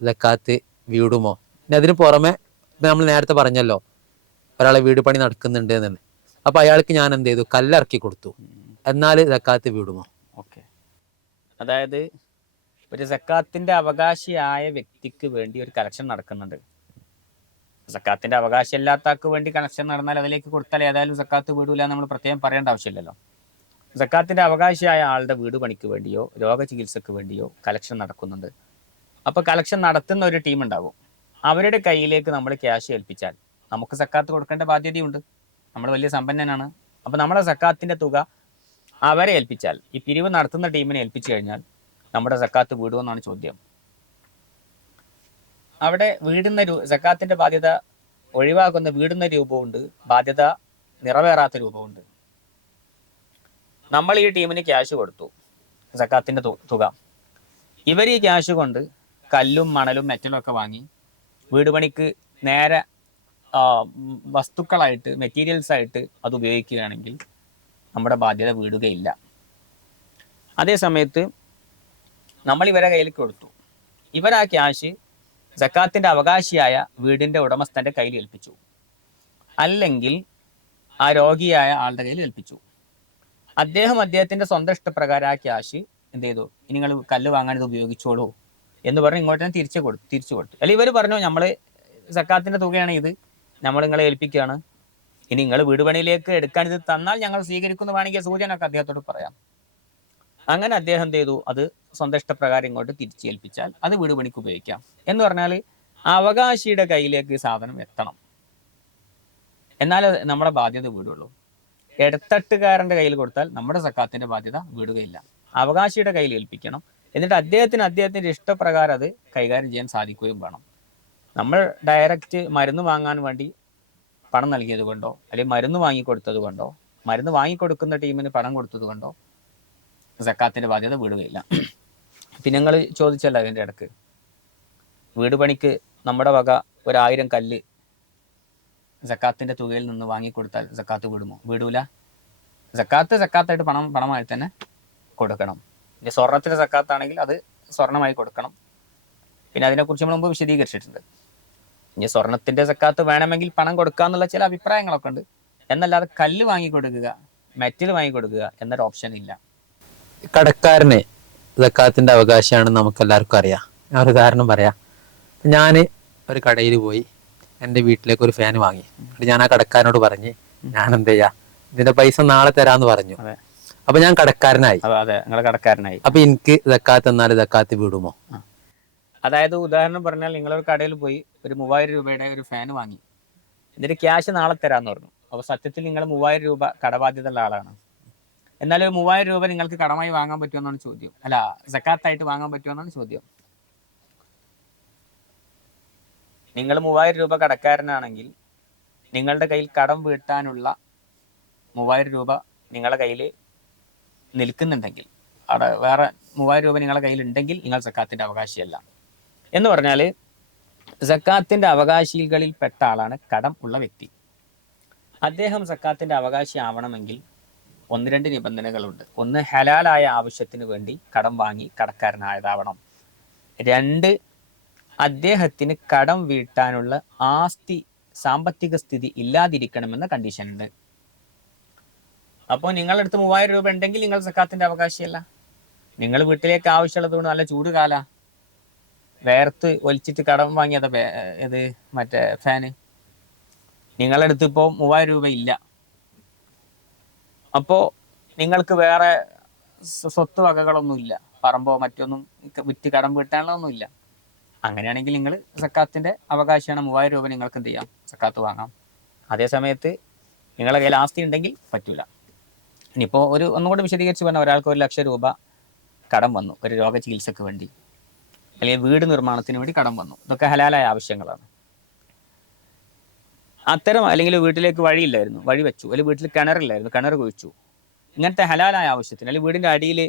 സക്കാത്ത് വീടുമോ? ഇനി അതിന് പുറമെ നമ്മൾ നേരത്തെ പറഞ്ഞല്ലോ ഒരാളെ വീട് പണി നടക്കുന്നുണ്ട് എന്നുള്ളത്. അപ്പം അയാൾക്ക് ഞാൻ എന്ത് ചെയ്തു, കല്ലിറക്കി കൊടുത്തു, എന്നാൽ സക്കാത്ത് വീടുമോ? ഓക്കെ, അതായത് ഒരു സക്കാത്തിന്റെ അവകാശിയായ വ്യക്തിക്ക് വേണ്ടി ഒരു കലക്ഷൻ നടക്കുന്നുണ്ട്. സക്കാത്തിന്റെ അവകാശം ഇല്ലാത്തക്ക് വേണ്ടി കലക്ഷൻ നടന്നാൽ അതിലേക്ക് കൊടുത്താൽ ഏതായാലും സക്കാത്ത് വീടില്ല, നമ്മൾ പ്രത്യേകം പറയേണ്ട ആവശ്യമില്ലല്ലോ. സക്കാത്തിന്റെ അവകാശിയായ ആളുടെ വീട് പണിക്ക് വേണ്ടിയോ രോഗചികിത്സക്ക് വേണ്ടിയോ കലക്ഷൻ നടക്കുന്നുണ്ട്. അപ്പോൾ കലക്ഷൻ നടത്തുന്ന ഒരു ടീം ഉണ്ടാവും. അവരുടെ കയ്യിലേക്ക് നമ്മൾ ക്യാഷ് ഏൽപ്പിച്ചാൽ നമുക്ക് സക്കാത്ത് കൊടുക്കേണ്ട ബാധ്യതയുണ്ട്. നമ്മൾ വലിയ സമ്പന്നനാണ്. അപ്പോൾ നമ്മുടെ സക്കാത്തിന്റെ തുക അവരെ ഏൽപ്പിച്ചാൽ, ഈ പിരിവ് നടത്തുന്ന ടീമിനെ ഏൽപ്പിച്ചു കഴിഞ്ഞാൽ നമ്മുടെ സക്കാത്ത് വീടുമെന്നാണ് ചോദ്യം. അവിടെ സക്കാത്തിന്റെ ബാധ്യത ഒഴിവാക്കുന്ന വീടുന്ന രൂപമുണ്ട്, ബാധ്യത നിറവേറാത്ത രൂപമുണ്ട്. നമ്മൾ ഈ ടീമിന് ക്യാഷ് കൊടുത്തു, സക്കാത്തിന്റെ തുക. ഇവർ ഈ ക്യാഷ് കൊണ്ട് കല്ലും മണലും മെറ്റലും ഒക്കെ വാങ്ങി വീട് പണിക്ക് നേരെ വസ്തുക്കളായിട്ട്, മെറ്റീരിയൽസ് ആയിട്ട് അത് ഉപയോഗിക്കുകയാണെങ്കിൽ നമ്മുടെ ബാധ്യത വീടുകയില്ല. അതേ സമയത്ത് നമ്മൾ ഇവരെ കയ്യിലേക്ക് കൊടുത്തു, ഇവർ ആ ക്യാഷ് സക്കാത്തിന്റെ അവകാശിയായ വീടിന്റെ ഉടമസ്ഥന്റെ കയ്യിൽ ഏൽപ്പിച്ചു, അല്ലെങ്കിൽ ആ രോഗിയായ ആളുടെ കയ്യിൽ ഏൽപ്പിച്ചു. അദ്ദേഹത്തിന്റെ സ്വന്തം ഇഷ്ടപ്രകാരം ആ ക്യാഷ് എന്ത് ചെയ്തു, ഇനി നിങ്ങൾ കല്ല് വാങ്ങാൻ ഇത് ഉപയോഗിച്ചോളൂ എന്ന് പറഞ്ഞ് ഇങ്ങോട്ട് തന്നെ തിരിച്ചു കൊടുത്തു. അല്ലെങ്കിൽ ഇവർ പറഞ്ഞു, നമ്മൾ സക്കാത്തിന്റെ തുകയാണ് ഇത്, നമ്മൾ നിങ്ങളെ ഏൽപ്പിക്കുകയാണ്, ഇനി നിങ്ങൾ വീട് പണിയിലേക്ക് എടുക്കാൻ ഇത് തന്നാൽ ഞങ്ങൾ സ്വീകരിക്കുന്ന വേണമെങ്കിൽ സൂചനയൊക്കെ അദ്ദേഹത്തോട് പറയാം. അങ്ങനെ അദ്ദേഹം എന്ത് ചെയ്തു, അത് സ്വന്തം ഇഷ്ടപ്രകാരം ഇങ്ങോട്ട് തിരിച്ചേൽപ്പിച്ചാൽ അത് വീട് പണിക്ക് ഉപയോഗിക്കാം. എന്ന് പറഞ്ഞാൽ അവകാശിയുടെ കയ്യിലേക്ക് സാധനം എത്തണം, എന്നാൽ നമ്മുടെ ബാധ്യത വീടുള്ളൂ. ഇടത്തട്ടുകാരന്റെ കയ്യിൽ കൊടുത്താൽ നമ്മുടെ സക്കാത്തിന്റെ ബാധ്യത വീടുകയില്ല. അവകാശിയുടെ കയ്യിൽ ഏൽപ്പിക്കണം, എന്നിട്ട് അദ്ദേഹത്തിന്റെ ഇഷ്ടപ്രകാരം അത് കൈകാര്യം ചെയ്യാൻ സാധിക്കുകയും വേണം. നമ്മൾ ഡയറക്റ്റ് മരുന്ന് വാങ്ങാൻ വേണ്ടി പണം നൽകിയത് കൊണ്ടോ, അല്ലെങ്കിൽ മരുന്ന് വാങ്ങിക്കൊടുത്തത് കൊണ്ടോ, മരുന്ന് വാങ്ങിക്കൊടുക്കുന്ന ടീമിന് പണം കൊടുത്തത് കൊണ്ടോ സക്കാത്തിന്റെ ബാധ്യത വീടുകയില്ല. പിന്നെ നിങ്ങൾ ചോദിച്ചല്ലോ അതിൻ്റെ ഇടക്ക്, വീട് പണിക്ക് നമ്മുടെ വക 1000 കല്ല് സക്കാത്തിന്റെ തുകയിൽ നിന്ന് വാങ്ങിക്കൊടുത്താൽ സക്കാത്ത് വീടുമോ? വീടൂല. സക്കാത്തായിട്ട് പണമായി തന്നെ കൊടുക്കണം. ഇനി സ്വർണത്തിന്റെ സക്കാത്താണെങ്കിൽ അത് സ്വർണമായി കൊടുക്കണം. പിന്നെ അതിനെക്കുറിച്ച് നമ്മൾ മുമ്പ് വിശദീകരിച്ചിട്ടുണ്ട്. ഇനി സ്വർണത്തിന്റെ സക്കാത്ത് വേണമെങ്കിൽ പണം കൊടുക്കാന്നുള്ള ചില അഭിപ്രായങ്ങളൊക്കെ ഉണ്ട്. എന്നല്ലാതെ കല്ല് വാങ്ങിക്കൊടുക്കുക, മെറ്റൽ വാങ്ങിക്കൊടുക്കുക എന്നൊരു ഓപ്ഷൻ ഇല്ല. കടക്കാരന് സക്കാത്തിന്റെ അവകാശമാണെന്ന് നമുക്കെല്ലാവർക്കും അറിയാം. ഞാൻ ഒരു ഉദാഹരണം പറയാം. ഞാൻ ഒരു കടയിൽ പോയി എൻ്റെ വീട്ടിലേക്ക് ഒരു ഫാൻ വാങ്ങി. ഞാൻ ആ കടക്കാരനോട് പറഞ്ഞ്, ഞാൻ എന്ത് ചെയ്യാം, ഇതിന്റെ പൈസ നാളെ തരാന്ന് പറഞ്ഞു. അപ്പൊ ഞാൻ കടക്കാരനായി. അപ്പൊ എനിക്ക് സക്കാത്ത് എന്നാൽ സക്കാത്ത് വീടുമോ? അതായത് ഉദാഹരണം പറഞ്ഞാൽ, നിങ്ങളൊരു കടയിൽ പോയി ഒരു 3000 രൂപയുടെ ഒരു ഫാൻ വാങ്ങി, എന്നിട്ട് ക്യാഷ് നാളെ തരാന്ന് പറഞ്ഞു. അപ്പൊ സത്യത്തിൽ നിങ്ങൾ 3000 രൂപ കടബാധ്യത ഉള്ള ആളാണ്. എന്നാലും 3000 രൂപ നിങ്ങൾക്ക് കടമായി വാങ്ങാൻ പറ്റുമെന്നാണ് ചോദ്യം. അല്ല, സക്കാത്തായിട്ട് വാങ്ങാൻ പറ്റുമെന്നാണ് ചോദ്യം. നിങ്ങൾ 3000 രൂപ കടക്കാരനാണെങ്കിൽ നിങ്ങളുടെ കയ്യിൽ കടം വീട്ടാനുള്ള 3000 രൂപ നിങ്ങളുടെ കയ്യിൽ നിൽക്കുന്നുണ്ടെങ്കിൽ, അവിടെ വേറെ 3000 രൂപ നിങ്ങളുടെ കയ്യിൽ ഉണ്ടെങ്കിൽ നിങ്ങൾ സക്കാത്തിന്റെ അവകാശിയല്ല. എന്ന് പറഞ്ഞാൽ സക്കാത്തിന്റെ അവകാശികളിൽ പെട്ട ആളാണ് കടം ഉള്ള വ്യക്തി. അദ്ദേഹം സക്കാത്തിന്റെ അവകാശി ആവണമെങ്കിൽ 1-2 നിബന്ധനകളുണ്ട്. ഒന്ന്, ഹലാലായ ആവശ്യത്തിന് വേണ്ടി കടം വാങ്ങി കടക്കാരനായതാവണം. 2, അദ്ദേഹത്തിന് കടം വീട്ടാനുള്ള സാമ്പത്തിക സ്ഥിതി ഇല്ലാതിരിക്കണമെന്ന കണ്ടീഷൻ ഉണ്ട്. അപ്പോൾ നിങ്ങളുടെ അടുത്ത് 3000 രൂപ ഉണ്ടെങ്കിൽ നിങ്ങൾ സക്കാത്തിന്റെ അവകാശിയല്ല. നിങ്ങൾ വീട്ടിലേക്ക് ആവശ്യമുള്ളത് കൊണ്ട് നല്ല ചൂട് കാല വേർത്ത് ഒലിച്ചിട്ട് കടം വാങ്ങിയത് മറ്റേ ഫാന്, നിങ്ങളുടെ അടുത്ത് ഇപ്പോൾ 3000 രൂപ ഇല്ല. അപ്പോൾ നിങ്ങൾക്ക് വേറെ സ്വത്ത് വകകളൊന്നുമില്ല, പറമ്പോ മറ്റൊന്നും വിറ്റ് കടം വീട്ടാനുള്ളതൊന്നുമില്ല. അങ്ങനെയാണെങ്കിൽ നിങ്ങൾ സക്കാത്തിന്റെ അവകാശിയാണ്. 3000 രൂപ നിങ്ങൾക്ക് എന്ത് ചെയ്യാം, സക്കാത്ത് വാങ്ങാം. അതേ സമയത്ത് നിങ്ങളുടെ കയ്യിൽ ആസ്തി ഉണ്ടെങ്കിൽ പറ്റൂല. ഇനിയിപ്പോൾ ഒന്നുകൂടി വിശദീകരിച്ച് പറഞ്ഞാൽ, ഒരാൾക്ക് 1 ലക്ഷം രൂപ കടം വന്നു ഒരു രോഗ ചികിത്സക്ക് വേണ്ടി, അല്ലെങ്കിൽ വീട് നിർമ്മാണത്തിന് വേണ്ടി കടം വന്നു. ഇതൊക്കെ ഹലാലായ ആവശ്യങ്ങളാണ്. അല്ലെങ്കിൽ വീട്ടിലേക്ക് വഴിയില്ലായിരുന്നു, വഴി വെച്ചു. അല്ലെങ്കിൽ വീട്ടിൽ കിണറില്ലായിരുന്നു, കിണർ കുഴിച്ചു. ഇങ്ങനത്തെ ഹലാലായ ആവശ്യത്തിന്, അല്ലെങ്കിൽ വീടിൻ്റെ അടിയിൽ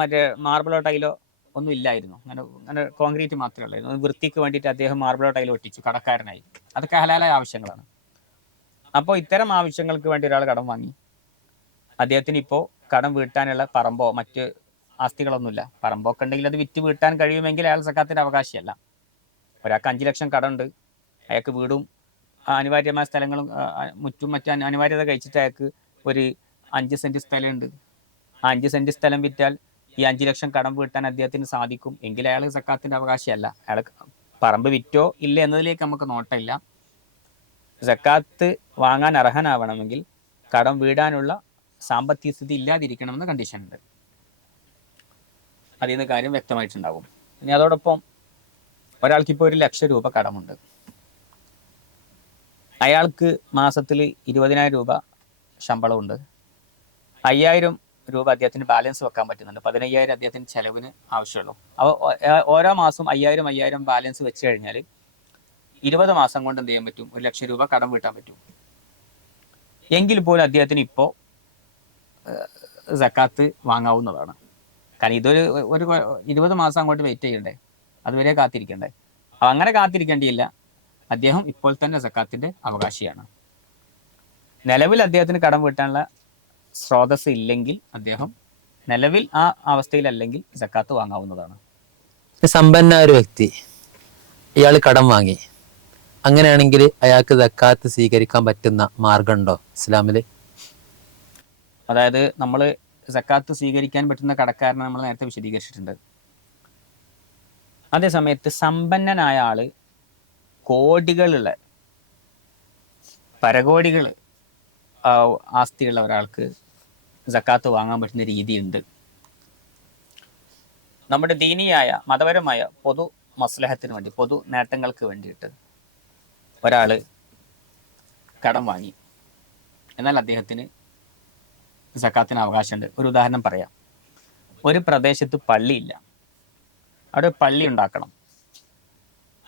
മറ്റേ മാർബിളോ ടൈലോ ഒന്നും ഇല്ലായിരുന്നു, അങ്ങനെ കോൺക്രീറ്റ് മാത്രമേ ഉള്ളായിരുന്നു. വൃത്തിക്ക് വേണ്ടിയിട്ട് അദ്ദേഹം മാർബിളോ ടൈലോ ഒട്ടിച്ചു, കടക്കാരനായി. അതൊക്കെ ഹലാലായ ആവശ്യങ്ങളാണ്. അപ്പോൾ ഇത്തരം ആവശ്യങ്ങൾക്ക് വേണ്ടി ഒരാൾ കടം വാങ്ങി. അദ്ദേഹത്തിന് ഇപ്പോൾ കടം വീട്ടാനുള്ള പറമ്പോ മറ്റ് ആസ്തികളൊന്നുമില്ല. പറമ്പൊക്കെ ഉണ്ടെങ്കിൽ അത് വിറ്റ് വീട്ടാൻ കഴിയുമെങ്കിൽ അയാൾ സക്കാത്തിന്റെ അവകാശിയല്ല. ഒരാൾക്ക് 5 ലക്ഷം കടമുണ്ട്, അയാൾക്ക് വീടും അനിവാര്യമായ സ്ഥലങ്ങളും മുറ്റും മറ്റു അനിവാര്യത കഴിച്ചിട്ട് അയാൾക്ക് ഒരു 5 സെന്റ് സ്ഥലമുണ്ട്. ആ 5 സെന്റ് സ്ഥലം വിറ്റാൽ ഈ 5 ലക്ഷം കടം വീട്ടാൻ അദ്ദേഹത്തിന് സാധിക്കും എങ്കിൽ അയാൾ സക്കാത്തിന്റെ അവകാശിയല്ല. അയാൾ പറമ്പ് വിറ്റോ ഇല്ല എന്നതിലേക്ക് നമുക്ക് നോട്ടമില്ല. സക്കാത്ത് വാങ്ങാൻ അർഹനാവണമെങ്കിൽ കടം വീടാനുള്ള സാമ്പത്തിക സ്ഥിതി ഇല്ലാതിരിക്കണമെന്ന കണ്ടീഷൻ ഉണ്ട്. അതിൽ നിന്ന് കാര്യം വ്യക്തമായിട്ടുണ്ടാകും. ഇനി അതോടൊപ്പം ഒരാൾക്കിപ്പോൾ 1 ലക്ഷം രൂപ കടമുണ്ട്. അയാൾക്ക് മാസത്തിൽ 20,000 രൂപ ശമ്പളമുണ്ട്. 5,000 രൂപ അദ്ദേഹത്തിന് ബാലൻസ് വെക്കാൻ പറ്റുന്നുണ്ട്. 15,000 അദ്ദേഹത്തിന് ചെലവിന് ആവശ്യമുള്ളൂ. അപ്പോൾ ഓരോ മാസം 5,000 ബാലൻസ് വെച്ച് കഴിഞ്ഞാൽ 20 മാസം കൊണ്ട് എന്ത് ചെയ്യാൻ പറ്റും? 1 ലക്ഷം രൂപ കടം വീട്ടാൻ പറ്റും. എങ്കിൽ പോലും അദ്ദേഹത്തിന് ഇപ്പോൾ സക്കാത്ത് വാങ്ങാവുന്നതാണ്. കാരണം ഇതൊരു 20 മാസം അങ്ങോട്ട് വെയിറ്റ് ചെയ്യണ്ടേ, അതുവരെ കാത്തിരിക്കണ്ടേ. അപ്പം അങ്ങനെ കാത്തിരിക്കേണ്ടിയില്ല. അദ്ദേഹം ഇപ്പോൾ തന്നെ സക്കാത്തിന്റെ അവകാശിയാണ്. നിലവിൽ അദ്ദേഹത്തിന് കടം വീട്ടാനുള്ള സ്രോതസ് ഇല്ലെങ്കിൽ അദ്ദേഹം നിലവിൽ ആ അവസ്ഥയിലല്ലെങ്കിൽ സക്കാത്ത് വാങ്ങാവുന്നതാണ്. സമ്പന്ന ഒരു വ്യക്തി, ഇയാൾ കടം വാങ്ങി, അങ്ങനെയാണെങ്കിൽ അയാൾക്ക് സക്കാത്ത് സ്വീകരിക്കാൻ പറ്റുന്ന മാർഗമുണ്ടോ ഇസ്ലാമിൽ? അതായത് നമ്മൾ സക്കാത്ത് സ്വീകരിക്കാൻ പറ്റുന്ന കടക്കാരനെ നമ്മൾ നേരത്തെ വിശദീകരിച്ചിട്ടുണ്ട്. അതേ സമയത്ത് സമ്പന്നനായ ആള് കോടികളുള്ള പരകോടികൾ ആസ്തിയുള്ള ഒരാൾക്ക് സക്കാത്ത് വാങ്ങാൻ പറ്റുന്ന രീതിയുണ്ട്. നമ്മുടെ ദീനിയായ മതപരമായ പൊതു മസ്ലഹത്തിന് വേണ്ടി, പൊതു നേട്ടങ്ങൾക്ക് വേണ്ടിയിട്ട് ഒരാൾ കടം വാങ്ങി, എന്നാൽ അദ്ദേഹത്തിന് സക്കാത്തിന് അവകാശമുണ്ട്. ഒരു ഉദാഹരണം പറയാം. ഒരു പ്രദേശത്ത് പള്ളിയില്ല, അവിടെ പള്ളി ഉണ്ടാക്കണം.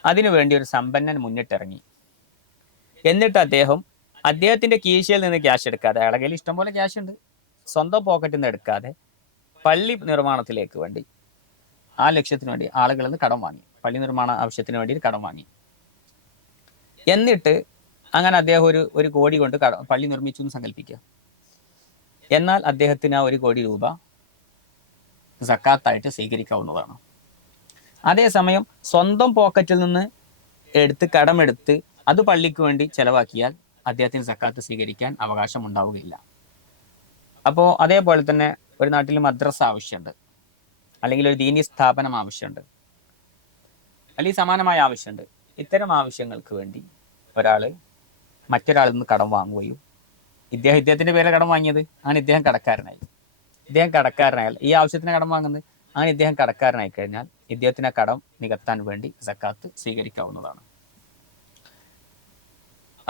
അതിനുവേണ്ടി ഒരു സമ്പന്നൻ മുന്നിട്ടിറങ്ങി. എന്നിട്ട് അദ്ദേഹത്തിന്റെ കീശയിൽ നിന്ന് ക്യാഷ് എടുക്കാതെ, അയാളുടെ കയ്യിൽ ഇഷ്ടംപോലെ ക്യാഷ് ഉണ്ട്, സ്വന്തം പോക്കറ്റിൽ നിന്ന് എടുക്കാതെ പള്ളി നിർമ്മാണത്തിലേക്ക് വേണ്ടി, ആ ലക്ഷ്യത്തിന് വേണ്ടി ആളുകളിൽ നിന്ന് കടം വാങ്ങി. പള്ളി നിർമ്മാണ ആവശ്യത്തിന് വേണ്ടി കടം വാങ്ങി. എന്നിട്ട് അങ്ങനെ അദ്ദേഹം ഒരു കോടി കൊണ്ട് പള്ളി നിർമ്മിച്ചു എന്ന് സങ്കല്പിക്കുക. എന്നാൽ അദ്ദേഹത്തിന് ആ 1 കോടി രൂപ സക്കാത്തായിട്ട് സ്വീകരിക്കാവുന്നതാണ്. അതേസമയം സ്വന്തം പോക്കറ്റിൽ നിന്ന് കടമെടുത്ത് അത് പള്ളിക്ക് വേണ്ടി ചെലവാക്കിയാൽ അദ്ദേഹത്തിന് സക്കാത്ത് സ്വീകരിക്കാൻ അവകാശം ഉണ്ടാവുകയില്ല. അപ്പോൾ അതേപോലെ തന്നെ ഒരു നാട്ടിൽ മദ്രസ ആവശ്യമുണ്ട്, അല്ലെങ്കിൽ ഒരു ദീനി സ്ഥാപനം ആവശ്യമുണ്ട്, അല്ലെങ്കിൽ സമാനമായ ആവശ്യമുണ്ട്. ഇത്തരം ആവശ്യങ്ങൾക്ക് വേണ്ടി ഒരാൾ മറ്റൊരാളിൽ നിന്ന് കടം വാങ്ങുകയും ഇദ്ദേഹത്തിന്റെ പേരിൽ കടം വാങ്ങിയത് അങ്ങനെ ഇദ്ദേഹം കടക്കാരനായാൽ ഈ ആവശ്യത്തിന് കടം വാങ്ങുന്നത് അങ്ങനെ ഇദ്ദേഹം കടക്കാരനായി കഴിഞ്ഞാൽ ഇദ്ദേഹത്തിന് കടം നികത്താൻ വേണ്ടി സക്കാത്ത് സ്വീകരിക്കാവുന്നതാണ്.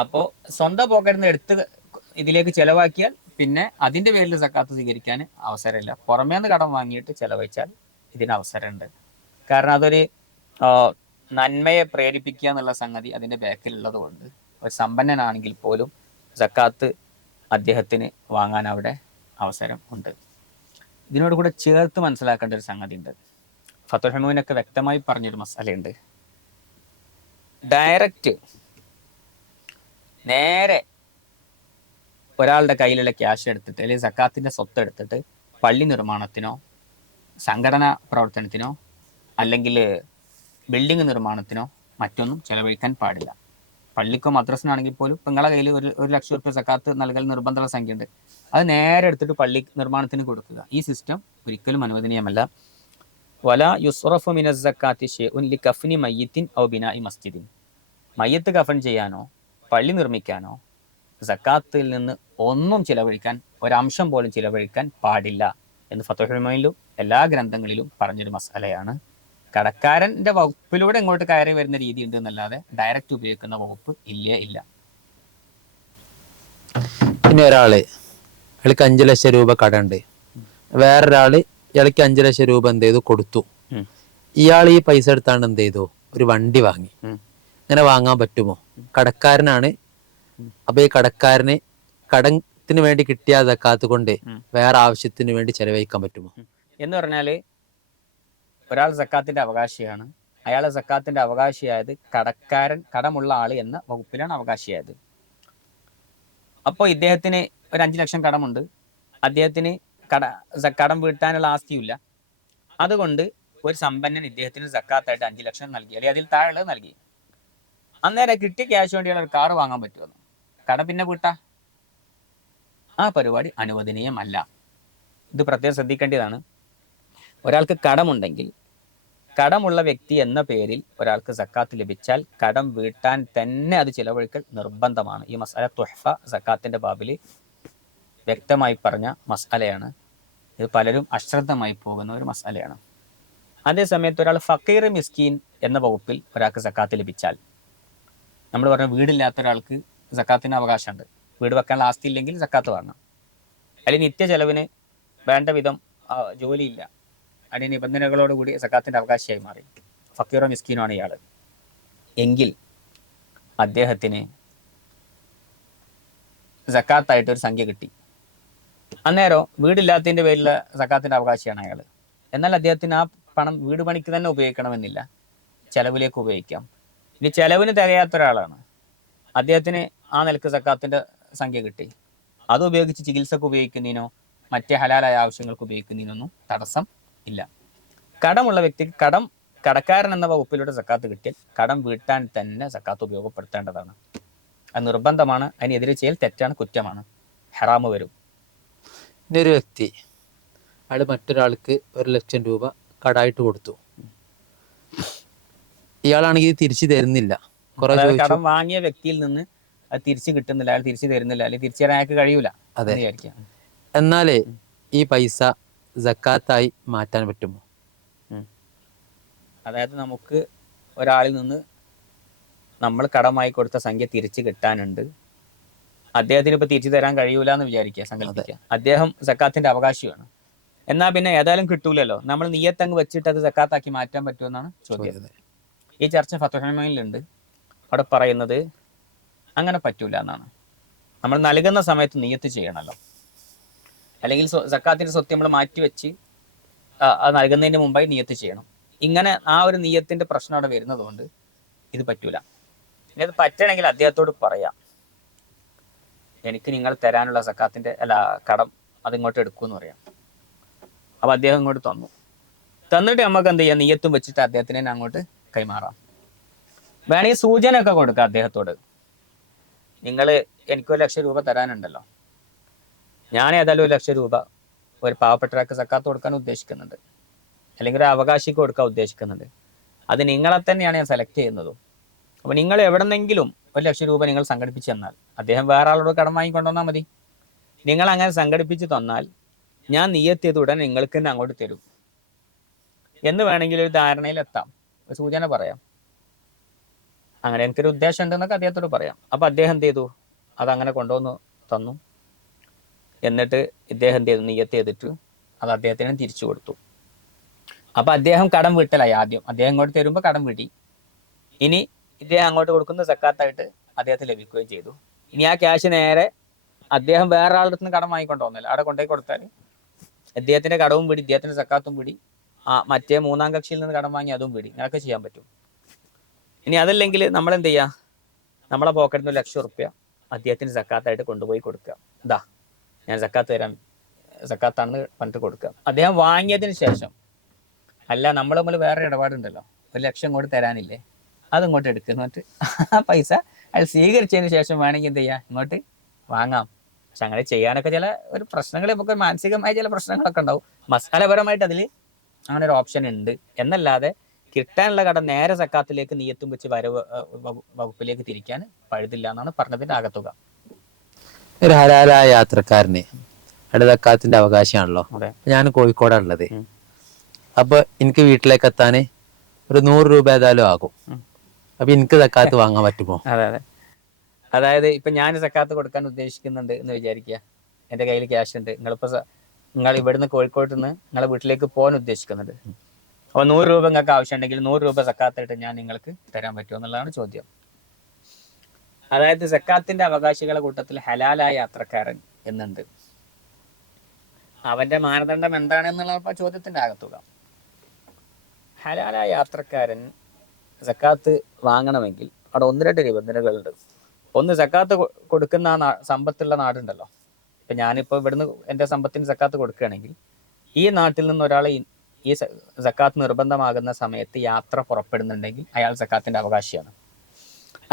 അപ്പോൾ സ്വന്തം പോക്കറ്റിൽ നിന്ന് എടുത്ത് ഇതിലേക്ക് ചെലവാക്കിയാൽ പിന്നെ അതിന്റെ പേരിൽ സക്കാത്ത് സ്വീകരിക്കാൻ അവസരമില്ല. പുറമേ നിന്ന് കടം വാങ്ങിയിട്ട് ചെലവഴിച്ചാൽ ഇതിന് അവസരമുണ്ട്. കാരണം അതൊരു നന്മയെ പ്രേരിപ്പിക്കുക എന്നുള്ള സംഗതി അതിന്റെ ബാക്കിലുള്ളത് കൊണ്ട് ഒരു സമ്പന്നനാണെങ്കിൽ പോലും സക്കാത്ത് അദ്ദേഹത്തിന് വാങ്ങാൻ അവിടെ അവസരം ഉണ്ട്. ഇതിനോട് കൂടെ ചേർത്ത് മനസ്സിലാക്കേണ്ട ഒരു സംഗതി ഉണ്ട്. ഫത്തുൽ ഹമീനൊക്കെ വ്യക്തമായി പറഞ്ഞൊരു മസാലയുണ്ട്. ഡയറക്റ്റ് നേരെ ഒരാളുടെ കയ്യിലുള്ള ക്യാഷ് എടുത്തിട്ട്, അല്ലെങ്കിൽ സക്കാത്തിന്റെ സ്വത്ത് എടുത്തിട്ട് പള്ളി നിർമ്മാണത്തിനോ സംഘടനാ പ്രവർത്തനത്തിനോ അല്ലെങ്കിൽ ബിൽഡിംഗ് നിർമ്മാണത്തിനോ മറ്റൊന്നും ചെലവഴിക്കാൻ പാടില്ല. പള്ളിക്കോ മദ്രസിനാണെങ്കിൽ പോലും നിങ്ങളുടെ കയ്യിൽ 1 ലക്ഷം രൂപ സക്കാത്ത് നൽകൽ നിർബന്ധമുള്ള സംഖ്യ ഉണ്ട്, അത് നേരെ എടുത്തിട്ട് പള്ളി നിർമ്മാണത്തിന് കൊടുക്കുക. ഈ സിസ്റ്റം ഒരിക്കലും അനുവദനീയമല്ല. വല യുസ്റഫു മിനസ് സക്കാത്തി ഷൈഉൻ ലികഫ്നി മയ്യിത്തിൻ ഔ ബിനാഇ മസ്ജിദിൻ. മയ്യത്ത് കഫൻ ചെയ്യാനോ പള്ളി നിർമ്മിക്കാനോ സക്കാത്തിൽ നിന്ന് ഒന്നും ചിലവഴിക്കാൻ, ഒരംശം പോലും ചിലവഴിക്കാൻ പാടില്ല എന്ന് ഫത്തുൽ ഹമീനിലും എല്ലാ ഗ്രന്ഥങ്ങളിലും പറഞ്ഞൊരു മസാലയാണ്. കടക്കാരന്റെ വകുപ്പിലൂടെ ഇങ്ങോട്ട് കയറി വരുന്ന രീതി ഉണ്ട് എന്നല്ലാതെ ഡയറക്റ്റ് ഉപയോഗിക്കുന്ന വകുപ്പ് ഇല്ല. പിന്നെ അയാൾക്ക് 5 ലക്ഷം രൂപ കടമുണ്ട്, വേറൊരാള് ഇയാൾക്ക് 5 ലക്ഷം രൂപ എന്ത് ചെയ്തു കൊടുത്തു. ഇയാൾ ഈ പൈസ എടുത്താണ്ട് എന്ത് ചെയ്തു? ഒരു വണ്ടി വാങ്ങി. അങ്ങനെ വാങ്ങാൻ പറ്റുമോ? കടക്കാരനാണ്. അപ്പൊ ഈ കടക്കാരന് കടം മരണത്തിന് വേണ്ടി കിട്ടിയ സക്കാത്ത് കൊണ്ട് വേറെ ആവശ്യത്തിന് വേണ്ടി ചെലവഴിക്കാൻ പറ്റുമോ? എന്ന് പറഞ്ഞാൽ ഒരാൾ സക്കാത്തിന്റെ അവകാശിയാണ്. അയാൾ സക്കാത്തിന്റെ അവകാശിയായത് കടക്കാരൻ, കടമുള്ള ആൾ എന്ന വകുപ്പിലാണ് അവകാശിയായത്. അപ്പോൾ ഇദ്ദേഹത്തിന് ഒരു 5 ലക്ഷം കടമുണ്ട്. അദ്ദേഹത്തിന് കടം വീട്ടാനുള്ള ആസ്തിയില്ല. അതുകൊണ്ട് ഒരു സമ്പന്നൻ ഇദ്ദേഹത്തിന് സക്കാത്തായിട്ട് 5 ലക്ഷം നൽകി, അല്ലെങ്കിൽ അതിൽ താഴെ നൽകി. അന്നേരം കിട്ടിയ ക്യാഷ് വേണ്ടിയുള്ള ഒരു കാറ് വാങ്ങാൻ പറ്റുമെന്ന്, കടം പിന്നെ വീട്ടാ, ആ പരിപാടി അനുവദനീയമല്ല. ഇത് പ്രത്യേകം ശ്രദ്ധിക്കേണ്ടതാണ്. ഒരാൾക്ക് കടമുണ്ടെങ്കിൽ കടമുള്ള വ്യക്തി എന്ന പേരിൽ ഒരാൾക്ക് സക്കാത്ത് ലഭിച്ചാൽ കടം വീട്ടാൻ തന്നെ അത് ചിലവഴിക്കൽ നിർബന്ധമാണ്. ഈ മസ്അല തുഹ്ഫ സക്കാത്തിന്റെ ബാബിൽ വ്യക്തമായി പറഞ്ഞ മസ്അലയാണ്. ഇത് പലരും അശ്രദ്ധമായി പോകുന്ന ഒരു മസ്അലയാണ്. അതേസമയത്ത് ഒരാൾ ഫക്കീർ മിസ്കീൻ എന്ന വകുപ്പിൽ ഒരാൾക്ക് സക്കാത്ത് ലഭിച്ചാൽ, നമ്മൾ പറഞ്ഞ വീടില്ലാത്ത ഒരാൾക്ക് സക്കാത്തിന് അവകാശമുണ്ട്. വീട് വെക്കാനുള്ള ആസ്തി ഇല്ലെങ്കിൽ സക്കാത്ത് വാങ്ങാം. അല്ലെങ്കിൽ നിത്യ ചെലവിന് വേണ്ട വിധം ജോലിയില്ല, അതിന് നിബന്ധനകളോടുകൂടി സക്കാത്തിന്റെ അവകാശിയായി മാറി, ഫക്കീറോ മിസ്കീനോ ഇയാൾ എങ്കിൽ അദ്ദേഹത്തിന് സക്കാത്തായിട്ട് ഒരു സംഖ്യ കിട്ടി. അന്നേരം വീടില്ലാത്തതിന്റെ പേരിൽ സക്കാത്തിന്റെ അവകാശിയാണ് അയാൾ. എന്നാൽ അദ്ദേഹത്തിന് ആ പണം വീട് പണിക്ക് തന്നെ ഉപയോഗിക്കണമെന്നില്ല, ചെലവിലേക്ക് ഉപയോഗിക്കാം. ഇനി ചെലവിന് തികയാത്ത ഒരാളാണ്, അദ്ദേഹത്തിന് ആ നിലക്ക് സക്കാത്തിന്റെ സംഖ്യ കിട്ടി. അത് ഉപയോഗിച്ച് ചികിത്സക്ക് ഉപയോഗിക്കുന്നതിനോ മറ്റേ ഹലാലായ ആവശ്യങ്ങൾക്ക് ഉപയോഗിക്കുന്നതിനൊന്നും തടസ്സം ഇല്ല. കടമുള്ള വ്യക്തിക്ക് കടക്കാരൻ എന്ന വകുപ്പിലൂടെ സക്കാത്ത് കിട്ടിയാൽ കടം വീട്ടാൻ തന്നെ സക്കാത്ത് ഉപയോഗപ്പെടുത്തേണ്ടതാണ്. അത് നിർബന്ധമാണ്. അതിനെതിരെ ചെയ്യൽ തെറ്റാണ്, കുറ്റമാണ്, ഹറാമ് വരും. ഇനി ഒരു വ്യക്തി അയാൾ മറ്റൊരാൾക്ക് 1 ലക്ഷം രൂപ കടായിട്ട് കൊടുത്തു. ഇയാളാണെങ്കിൽ തിരിച്ചു തരുന്നില്ല. കടം വാങ്ങിയ വ്യക്തിയിൽ നിന്ന് അത് തിരിച്ചു കിട്ടുന്നില്ല, അയാൾ തിരിച്ചു തരുന്നില്ല, അല്ലെങ്കിൽ തിരിച്ചു തരാൻ അയാൾക്ക് കഴിയൂല. അതെ. എന്നാലേ ഈ പൈസ സക്കാത്തായി മാറ്റാൻ പറ്റുമോ? അതായത് നമുക്ക് ഒരാളിൽ നിന്ന് നമ്മൾ കടമായി കൊടുത്ത സംഖ്യ തിരിച്ചു കിട്ടാനുണ്ട്, അദ്ദേഹത്തിന് ഇപ്പൊ തിരിച്ചു തരാൻ കഴിയൂല എന്ന് വിചാരിക്കുക, സങ്കല്പിക്കുക. അദ്ദേഹം സക്കാത്തിന്റെ അവകാശിയാണ്. എന്നാൽ പിന്നെ ഏതായാലും കിട്ടൂലല്ലോ, നമ്മൾ നിയ്യത്തങ്ങ് വെച്ചിട്ട് അത് സക്കാത്താക്കി മാറ്റാൻ പറ്റുമെന്നാണ് ചോദ്യം. ഈ ചർച്ച ഫത്വഹുൽ അവിടെ പറയുന്നത് അങ്ങനെ പറ്റൂല എന്നാണ്. നമ്മൾ നൽകുന്ന സമയത്ത് നിയ്യത്ത് ചെയ്യണമല്ലോ, അല്ലെങ്കിൽ സക്കാത്തിന്റെ സ്വത്ത് നമ്മൾ മാറ്റിവെച്ച് അത് നൽകുന്നതിന് മുമ്പായി നിയ്യത്ത് ചെയ്യണം. ഇങ്ങനെ ആ ഒരു നിയ്യത്തിന്റെ പ്രശ്നം അവിടെ വരുന്നത് കൊണ്ട് ഇത് പറ്റൂല. ഇനി അത് പറ്റണമെങ്കിൽ അദ്ദേഹത്തോട് പറയാം, എനിക്ക് നിങ്ങൾ തരാനുള്ള സക്കാത്തിന്റെ കടം അതിങ്ങോട്ട് എടുക്കുമെന്ന് പറയാം. അപ്പൊ അദ്ദേഹം ഇങ്ങോട്ട് തന്നിട്ട് നമുക്ക് എന്ത് ചെയ്യാം, നിയ്യത്തും വെച്ചിട്ട് അദ്ദേഹത്തിനെ അങ്ങോട്ട് കൈമാറാം. വേണമെങ്കിൽ സൂചന ഒക്കെ കൊടുക്കാം അദ്ദേഹത്തോട്, നിങ്ങൾ എനിക്ക് 1 ലക്ഷം രൂപ തരാനുണ്ടല്ലോ, ഞാൻ ഏതായാലും 1 ലക്ഷം രൂപ ഒരു പാവപ്പെട്ടവർക്ക് സക്കാത്ത് കൊടുക്കാൻ ഉദ്ദേശിക്കുന്നുണ്ട്, അല്ലെങ്കിൽ ഒരു അവകാശിക്ക് കൊടുക്കാൻ ഉദ്ദേശിക്കുന്നുണ്ട്. അത് നിങ്ങളെ തന്നെയാണ് ഞാൻ സെലക്ട് ചെയ്യുന്നതും. അപ്പോൾ നിങ്ങൾ എവിടെന്നെങ്കിലും 1 ലക്ഷം രൂപ നിങ്ങൾ സംഘടിപ്പിച്ച് തന്നാൽ, അദ്ദേഹം വേറെ ആളോട് കടം വാങ്ങിക്കൊണ്ടുവന്നാൽ മതി. നിങ്ങൾ അങ്ങനെ സംഘടിപ്പിച്ച് തന്നാൽ ഞാൻ നിയ്യത്ത് ചെയ്ത ഉടനെ നിങ്ങൾക്ക് തന്നെ അങ്ങോട്ട് തരും എന്ന് വേണമെങ്കിൽ ഒരു ധാരണയിലെത്താം, ഒരു സൂചന പറയാം. അങ്ങനെ എനിക്കൊരു ഉദ്ദേശം ഉണ്ടെന്നൊക്കെ അദ്ദേഹത്തോട് പറയാം. അപ്പൊ അദ്ദേഹം എന്ത് ചെയ്തു, അതങ്ങനെ കൊണ്ടുവന്ന് തന്നു. എന്നിട്ട് ഇദ്ദേഹം എന്ത് ചെയ്തു, നിയ്യത്ത് ചെയ്തിട്ട് അത് അദ്ദേഹത്തിന് തിരിച്ചു കൊടുത്തു. അപ്പൊ അദ്ദേഹം കടം വീട്ടലായി. ആദ്യം അദ്ദേഹം ഇങ്ങോട്ട് തരുമ്പോൾ കടം വീട്ടി, ഇനി ഇദ്ദേഹം അങ്ങോട്ട് കൊടുക്കുന്ന സക്കാത്തായിട്ട് അദ്ദേഹത്തിന് ലഭിക്കുകയും ചെയ്തു. ഇനി ആ ക്യാഷ് നേരെ അദ്ദേഹം വേറെ ആളുടെ അടുത്ത് നിന്ന് കടം വാങ്ങിക്കൊണ്ട് വന്നല്ലോ, അവിടെ കൊണ്ടുപോയി കൊടുത്താൽ അദ്ദേഹത്തിന്റെ കടവും പിടി, ഇദ്ദേഹത്തിന്റെ സക്കാത്തും പിടി, മറ്റേ 3-ാം കക്ഷിയിൽ നിന്ന് കടം വാങ്ങി അതും പിടി. ഇങ്ങനെയൊക്കെ ചെയ്യാൻ പറ്റും. ഇനി അതല്ലെങ്കിൽ നമ്മൾ എന്ത് ചെയ്യുക, നമ്മളെ പോക്കറ്റിൽ നിന്ന് 1 ലക്ഷം റുപ്യ അദ്ദേഹത്തിന് സക്കാത്തായിട്ട് കൊണ്ടുപോയി കൊടുക്കുക. ഇതാ ഞാൻ സക്കാത്ത് തരാൻ, സക്കാത്താണെന്ന് പറഞ്ഞിട്ട് കൊടുക്കുക. അദ്ദേഹം വാങ്ങിയതിന് ശേഷം, അല്ല നമ്മൾ തമ്മിൽ വേറെ ഇടപാടുണ്ടല്ലോ, 1 ലക്ഷം ഇങ്ങോട്ട് തരാനില്ലേ, അതിങ്ങോട്ട് എടുക്കുന്നിട്ട് ആ പൈസ അയാൾ സ്വീകരിച്ചതിന് ശേഷം വേണമെങ്കിൽ എന്ത് ചെയ്യുക, ഇങ്ങോട്ട് വാങ്ങാം. പക്ഷെ അങ്ങനെ ചെയ്യാനൊക്കെ ചില ഒരു പ്രശ്നങ്ങൾ, നമുക്ക് മാനസികമായ ചില പ്രശ്നങ്ങളൊക്കെ ഉണ്ടാവും. മസാലപരമായിട്ട് അതിൽ അങ്ങനെ ഒരു ഓപ്ഷൻ ഉണ്ട് എന്നല്ലാതെ കിട്ടാനുള്ള കടം നേരെ സക്കാത്തിലേക്ക് നിയ്യത്തും വെച്ച് വകുപ്പിലേക്ക് തിരിക്കാൻ പഴുതില്ല എന്നാണ് പറഞ്ഞതിന്റെ ആകത്തുക. ഒരു ഹലാലായ യാത്രക്കാരന് സക്കാത്തിന്റെ അവകാശമാണല്ലോ. ഞാൻ കോഴിക്കോടാണുള്ളത്. അപ്പൊ എനിക്ക് വീട്ടിലേക്ക് എത്താൻ ഒരു 100 രൂപ ഏതായാലും ആകും. അപ്പൊ എനിക്ക് സക്കാത്ത് വാങ്ങാൻ പറ്റുമോ? അതെ. അതായത് ഇപ്പൊ ഞാൻ സക്കാത്ത് കൊടുക്കാൻ ഉദ്ദേശിക്കുന്നുണ്ട് എന്ന് വിചാരിക്കുക, എന്റെ കയ്യിൽ ക്യാഷ് ഉണ്ട്, നിങ്ങൾ ഇവിടുന്ന് കോഴിക്കോട്ട് നിന്ന് നിങ്ങളെ വീട്ടിലേക്ക് പോകാൻ ഉദ്ദേശിക്കുന്നുണ്ട്. അപ്പൊ 100 രൂപ നിങ്ങൾക്ക് ആവശ്യമുണ്ടെങ്കിൽ 100 രൂപ സക്കാത്തായിട്ട് ഞാൻ നിങ്ങൾക്ക് തരാൻ പറ്റുമോ എന്നുള്ളതാണ് ചോദ്യം. അതായത് സക്കാത്തിന്റെ അവകാശികളുടെ കൂട്ടത്തിൽ ഹലാലായ യാത്രക്കാരൻ എന്നുണ്ട്. അവന്റെ മാനദണ്ഡം എന്താണെന്നുള്ള ചോദ്യത്തിന്റെ ആകത്തുക. ഹലാലായ യാത്രക്കാരൻ സക്കാത്ത് വാങ്ങണമെങ്കിൽ അവിടെ 1-2 നിബന്ധനകളുണ്ട്. ഒന്ന്, സക്കാത്ത് കൊടുക്കുന്ന ആ സമ്പത്തുള്ള നാടുണ്ടല്ലോ. ഇപ്പൊ ഞാനിപ്പോ ഇവിടുന്ന് എൻ്റെ സമ്പത്തിന് സക്കാത്ത് കൊടുക്കുകയാണെങ്കിൽ ഈ നാട്ടിൽ നിന്ന് ഒരാൾ ഈ സക്കാത്ത് നിർബന്ധമാകുന്ന സമയത്ത് യാത്ര പുറപ്പെടുന്നുണ്ടെങ്കിൽ അയാൾ സക്കാത്തിന്റെ അവകാശിയാണ്.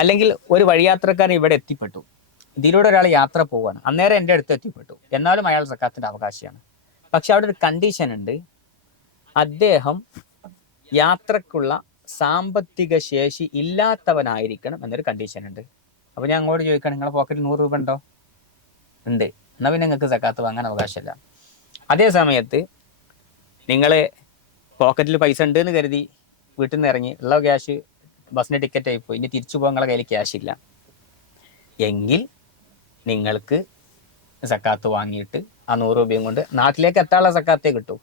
അല്ലെങ്കിൽ ഒരു വഴിയാത്രക്കാരൻ ഇവിടെ എത്തിപ്പെട്ടു, ഇതിലൂടെ ഒരാൾ യാത്ര പോവുകയാണ്, അന്നേരം എൻ്റെ അടുത്ത് എത്തിപ്പെട്ടു, എന്നാലും അയാൾ സക്കാത്തിന്റെ അവകാശിയാണ്. പക്ഷെ അവിടെ ഒരു കണ്ടീഷൻ ഉണ്ട്, അദ്ദേഹം യാത്രക്കുള്ള സാമ്പത്തിക ശേഷി ഇല്ലാത്തവനായിരിക്കണം എന്നൊരു കണ്ടീഷൻ ഉണ്ട്. അപ്പൊ ഞാൻ അങ്ങോട്ട് ചോദിക്കണം, നിങ്ങളുടെ പോക്കറ്റിൽ 100 രൂപ ഉണ്ടോ? ഉണ്ട്, എന്നാൽ പിന്നെ നിങ്ങൾക്ക് സക്കാത്ത് വാങ്ങാൻ അവകാശമില്ല. അതേ സമയത്ത് നിങ്ങൾ പോക്കറ്റിൽ പൈസ ഉണ്ട് എന്ന് കരുതി വീട്ടിൽ നിന്ന് ഇറങ്ങി ഉള്ള ക്യാഷ് ബസ്സിൻ്റെ ടിക്കറ്റ് ആയി പോയി, ഇനി തിരിച്ചു പോകാൻ നിങ്ങളുടെ കയ്യിൽ ക്യാഷ് ഇല്ല എങ്കിൽ നിങ്ങൾക്ക് സക്കാത്ത് വാങ്ങിയിട്ട് ആ 100 രൂപയും കൊണ്ട് നാട്ടിലേക്ക് എത്താനുള്ള സക്കാത്തേ കിട്ടൂ.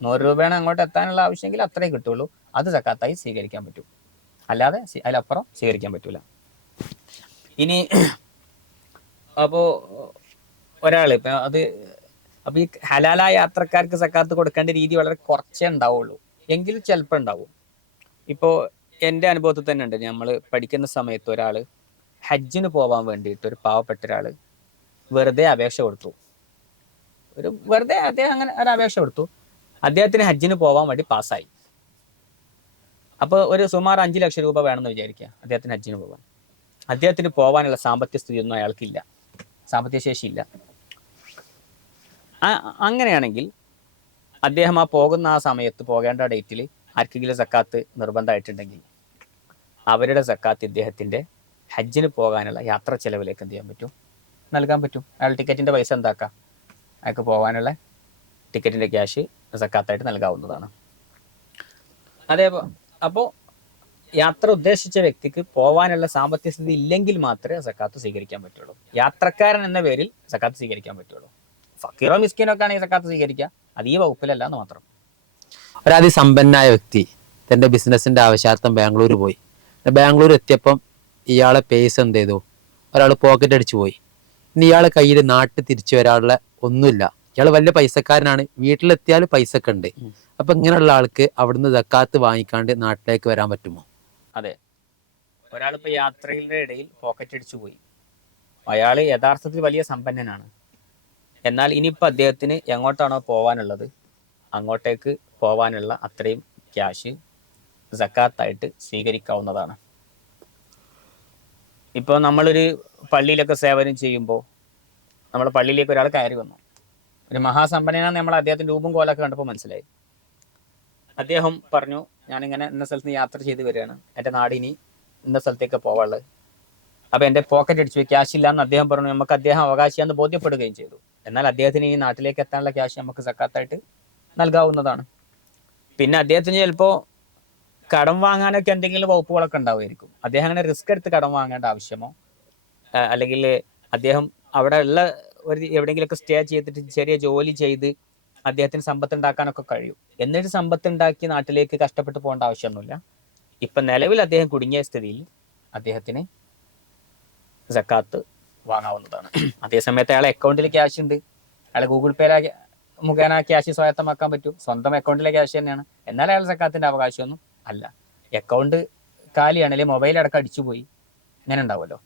100 രൂപയാണ് അങ്ങോട്ട് എത്താനുള്ള ആവശ്യമെങ്കിൽ അത്രേ കിട്ടുള്ളൂ. അത് സക്കാത്തായി സ്വീകരിക്കാൻ പറ്റും, അല്ലാതെ അതിലപ്പുറം സ്വീകരിക്കാൻ പറ്റൂല. ഇനി അപ്പോൾ ഒരാൾ ഇപ്പം അപ്പോൾ ഈ ഹലാലായ യാത്രക്കാർക്ക് സക്കാത്ത് കൊടുക്കേണ്ട രീതി വളരെ കുറച്ചേ ഉണ്ടാവുള്ളൂ, എങ്കിലും ചിലപ്പോൾ ഉണ്ടാവും. ഇപ്പോൾ എൻ്റെ അനുഭവത്തിൽ തന്നെ ഉണ്ട്. നമ്മൾ പഠിക്കുന്ന സമയത്ത് ഒരാൾ ഹജ്ജിന് പോകാൻ വേണ്ടിയിട്ട് ഒരു പാവപ്പെട്ട ഒരാൾ വെറുതെ അപേക്ഷ കൊടുത്തു. വെറുതെ അദ്ദേഹം അങ്ങനെ ഒരു അപേക്ഷ കൊടുത്തു. അദ്ദേഹത്തിന് ഹജ്ജിന് പോകാൻ വേണ്ടി പാസ്സായി. അപ്പോൾ ഒരു സുമാർ 5 ലക്ഷം രൂപ വേണമെന്ന് വിചാരിക്കുക അദ്ദേഹത്തിന് ഹജ്ജിന് പോകാൻ. അദ്ദേഹത്തിന് പോകാനുള്ള സാമ്പത്തിക സ്ഥിതിയൊന്നും അയാൾക്കില്ല, സാമ്പത്തിക ശേഷിയില്ല. അങ്ങനെയാണെങ്കിൽ അദ്ദേഹം പോകുന്ന ആ സമയത്ത് പോകേണ്ട ഡേറ്റിൽ ആർക്കെങ്കിലും സക്കാത്ത് നിർബന്ധമായിട്ടുണ്ടെങ്കിൽ അവരുടെ സക്കാത്ത് ഇദ്ദേഹത്തിൻ്റെ ഹജ്ജിന് പോകാനുള്ള യാത്ര ചെലവിലേക്ക് എന്ത് ചെയ്യാൻ പറ്റും? നൽകാൻ പറ്റും. അയാൾ ടിക്കറ്റിൻ്റെ പൈസ എന്താക്കാം, അയാൾക്ക് പോകാനുള്ള ടിക്കറ്റിൻ്റെ ക്യാഷ് സക്കാത്തായിട്ട് നൽകാവുന്നതാണ്. അപ്പോൾ യാത്ര ഉദ്ദേശിച്ച വ്യക്തിക്ക് പോകാനുള്ള സാമ്പത്തിക സ്ഥിതി ഇല്ലെങ്കിൽ മാത്രമേ സക്കാത്ത് സ്വീകരിക്കാൻ പറ്റുള്ളൂ. യാത്രക്കാരൻ എന്ന പേരിൽ സക്കാത്ത് സ്വീകരിക്കാൻ പറ്റുള്ളൂ. ഫക്കീറോ മിസ്കീനോ ഒക്കെ ആണെങ്കിൽ സക്കാത്ത് സ്വീകരിക്കുക, അത് ഈ വകുപ്പിലല്ല എന്ന് മാത്രം. ഒരതിസമ്പന്നായ വ്യക്തി തൻ്റെ ബിസിനസ്സിൻ്റെ ആവശ്യാർത്ഥം ബാംഗ്ലൂർ പോയി. ബാംഗ്ലൂർ എത്തിയപ്പം ഇയാളെ പേസ് എന്ത് ചെയ്തു, ഒരാൾ പോക്കറ്റ് അടിച്ചു പോയി. ഇനി ഇയാളെ കയ്യിൽ നാട്ടിൽ തിരിച്ചു വരാനുള്ള ഒന്നുമില്ല. ഇയാൾ വലിയ പൈസക്കാരനാണ്, വീട്ടിലെത്തിയാൽ പൈസ ഒക്കെ ഉണ്ട്. അപ്പൊ ഇങ്ങനെയുള്ള ആൾക്ക് അവിടുന്ന് സക്കാത്ത് വാങ്ങിക്കാണ്ട് നാട്ടിലേക്ക് വരാൻ പറ്റുമോ? അതെ, ഒരാളിപ്പോ യാത്രയുടെ ഇടയിൽ പോക്കറ്റ് അടിച്ചു പോയി. അയാൾ യഥാർത്ഥത്തിൽ വലിയ സമ്പന്നനാണ്. എന്നാൽ ഇനിയിപ്പോൾ അദ്ദേഹത്തിന് എങ്ങോട്ടാണോ പോകാനുള്ളത് അങ്ങോട്ടേക്ക് പോകാനുള്ള അത്രയും ക്യാഷ് സക്കാത്തായിട്ട് സ്വീകരിക്കാവുന്നതാണ്. ഇപ്പോൾ നമ്മളൊരു പള്ളിയിലൊക്കെ സേവനം ചെയ്യുമ്പോൾ നമ്മുടെ പള്ളിയിലേക്ക് ഒരാൾ കയറി വന്നു. ഒരു മഹാസമ്പന്നനാണ്. നമ്മൾ അദ്ദേഹത്തിൻ്റെ രൂപം കോലൊക്കെ കണ്ടപ്പോൾ മനസ്സിലായി. അദ്ദേഹം പറഞ്ഞു, ഞാനിങ്ങനെ ഇന്ന സ്ഥലത്ത് നിന്ന് യാത്ര ചെയ്ത് വരികയാണ്, എൻ്റെ നാടിനി ഇന്ന സ്ഥലത്തേക്ക് പോകാനുള്ളത്. അപ്പോൾ എൻ്റെ പോക്കറ്റ് അടിച്ചു പോയി, ക്യാഷ് ഇല്ലാന്ന് അദ്ദേഹം പറഞ്ഞു. നമുക്ക് അദ്ദേഹം അവകാശിയാന്ന് ബോധ്യപ്പെടുകയും ചെയ്തു. എന്നാൽ അദ്ദേഹത്തിന് ഈ നാട്ടിലേക്ക് എത്താനുള്ള ക്യാഷ് നമുക്ക് സക്കാത്തായിട്ട് നൽകാവുന്നതാണ്. പിന്നെ അദ്ദേഹത്തിന് ചിലപ്പോൾ കടം വാങ്ങാനൊക്കെ എന്തെങ്കിലും വകുപ്പുകളൊക്കെ ഉണ്ടാവുമായിരിക്കും. അദ്ദേഹം അങ്ങനെ റിസ്ക് എടുത്ത് കടം വാങ്ങേണ്ട ആവശ്യമോ അല്ലെങ്കിൽ അദ്ദേഹം അവിടെ ഉള്ള എവിടെയെങ്കിലുമൊക്കെ സ്റ്റേ ചെയ്തിട്ട് ചെറിയ ജോലി ചെയ്ത് അദ്ദേഹത്തിന് സമ്പത്ത് ഉണ്ടാക്കാനൊക്കെ കഴിയും. എന്നിട്ട് സമ്പത്ത് ഉണ്ടാക്കി നാട്ടിലേക്ക് കഷ്ടപ്പെട്ട് പോകേണ്ട ആവശ്യമൊന്നുമില്ല. ഇപ്പം നിലവിൽ അദ്ദേഹം കുടുങ്ങിയ സ്ഥിതിയിൽ അദ്ദേഹത്തിന് സക്കാത്ത് വാങ്ങാവുന്നതാണ്. അതേസമയത്ത് അയാളെ അക്കൗണ്ടിൽ ക്യാഷ് ഉണ്ട്, അയാളെ ഗൂഗിൾ പേ മുഖേന ക്യാഷ് സ്വായത്തമാക്കാൻ പറ്റും, സ്വന്തം അക്കൗണ്ടിലെ ക്യാഷ് തന്നെയാണ്. എന്നാൽ അയാൾ സക്കാത്തിൻ്റെ അവകാശമൊന്നും അല്ല. അക്കൗണ്ട് കാലിയാണ്, അല്ലെങ്കിൽ മൊബൈൽ അടക്കം അടിച്ചുപോയി, ഇങ്ങനെ ഉണ്ടാവുമല്ലോ.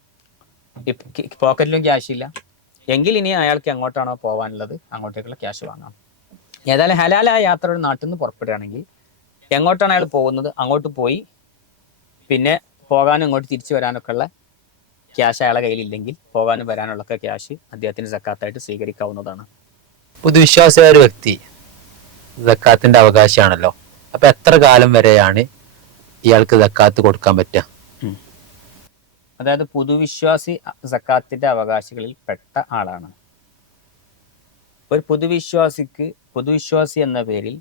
പോക്കറ്റിലും ക്യാഷ് ഇല്ല എങ്കിൽ ഇനി അയാൾക്ക് എങ്ങോട്ടാണോ പോകാനുള്ളത് അങ്ങോട്ടേക്കുള്ള ക്യാഷ് വാങ്ങാം. ഏതായാലും ഹലാലായ യാത്ര ഒരു നാട്ടിൽ നിന്ന് പുറപ്പെടുകയാണെങ്കിൽ എങ്ങോട്ടാണ് അയാൾ പോകുന്നത് അങ്ങോട്ട് പോയി പിന്നെ പോകാനും ഇങ്ങോട്ട് തിരിച്ചു വരാനൊക്കെ ഉള്ള ക്യാഷ് അയാളെ കയ്യിലില്ലെങ്കിൽ പോകാനും വരാനുള്ളൊക്കെ ക്യാഷ് അദ്ദേഹത്തിന് സക്കാത്തായിട്ട് സ്വീകരിക്കാവുന്നതാണ്. പൊതുവിശ്വാസിയായ ഒരു വ്യക്തി സക്കാത്തിന്റെ അവകാശിയാണല്ലോ. അപ്പൊ എത്ര കാലം വരെയാണ് ഇയാൾക്ക് സക്കാത്ത് കൊടുക്കാൻ പറ്റുക? അതായത് പൊതുവിശ്വാസി സക്കാത്തിന്റെ അവകാശികളിൽ പെട്ട ആളാണ്. ഒരു പൊതുവിശ്വാസി എന്ന പേരിൽ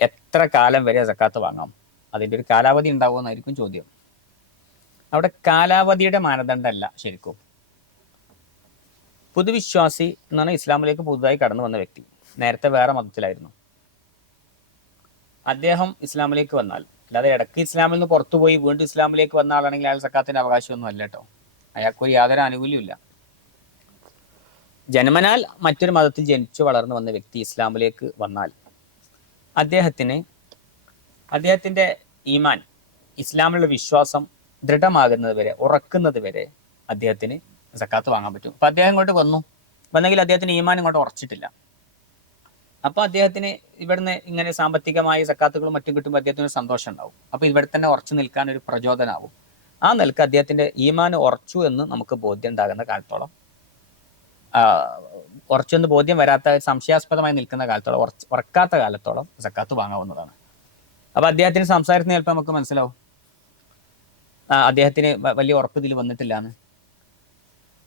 എത്ര കാലം വരെ സക്കാത്ത് വാങ്ങാം? അതിൻ്റെ ഒരു കാലാവധി ഉണ്ടാവുമെന്നായിരിക്കും ചോദ്യം. അവിടെ കാലാവധിയുടെ മാനദണ്ഡമല്ല ശരിക്കും. പൊതുവിശ്വാസി എന്ന് പറഞ്ഞാൽ ഇസ്ലാമിലേക്ക് പുതുതായി കടന്നു വന്ന വ്യക്തി, നേരത്തെ വേറെ മതത്തിലായിരുന്നു. അദ്ദേഹം ഇസ്ലാമിലേക്ക് വന്നാൽ, അല്ലാതെ ഇടയ്ക്ക് ഇസ്ലാമിൽ നിന്ന് പുറത്തുപോയി വീണ്ടും ഇസ്ലാമിലേക്ക് വന്ന ആളാണെങ്കിൽ അയാൾ സക്കാത്തിന്റെ അവകാശമൊന്നും അല്ല കേട്ടോ. അയാൾക്കൊരു യാതൊരു ആനുകൂല്യമില്ല. ജന്മനാൽ മറ്റൊരു മതത്തിൽ ജനിച്ചു വളർന്നു വന്ന വ്യക്തി ഇസ്ലാമിലേക്ക് വന്നാൽ അദ്ദേഹത്തിൻ്റെ ഈമാൻ, ഇസ്ലാമിലുള്ള വിശ്വാസം ദൃഢമാകുന്നത് വരെ, ഉറക്കുന്നത് വരെ അദ്ദേഹത്തിന് സക്കാത്ത് വാങ്ങാൻ പറ്റും. അപ്പം അദ്ദേഹം ഇങ്ങോട്ട് വന്നെങ്കിൽ അദ്ദേഹത്തിന് ഈമാൻ ഇങ്ങോട്ട് ഉറച്ചിട്ടില്ല. അപ്പോൾ അദ്ദേഹത്തിന് ഇവിടുന്ന് ഇങ്ങനെ സാമ്പത്തികമായ സക്കാത്തുകളും മറ്റും കിട്ടുമ്പോൾ അദ്ദേഹത്തിന് സന്തോഷം ഉണ്ടാവും. അപ്പോൾ ഇവിടെ തന്നെ ഉറച്ചു നിൽക്കാൻ ഒരു പ്രചോദനമാവും. ആ നിലക്ക് അദ്ദേഹത്തിൻ്റെ ഈമാൻ ഉറച്ചു എന്ന് നമുക്ക് ബോധ്യം ഉണ്ടാകുന്ന കാലത്തോളം, ഉറച്ചെന്ന് ബോധ്യം വരാത്ത, സംശയാസ്പദമായി നിൽക്കുന്ന കാലത്തോളം, ഉറക്കാത്ത കാലത്തോളം സക്കാത്ത് വാങ്ങാവുന്നതാണ്. അപ്പോൾ അദ്ദേഹത്തിന് സംസാരത്തിന് ചിലപ്പോൾ നമുക്ക് മനസ്സിലാവും അദ്ദേഹത്തിന് വലിയ ഉറപ്പ് ഇതിൽ വന്നിട്ടില്ല എന്ന്.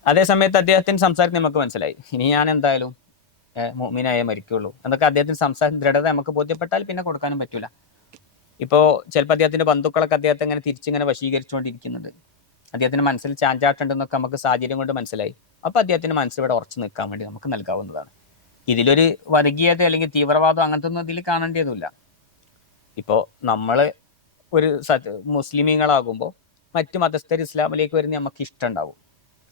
അതേ സമയത്ത് അദ്ദേഹത്തിന് സംസാരത്തിന് നമുക്ക് മനസ്സിലായി ഇനി ഞാൻ എന്തായാലും മുഅ്മിനായേ മരിക്കുള്ളൂ എന്നൊക്കെ അദ്ദേഹത്തിന് സംസാരം ദൃഢത നമുക്ക് ബോധ്യപ്പെട്ടാൽ പിന്നെ കൊടുക്കാനും പറ്റൂല. ഇപ്പോൾ ചിലപ്പോൾ അദ്ദേഹത്തിൻ്റെ ബന്ധുക്കളൊക്കെ അദ്ദേഹത്തെ ഇങ്ങനെ തിരിച്ചിങ്ങനെ വശീകരിച്ചുകൊണ്ടിരിക്കുന്നുണ്ട്, അദ്ദേഹത്തിന് മനസ്സിൽ ചാഞ്ചാട്ടുണ്ടെന്നൊക്കെ നമുക്ക് സാഹചര്യം കൊണ്ട് മനസ്സിലായി. അപ്പോൾ അദ്ദേഹത്തിന് മനസ്സിവിടെ ഉറച്ചു നിൽക്കാൻ വേണ്ടി നമുക്ക് നൽകാവുന്നതാണ്. ഇതിലൊരു വർഗീയത അല്ലെങ്കിൽ തീവ്രവാദം അങ്ങനത്തെ ഒന്നും ഇതിൽ കാണേണ്ടതുമില്ല. ഇപ്പോൾ നമ്മൾ ഒരു മുസ്ലിമീങ്ങളാകുമ്പോൾ മറ്റു മതസ്ഥർ ഇസ്ലാമിലേക്ക് വരുന്ന നമുക്ക് ഇഷ്ടമുണ്ടാവും.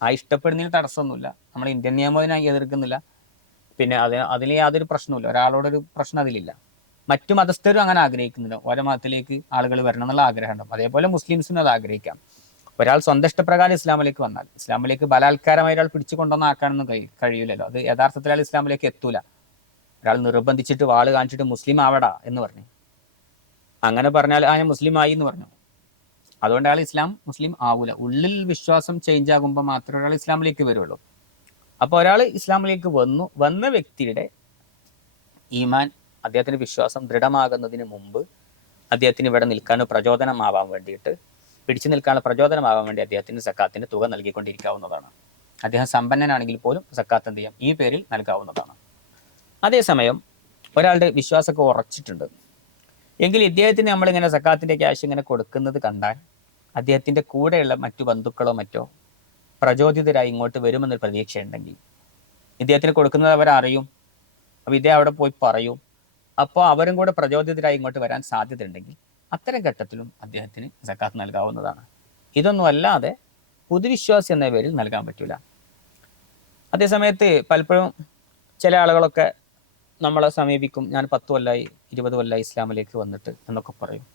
ആ ഇഷ്ടപ്പെടുന്നതിന് തടസ്സമൊന്നുമില്ല. നമ്മൾ ഇന്ത്യൻ നിയമത്തിനായി എതിർക്കുന്നില്ല, പിന്നെ അതിൽ യാതൊരു പ്രശ്നവുമില്ല, ഒരാളോടൊരു പ്രശ്നം അതിലില്ല. മറ്റു മതസ്ഥരും അങ്ങനെ ആഗ്രഹിക്കുന്നില്ല, ഓരോ മതത്തിലേക്ക് ആളുകൾ വരണം എന്നുള്ള ആഗ്രഹം ഉണ്ടാവും. അതേപോലെ മുസ്ലിംസിനും അത് ആഗ്രഹിക്കാം. ഒരാൾ സ്വന്തം ഇഷ്ടപ്രകാരം ഇസ്ലാമിലേക്ക് വന്നാൽ, ഇസ്ലാമിലേക്ക് ബലാത്കാരമായി ഒരാൾ പിടിച്ചു കൊണ്ടുവന്നാക്കാനൊന്നും കഴിയില്ലല്ലോ. അത് യഥാർത്ഥത്തിൽ അയാൾ ഇസ്ലാമിലേക്ക് എത്തൂല. ഒരാൾ നിർബന്ധിച്ചിട്ട് വാള് കാണിച്ചിട്ട് മുസ്ലിം ആവടാ എന്ന് പറഞ്ഞു, അങ്ങനെ പറഞ്ഞാൽ ഞാൻ മുസ്ലിം ആയി എന്ന് പറഞ്ഞു, അതുകൊണ്ട് അയാൾ മുസ്ലിം ആവൂല. ഉള്ളിൽ വിശ്വാസം ചേഞ്ച് ആകുമ്പോൾ മാത്രമേ ഒരാൾ ഇസ്ലാമിലേക്ക് വരുള്ളൂ. അപ്പോൾ ഒരാൾ ഇസ്ലാമിലേക്ക് വന്ന വ്യക്തിയുടെ ഈമാൻ, അദ്ദേഹത്തിൻ്റെ വിശ്വാസം ദൃഢമാകുന്നതിന് മുമ്പ് അദ്ദേഹത്തിന് ഇവിടെ നിൽക്കാൻ പ്രചോദനമാവാൻ വേണ്ടിയിട്ട്, പിടിച്ചു നിൽക്കാനുള്ള പ്രചോദനമാവാൻ വേണ്ടി അദ്ദേഹത്തിന് സക്കാത്തിൻ്റെ തുക നൽകിക്കൊണ്ടിരിക്കാവുന്നതാണ്. അദ്ദേഹം സമ്പന്നനാണെങ്കിൽ പോലും സക്കാത്ത് എന്ത് ചെയ്യാം, ഈ പേരിൽ നൽകാവുന്നതാണ്. അതേസമയം ഒരാളുടെ വിശ്വാസമൊക്കെ ഉറച്ചിട്ടുണ്ട് എങ്കിൽ ഇദ്ദേഹത്തിന് നമ്മളിങ്ങനെ സക്കാത്തിൻ്റെ ക്യാഷ് ഇങ്ങനെ കൊടുക്കുന്നത് കണ്ടാൽ അദ്ദേഹത്തിൻ്റെ കൂടെയുള്ള മറ്റു ബന്ധുക്കളോ മറ്റോ പ്രചോദിതരായി ഇങ്ങോട്ട് വരുമെന്നൊരു പ്രതീക്ഷയുണ്ടെങ്കിൽ ഇദ്ദേഹത്തിന് കൊടുക്കുന്നത് അവരറിയും. അപ്പോൾ ഇദ്ദേഹം അവിടെ പോയി പറയും. അപ്പോൾ അവരും കൂടെ പ്രചോദിതരായി ഇങ്ങോട്ട് വരാൻ സാധ്യതയുണ്ടെങ്കിൽ അത്തരം ഘട്ടത്തിലും അദ്ദേഹത്തിന് സക്കാത്ത് നൽകാവുന്നതാണ്. ഇതൊന്നും അല്ലാതെ പൊതുവിശ്വാസി എന്ന പേരിൽ നൽകാൻ പറ്റില്ല. അതേസമയത്ത് പലപ്പോഴും ചില ആളുകളൊക്കെ നമ്മളെ സമീപിക്കും, ഞാൻ 10 കൊല്ലമായി 20 കൊല്ലമായി ഇസ്ലാമിലേക്ക് വന്നിട്ട് എന്നൊക്കെ പറയും.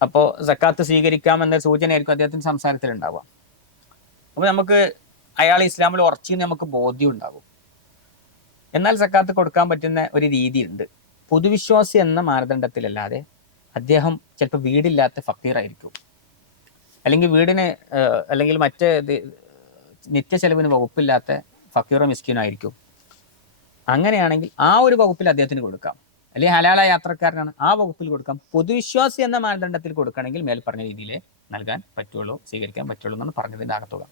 അപ്പോൾ സക്കാത്ത് സ്വീകരിക്കാമെന്ന സൂചനയായിരിക്കും അദ്ദേഹത്തിൻ്റെ സംസാരത്തിലുണ്ടാവുക. അപ്പോൾ നമുക്ക് അയാൾ ഇസ്ലാമിൽ ഉറച്ചെന്ന് നമുക്ക് ബോധ്യം ഉണ്ടാകും. എന്നാൽ സക്കാത്ത് കൊടുക്കാൻ പറ്റുന്ന ഒരു രീതിയുണ്ട്. പൊതുവിശ്വാസി എന്ന മാനദണ്ഡത്തിലല്ലാതെ അദ്ദേഹം ചിലപ്പോൾ വീടില്ലാത്ത ഫക്കീറായിരിക്കും, അല്ലെങ്കിൽ മറ്റേ നിത്യചെലവിന് വകുപ്പില്ലാത്ത ഫക്കീറോ മിസ്കീനായിരിക്കും. അങ്ങനെയാണെങ്കിൽ ആ ഒരു വകുപ്പിൽ അദ്ദേഹത്തിന് കൊടുക്കാം, അല്ലെങ്കിൽ ഹലാലായ യാത്രക്കാരനാണ്, ആ വകുപ്പിൽ കൊടുക്കാം. പൊതുവിശ്വാസി എന്ന മാനദണ്ഡത്തിൽ കൊടുക്കണമെങ്കിൽ മേൽ പറഞ്ഞ രീതിയിൽ നൽകാൻ പറ്റുള്ളൂ, സ്വീകരിക്കാൻ പറ്റുള്ളൂ എന്നാണ് പറഞ്ഞതിൻ്റെ ആകത്തുക.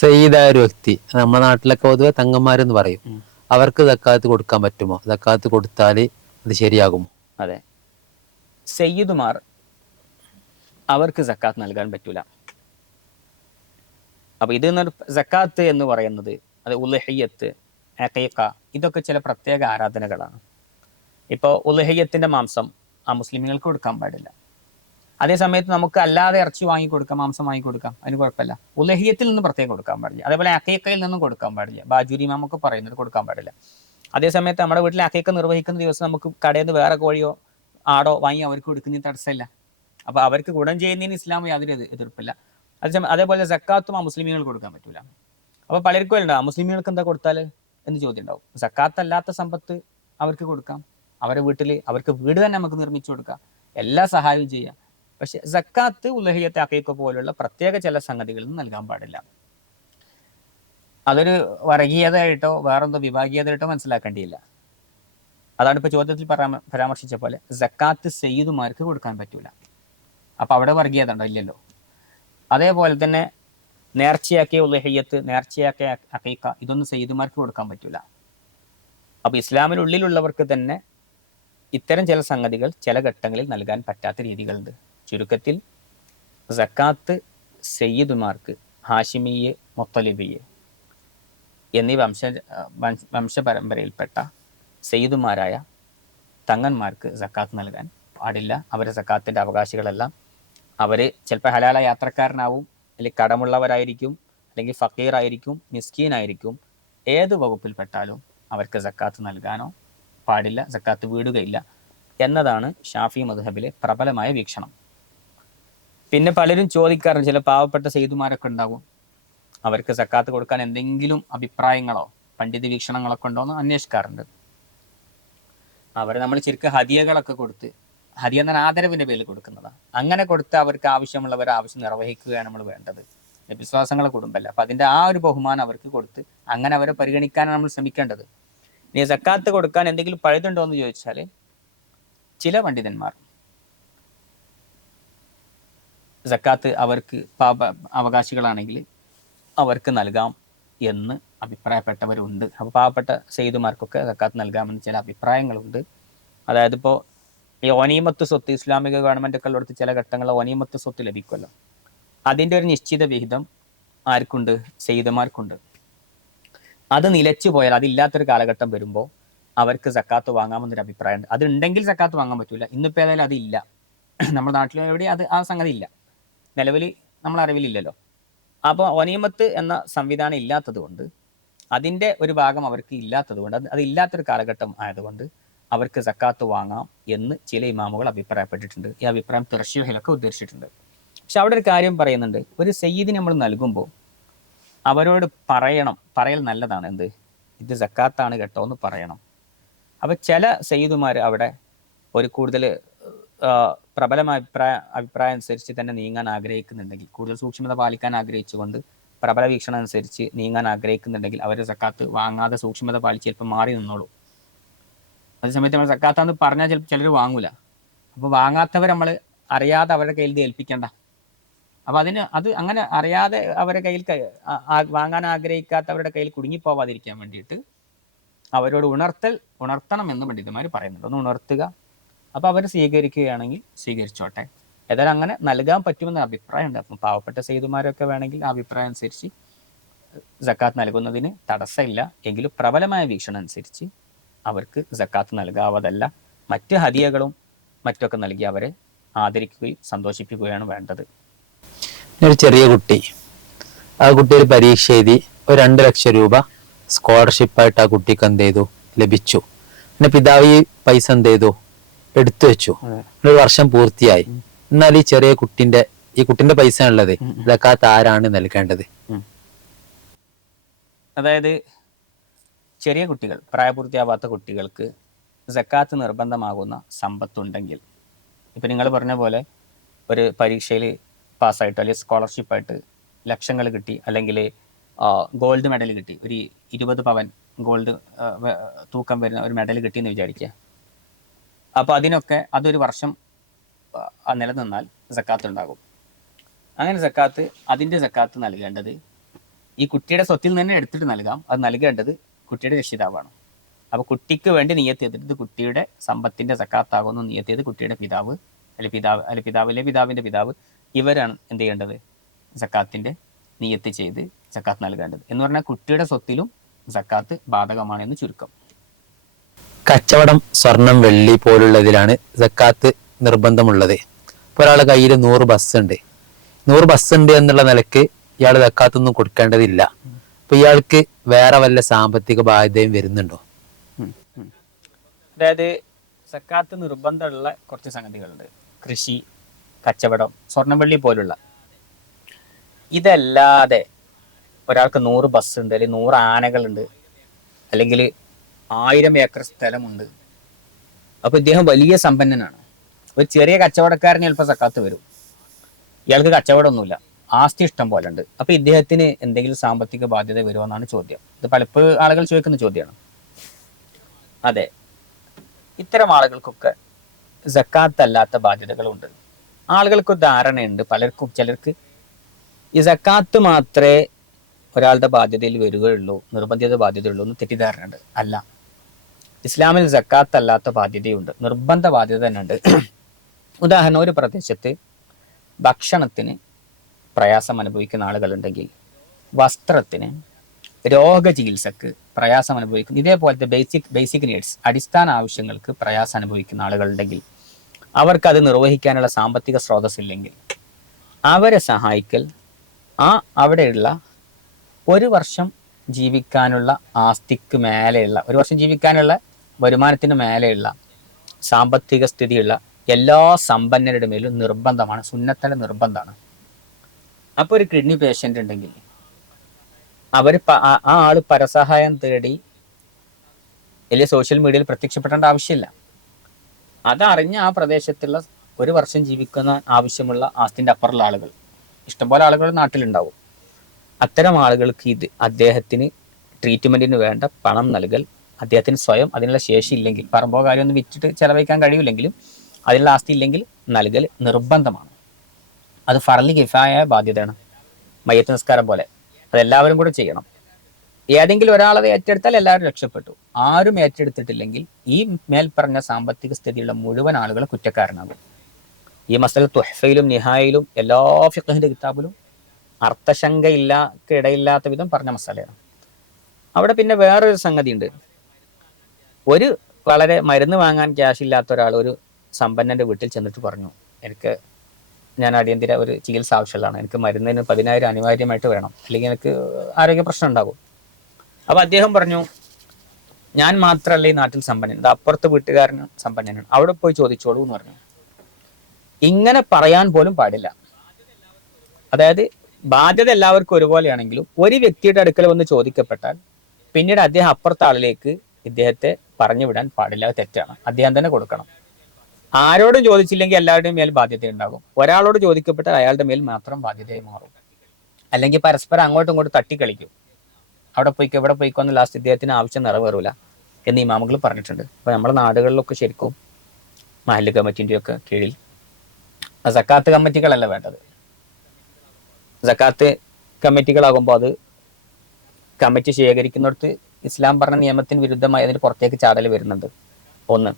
സയ്യിദായ ഒരു വ്യക്തി, നമ്മുടെ നാട്ടിലൊക്കെ പൊതുവെ തങ്ങന്മാരെന്ന് പറയും, അവർക്ക് സക്കാത്ത് കൊടുക്കാൻ പറ്റുമോ? സക്കാത്ത് കൊടുത്താൽ അത് ശരിയാകുമോ? അതെ, സയ്യിദുമാർ അവർക്ക് സക്കാത്ത് നൽകാൻ പറ്റൂല. അപ്പോൾ ഇത് സക്കാത്ത് എന്ന് പറയുന്നത്, അത് ഉളുഹിയ്യത്ത്, അഖീഖ, ഇതൊക്കെ ചില പ്രത്യേക ആരാധനകളാണ്. ഇപ്പോൾ ഉളുഹിയ്യത്തിൻ്റെ മാംസം ആ മുസ്ലിമുകൾക്ക് കൊടുക്കാൻ പാടില്ല. അതേ സമയത്ത് നമുക്ക് അല്ലാതെ ഇറച്ചി വാങ്ങിക്കൊടുക്കാം, മാംസം വാങ്ങിക്കൊടുക്കാം, അതിന് കുഴപ്പമില്ല. ഉലഹിയത്തിൽ നിന്ന് പ്രത്യേകം കൊടുക്കാൻ പാടില്ല. അതേപോലെ അക്കീക്കയിൽ നിന്നും കൊടുക്കാൻ പാടില്ല. ബാജുരി മാമൊക്കെ പറയുന്നത് കൊടുക്കാൻ പാടില്ല. അതേസമയത്ത് നമ്മുടെ വീട്ടിൽ അക്കീക്ക നിർവഹിക്കുന്ന ദിവസം നമുക്ക് കടയിൽ നിന്ന് വേറെ കോഴിയോ ആടോ വാങ്ങി അവർക്ക് കൊടുക്കുന്നതിന് തടസ്സമില്ല. അപ്പോൾ അവർക്ക് ഗുണം ചെയ്യുന്നതിന് ഇസ്ലാം യാതൊരു എതിർപ്പില്ല. അതേപോലെ സക്കാത്തും ആ മുസ്ലിമുകൾ കൊടുക്കാൻ പറ്റില്ല. അപ്പോൾ പലർക്കും ഉണ്ടാവും മുസ്ലിമുകൾക്ക് എന്താ കൊടുത്താൽ എന്ന് ചോദ്യം ഉണ്ടാവും. സക്കാത്ത് അല്ലാത്ത സമ്പത്ത് അവർക്ക് കൊടുക്കാം, അവരുടെ വീട്ടിൽ അവർക്ക് വീട് തന്നെ നമുക്ക് നിർമ്മിച്ചു കൊടുക്കാം, എല്ലാ സഹായവും ചെയ്യാം. പക്ഷെ സക്കാത്ത് ഉലഹിയത്തെ അക്കീക്ക പോലുള്ള പ്രത്യേക ചില സംഗതികളിൽ നിന്ന് നൽകാൻ പാടില്ല. അതൊരു വർഗീയതയായിട്ടോ വേറെന്തോ വിഭാഗീയതയായിട്ടോ മനസ്സിലാക്കേണ്ടിയില്ല. അതാണ് ഇപ്പോൾ ചോദ്യത്തിൽ പരാമർശിച്ച പോലെ സക്കാത്ത് സയ്യിദുമാർക്ക് കൊടുക്കാൻ പറ്റൂല. അപ്പോൾ അവിടെ വർഗീയത ഉണ്ടോ? ഇല്ലല്ലോ. അതേപോലെ തന്നെ നേർച്ചയാക്കിയ ഉലഹിയത്ത്, നേർച്ചയാക്കിയ അക്കീക്ക, ഇതൊന്നും സയ്യിദുമാർക്ക് കൊടുക്കാൻ പറ്റൂല. അപ്പോൾ ഇസ്ലാമിനുള്ളിലുള്ളവർക്ക് തന്നെ ഇത്തരം ചില സംഗതികൾ ചില ഘട്ടങ്ങളിൽ നൽകാൻ പറ്റാത്ത രീതികളുണ്ട്. ചുരുക്കത്തിൽ സക്കാത്ത് സയ്യിദുമാർക്ക്, ഹാഷിമിയെ, മുത്തലിബിയെ എന്നീ വംശപരമ്പരയിൽപ്പെട്ട സയ്യിദുമാരായ തങ്ങന്മാർക്ക് സക്കാത്ത് നൽകാൻ പാടില്ല. അവരുടെ സക്കാത്തിൻ്റെ അവകാശികളെല്ലാം അവർ ചിലപ്പോൾ ഹലാല യാത്രക്കാരനാവും, അല്ലെങ്കിൽ കടമുള്ളവരായിരിക്കും, അല്ലെങ്കിൽ ഫക്കീറായിരിക്കും, മിസ്കീനായിരിക്കും. ഏത് വകുപ്പിൽപ്പെട്ടാലും അവർക്ക് സക്കാത്ത് നൽകാനോ പാടില്ല, സക്കാത്ത് വീടുകയില്ല എന്നതാണ് ഷാഫി മദ്ഹബിലെ പ്രബലമായ വീക്ഷണം. പിന്നെ പലരും ചോദിക്കാറുണ്ട്, ചില പാവപ്പെട്ട സെയ്തുമാരൊക്കെ ഉണ്ടാകും, അവർക്ക് സക്കാത്ത് കൊടുക്കാൻ എന്തെങ്കിലും അഭിപ്രായങ്ങളോ പണ്ഡിത വീക്ഷണങ്ങളൊക്കെ ഉണ്ടോ എന്ന് അന്വേഷിക്കാറുണ്ട്. അവർ നമ്മൾ ശരിക്കും ഹദിയകളൊക്കെ കൊടുത്ത്, ഹദിയ എന്ന ആദരവിന്റെ പേരിൽ കൊടുക്കുന്നതാണ്. അങ്ങനെ കൊടുത്ത് അവർക്ക് ആവശ്യമുള്ളവർ ആവശ്യം നിർവഹിക്കുകയാണ് നമ്മൾ വേണ്ടത്. വിശ്വാസങ്ങളെ കുടുംബമല്ല. അപ്പൊ അതിന്റെ ആ ഒരു ബഹുമാനം അവർക്ക് കൊടുത്ത് അങ്ങനെ അവരെ പരിഗണിക്കാനാണ് നമ്മൾ ശ്രമിക്കേണ്ടത്. ഇനി സക്കാത്ത് കൊടുക്കാൻ എന്തെങ്കിലും പഴുതുണ്ടോ എന്ന് ചോദിച്ചാൽ, ചില പണ്ഡിതന്മാർ സക്കാത്ത് അവർക്ക് അവകാശികളാണെങ്കിൽ അവർക്ക് നൽകാം എന്ന് അഭിപ്രായപ്പെട്ടവരുണ്ട്. അപ്പോൾ പാവപ്പെട്ട സെയ്തുമാർക്കൊക്കെ സക്കാത്ത് നൽകാമെന്ന് ചില അഭിപ്രായങ്ങളുണ്ട്. അതായത് ഇപ്പോൾ ഈ ഒനീമത്ത് സ്വത്ത്, ഇസ്ലാമിക ഗവൺമെന്റ് ഒക്കെ ഉള്ളിടത്ത് ചില ഘട്ടങ്ങളിൽ ഒനീമത്ത് സ്വത്ത് ലഭിക്കുമല്ലോ, അതിൻ്റെ ഒരു നിശ്ചിത വിഹിതം ആർക്കുണ്ട്? സെയ്തന്മാർക്കുണ്ട്. അത് നിലച്ചു പോയാൽ, അതില്ലാത്തൊരു കാലഘട്ടം വരുമ്പോൾ അവർക്ക് സക്കാത്ത് വാങ്ങാമെന്നൊരു അഭിപ്രായമുണ്ട്. അത് ഉണ്ടെങ്കിൽ സക്കാത്ത് വാങ്ങാൻ പറ്റൂല. ഇന്നിപ്പോൾ ഏതായാലും അതില്ല, നമ്മുടെ നാട്ടിൽ എവിടെ അത് ആ സംഗതി ഇല്ല, നിലവിൽ നമ്മളെ അറിവിലില്ലല്ലോ. അപ്പോൾ ഒനീമത്ത് എന്ന സംവിധാനം ഇല്ലാത്തത് കൊണ്ട്, അതിൻ്റെ ഒരു ഭാഗം അവർക്ക് ഇല്ലാത്തത് കൊണ്ട്, അത് ഇല്ലാത്തൊരു കാലഘട്ടം ആയതുകൊണ്ട് അവർക്ക് സക്കാത്ത് വാങ്ങാം എന്ന് ചില ഇമാമുകൾ അഭിപ്രായപ്പെട്ടിട്ടുണ്ട്. ഈ അഭിപ്രായം തിർശീഹിലൊക്കെ ഉദ്ധരിച്ചിട്ടുണ്ട്. പക്ഷെ അവിടെ ഒരു കാര്യം പറയുന്നുണ്ട്, ഒരു സയ്യിദിന് നമ്മൾ നൽകുമ്പോൾ അവരോട് പറയൽ നല്ലതാണ്. എന്ത്, ഇത് സക്കാത്താണ് കേട്ടോ എന്ന് പറയണം. അപ്പം ചില സയ്യിദുമാർ അവിടെ ഒരു കൂടുതൽ പ്രബലമായ അഭിപ്രായം അനുസരിച്ച് തന്നെ നീങ്ങാൻ ആഗ്രഹിക്കുന്നുണ്ടെങ്കിൽ, കൂടുതൽ സൂക്ഷ്മത പാലിക്കാൻ ആഗ്രഹിച്ചുകൊണ്ട് പ്രബല വീക്ഷണം അനുസരിച്ച് നീങ്ങാൻ ആഗ്രഹിക്കുന്നുണ്ടെങ്കിൽ അവർ സക്കാത്ത് വാങ്ങാതെ സൂക്ഷ്മത പാലിച്ച് ചിലപ്പോൾ മാറി നിന്നോളൂ. അതേസമയത്ത് നമ്മൾ സക്കാത്താന്ന് പറഞ്ഞാൽ ചിലപ്പോൾ ചിലർ വാങ്ങൂല. അപ്പോൾ വാങ്ങാത്തവർ നമ്മൾ അറിയാതെ അവരുടെ കയ്യിൽ ഏൽപ്പിക്കേണ്ട. അപ്പൊ അത് അങ്ങനെ അറിയാതെ അവരുടെ കയ്യിൽ വാങ്ങാൻ ആഗ്രഹിക്കാത്തവരുടെ കയ്യിൽ കുടുങ്ങിപ്പോവാതിരിക്കാൻ വേണ്ടിയിട്ട് അവരോട് ഉണർത്തണം എന്ന് പണ്ഡിതന്മാർ പറയുന്നുണ്ട്. ഒന്ന് ഉണർത്തുക. അപ്പൊ അവർ സ്വീകരിക്കുകയാണെങ്കിൽ സ്വീകരിച്ചോട്ടെ. ഏതായാലും അങ്ങനെ നൽകാൻ പറ്റുമെന്ന അഭിപ്രായമുണ്ട്. അപ്പം പാവപ്പെട്ട സെയ്തുമാരൊക്കെ വേണമെങ്കിൽ ആ അഭിപ്രായം അനുസരിച്ച് സക്കാത്ത് നൽകുന്നതിന് തടസ്സമില്ല. എങ്കിലും പ്രബലമായ വീക്ഷണം അനുസരിച്ച് അവർക്ക് സക്കാത്ത് നൽകാവതല്ല. മറ്റ് ഹദിയകളും മറ്റൊക്കെ നൽകി അവരെ ആദരിക്കുകയും സന്തോഷിപ്പിക്കുകയാണ് വേണ്ടത്. ഒരു ചെറിയ കുട്ടി, ആ കുട്ടി ഒരു പരീക്ഷ എഴുതി, ഒരു 2 ലക്ഷം രൂപ സ്കോളർഷിപ്പായിട്ട് ആ കുട്ടിക്ക് എന്ത് ചെയ്തു, ലഭിച്ചു. പിന്നെ പിതാവ് ഈ പൈസ എന്ത് ചെയ്തു, എടുത്തു വെച്ചു. ഒരു വർഷം പൂർത്തിയായി. എന്നാൽ ഈ ചെറിയ കുട്ടിന്റെ പൈസ ഉള്ളത് സക്കാത്ത് ആരാണ് നൽകേണ്ടത്? അതായത് ചെറിയ കുട്ടികൾ, പ്രായപൂർത്തിയാവാത്ത കുട്ടികൾക്ക് സക്കാത്ത് നിർബന്ധമാകുന്ന സമ്പത്തുണ്ടെങ്കിൽ, ഇപ്പം നിങ്ങൾ പറഞ്ഞ പോലെ ഒരു പരീക്ഷയിൽ പാസ്സായിട്ട് അല്ലെങ്കിൽ സ്കോളർഷിപ്പായിട്ട് ലക്ഷങ്ങൾ കിട്ടി, അല്ലെങ്കിൽ ഗോൾഡ് മെഡൽ കിട്ടി, ഒരു 20 പവൻ ഗോൾഡ് തൂക്കം വരുന്ന ഒരു മെഡൽ കിട്ടിയെന്ന് വിചാരിക്കുക. അപ്പോൾ അതിനൊക്കെ അതൊരു വർഷം നിലനിന്നാൽ സക്കാത്ത് ഉണ്ടാകും. അങ്ങനെ അതിൻ്റെ സക്കാത്ത് നൽകേണ്ടത് ഈ കുട്ടിയുടെ സ്വത്തിൽ നിന്ന് തന്നെ എടുത്തിട്ട് നൽകാം. അത് നൽകേണ്ടത് കുട്ടിയുടെ രക്ഷിതാവാണ്. അപ്പോൾ കുട്ടിക്ക് വേണ്ടി നിയത്ത് ചെയ്തിട്ട് കുട്ടിയുടെ സമ്പത്തിൻ്റെ സക്കാത്താകുന്നു നിയത്ത് ചെയ്ത് കുട്ടിയുടെ പിതാവ് പിതാവിൻ്റെ പിതാവ് ഇവരാണ് എന്ത് ചെയ്യേണ്ടത്, സക്കാത്തിൻ്റെ നിയത്ത് ചെയ്ത് സക്കാത്ത് നൽകേണ്ടത്. എന്ന് പറഞ്ഞാൽ കുട്ടിയുടെ സ്വത്തിലും സക്കാത്ത് ബാധകമാണെന്ന് ചുരുക്കം. കച്ചവടം, സ്വർണം, വെള്ളി പോലുള്ളതിലാണ് സക്കാത്ത് നിർബന്ധമുള്ളത്. ഇപ്പോൾ ഒരാളുടെ കയ്യിൽ 100 ബസ് ഉണ്ട് എന്നുള്ള നിലക്ക് ഇയാൾ സക്കാത്തൊന്നും കൊടുക്കേണ്ടതില്ല. അപ്പൊ ഇയാൾക്ക് വേറെ വല്ല സാമ്പത്തിക ബാധ്യതയും വരുന്നുണ്ടോ? അതായത് സക്കാത്ത് നിർബന്ധമുള്ള കുറച്ച് സംഗതികളുണ്ട്. കൃഷി, കച്ചവടം, സ്വർണം, വെള്ളി പോലുള്ള. ഇതല്ലാതെ ഒരാൾക്ക് 100 ബസ് ഉണ്ട്, അല്ലെങ്കിൽ 100 ആനകളുണ്ട്, അല്ലെങ്കിൽ 1000 ഏക്കർ സ്ഥലമുണ്ട്. അപ്പൊ ഇദ്ദേഹം വലിയ സമ്പന്നനാണ്. ഒരു ചെറിയ കച്ചവടക്കാരന് ചിലപ്പോൾ സക്കാത്ത് വരും. ഇയാൾക്ക് കച്ചവടമൊന്നുമില്ല, ആസ്തി ഇഷ്ടം പോലെ ഉണ്ട്. അപ്പൊ ഇദ്ദേഹത്തിന് എന്തെങ്കിലും സാമ്പത്തിക ബാധ്യത വരുമോ എന്നാണ് ചോദ്യം. ഇത് പലപ്പോഴും ആളുകൾ ചോദിക്കുന്ന ചോദ്യമാണ്. അതെ, ഇത്തരം ആളുകൾക്കൊക്കെ സക്കാത്ത് അല്ലാത്ത ബാധ്യതകളുണ്ട്. ആളുകൾക്ക് ധാരണയുണ്ട്, ചിലർക്ക് ഈ സക്കാത്ത് മാത്രമേ ഒരാളുടെ ബാധ്യതയിൽ വരികയുള്ളൂ, നിർബന്ധിത ബാധ്യതയുള്ളൂ എന്ന് തെറ്റിദ്ധാരണയുണ്ട്. അല്ല, ഇസ്ലാമിൽ സക്കാത്ത് അല്ലാത്ത ബാധ്യതയുണ്ട്, നിർബന്ധ ബാധ്യത തന്നെ ഉണ്ട്. ഉദാഹരണം, ഒരു പ്രദേശത്ത് ഭക്ഷണത്തിന് പ്രയാസം അനുഭവിക്കുന്ന ആളുകളുണ്ടെങ്കിൽ, വസ്ത്രത്തിന്, രോഗചികിത്സക്ക് പ്രയാസം അനുഭവിക്കുന്ന, ഇതേപോലത്തെ ബേസിക് നീഡ്സ്, അടിസ്ഥാന ആവശ്യങ്ങൾക്ക് പ്രയാസം അനുഭവിക്കുന്ന ആളുകളുണ്ടെങ്കിൽ, അവർക്കത് നിർവഹിക്കാനുള്ള സാമ്പത്തിക സ്രോതസ്സില്ലെങ്കിൽ അവരെ സഹായിക്കൽ, അവിടെയുള്ള 1 വർഷം ജീവിക്കാനുള്ള ആസ്തിക്ക് മേലെയുള്ള, ഒരു വർഷം ജീവിക്കാനുള്ള വരുമാനത്തിന് മേലെയുള്ള സാമ്പത്തിക സ്ഥിതിയുള്ള എല്ലാ സമ്പന്നരുടെ മേലും നിർബന്ധമാണ്, സുന്നത്തല നിർബന്ധമാണ്. അപ്പോൾ ഒരു കിഡ്നി പേഷ്യൻ്റ് ഉണ്ടെങ്കിൽ അവർ ആ ആള് പരസഹായം തേടി വലിയ സോഷ്യൽ മീഡിയയിൽ പ്രത്യക്ഷപ്പെടേണ്ട ആവശ്യമില്ല. അതറിഞ്ഞ ആ പ്രദേശത്തുള്ള ഒരു വർഷം ജീവിക്കുന്ന ആവശ്യമുള്ള ആസ്തിൻ്റെ അപ്പുറമുള്ള ആളുകൾ, ഇഷ്ടംപോലെ ആളുകൾ നാട്ടിലുണ്ടാവും. അത്തരം ആളുകൾക്ക് അദ്ദേഹത്തിന് ട്രീറ്റ്മെൻറ്റിന് വേണ്ട പണം നൽകൽ, അദ്ദേഹത്തിന് സ്വയം അതിനുള്ള ശേഷി ഇല്ലെങ്കിൽ, പറമ്പോ കാര്യമൊന്നും വിറ്റിട്ട് ചെലവഴിക്കാൻ കഴിയില്ലെങ്കിലും അതിനുള്ള ആസ്തി ഇല്ലെങ്കിൽ നൽകൽ നിർബന്ധമാണ്. അത് ഫർലി കിഫായ ബാധ്യതയാണ്, മയ്യത്ത് നിസ്കാരം പോലെ. അതെല്ലാവരും കൂടെ ചെയ്യണം. ഏതെങ്കിലും ഒരാളത് ഏറ്റെടുത്താൽ എല്ലാവരും രക്ഷപ്പെട്ടു. ആരും ഏറ്റെടുത്തിട്ടില്ലെങ്കിൽ ഈ മേൽപ്പറഞ്ഞ സാമ്പത്തിക സ്ഥിതിയുള്ള മുഴുവൻ ആളുകളും കുറ്റക്കാരനാകും. ഈ മസല തുഹ്ഫയിലും നിഹായിലും എല്ലാ ഫിഖഹിന്റെ കിതാബിലും ഇടയില്ലാത്ത വിധം പറഞ്ഞ മസാലയാണ്. അവിടെ പിന്നെ വേറൊരു സംഗതി ഉണ്ട്. ഒരു വളരെ മരുന്ന് വാങ്ങാൻ ക്യാഷ് ഇല്ലാത്ത ഒരാൾ ഒരു സമ്പന്നന്റെ വീട്ടിൽ ചെന്നിട്ട് പറഞ്ഞു, ഞാൻ അടിയന്തര ഒരു ചികിത്സ ആവശ്യമുള്ളതാണ്, എനിക്ക് മരുന്നിന് 10,000 അനിവാര്യമായിട്ട് വേണം, അല്ലെങ്കിൽ എനിക്ക് ആരോഗ്യ പ്രശ്നം ഉണ്ടാകും. അപ്പൊ അദ്ദേഹം പറഞ്ഞു, ഞാൻ മാത്രമല്ല ഈ നാട്ടിൽ സമ്പന്നൻ, ഇത് അപ്പുറത്തെ വീട്ടുകാരന് സമ്പന്നനാണ്, അവിടെ പോയി ചോദിച്ചോളൂ എന്ന് പറഞ്ഞു. ഇങ്ങനെ പറയാൻ പോലും പാടില്ല. അതായത് ബാധ്യത എല്ലാവർക്കും ഒരുപോലെയാണെങ്കിലും ഒരു വ്യക്തിയുടെ അടുക്കൽ വന്ന് ചോദിക്കപ്പെട്ടാൽ പിന്നീട് അദ്ദേഹം അപ്പുറത്തെ ആളിലേക്ക് ഇദ്ദേഹത്തെ പറഞ്ഞു വിടാൻ പാടില്ല. അത് തെറ്റാണ്. അദ്ദേഹം തന്നെ കൊടുക്കണം. ആരോടും ചോദിച്ചില്ലെങ്കിൽ എല്ലാവരുടെയും മേൽ ബാധ്യത ഉണ്ടാകും. ഒരാളോട് ചോദിക്കപ്പെട്ടാൽ അയാളുടെ മേൽ മാത്രം ബാധ്യതയായി മാറും. അല്ലെങ്കിൽ പരസ്പരം അങ്ങോട്ടും ഇങ്ങോട്ടും തട്ടിക്കളിക്കും. അവിടെ പോയിക്കോ ഇവിടെ പോയിക്കോ എന്ന് ലാസ്റ്റ് ഇദ്ദേഹത്തിന് ആവശ്യം നിറവേറൂല എന്ന് ഇമാമുകൾ പറഞ്ഞിട്ടുണ്ട്. അപ്പോൾ നമ്മുടെ നാടുകളിലൊക്കെ ശരിക്കും മഹല്ല് കമ്മിറ്റിൻ്റെ ഒക്കെ കീഴിൽ സക്കാത്ത് കമ്മിറ്റികളല്ല വേണ്ടത്. സക്കാത്ത് കമ്മിറ്റികളാകുമ്പോൾ അത് കമ്മിറ്റി ശേഖരിക്കുന്നിടത്ത് ഇസ്ലാം പറഞ്ഞ നിയമത്തിന് വിരുദ്ധമായി അതിന് പുറത്തേക്ക് ചാടൽ വരുന്നുണ്ട് ഒന്ന്.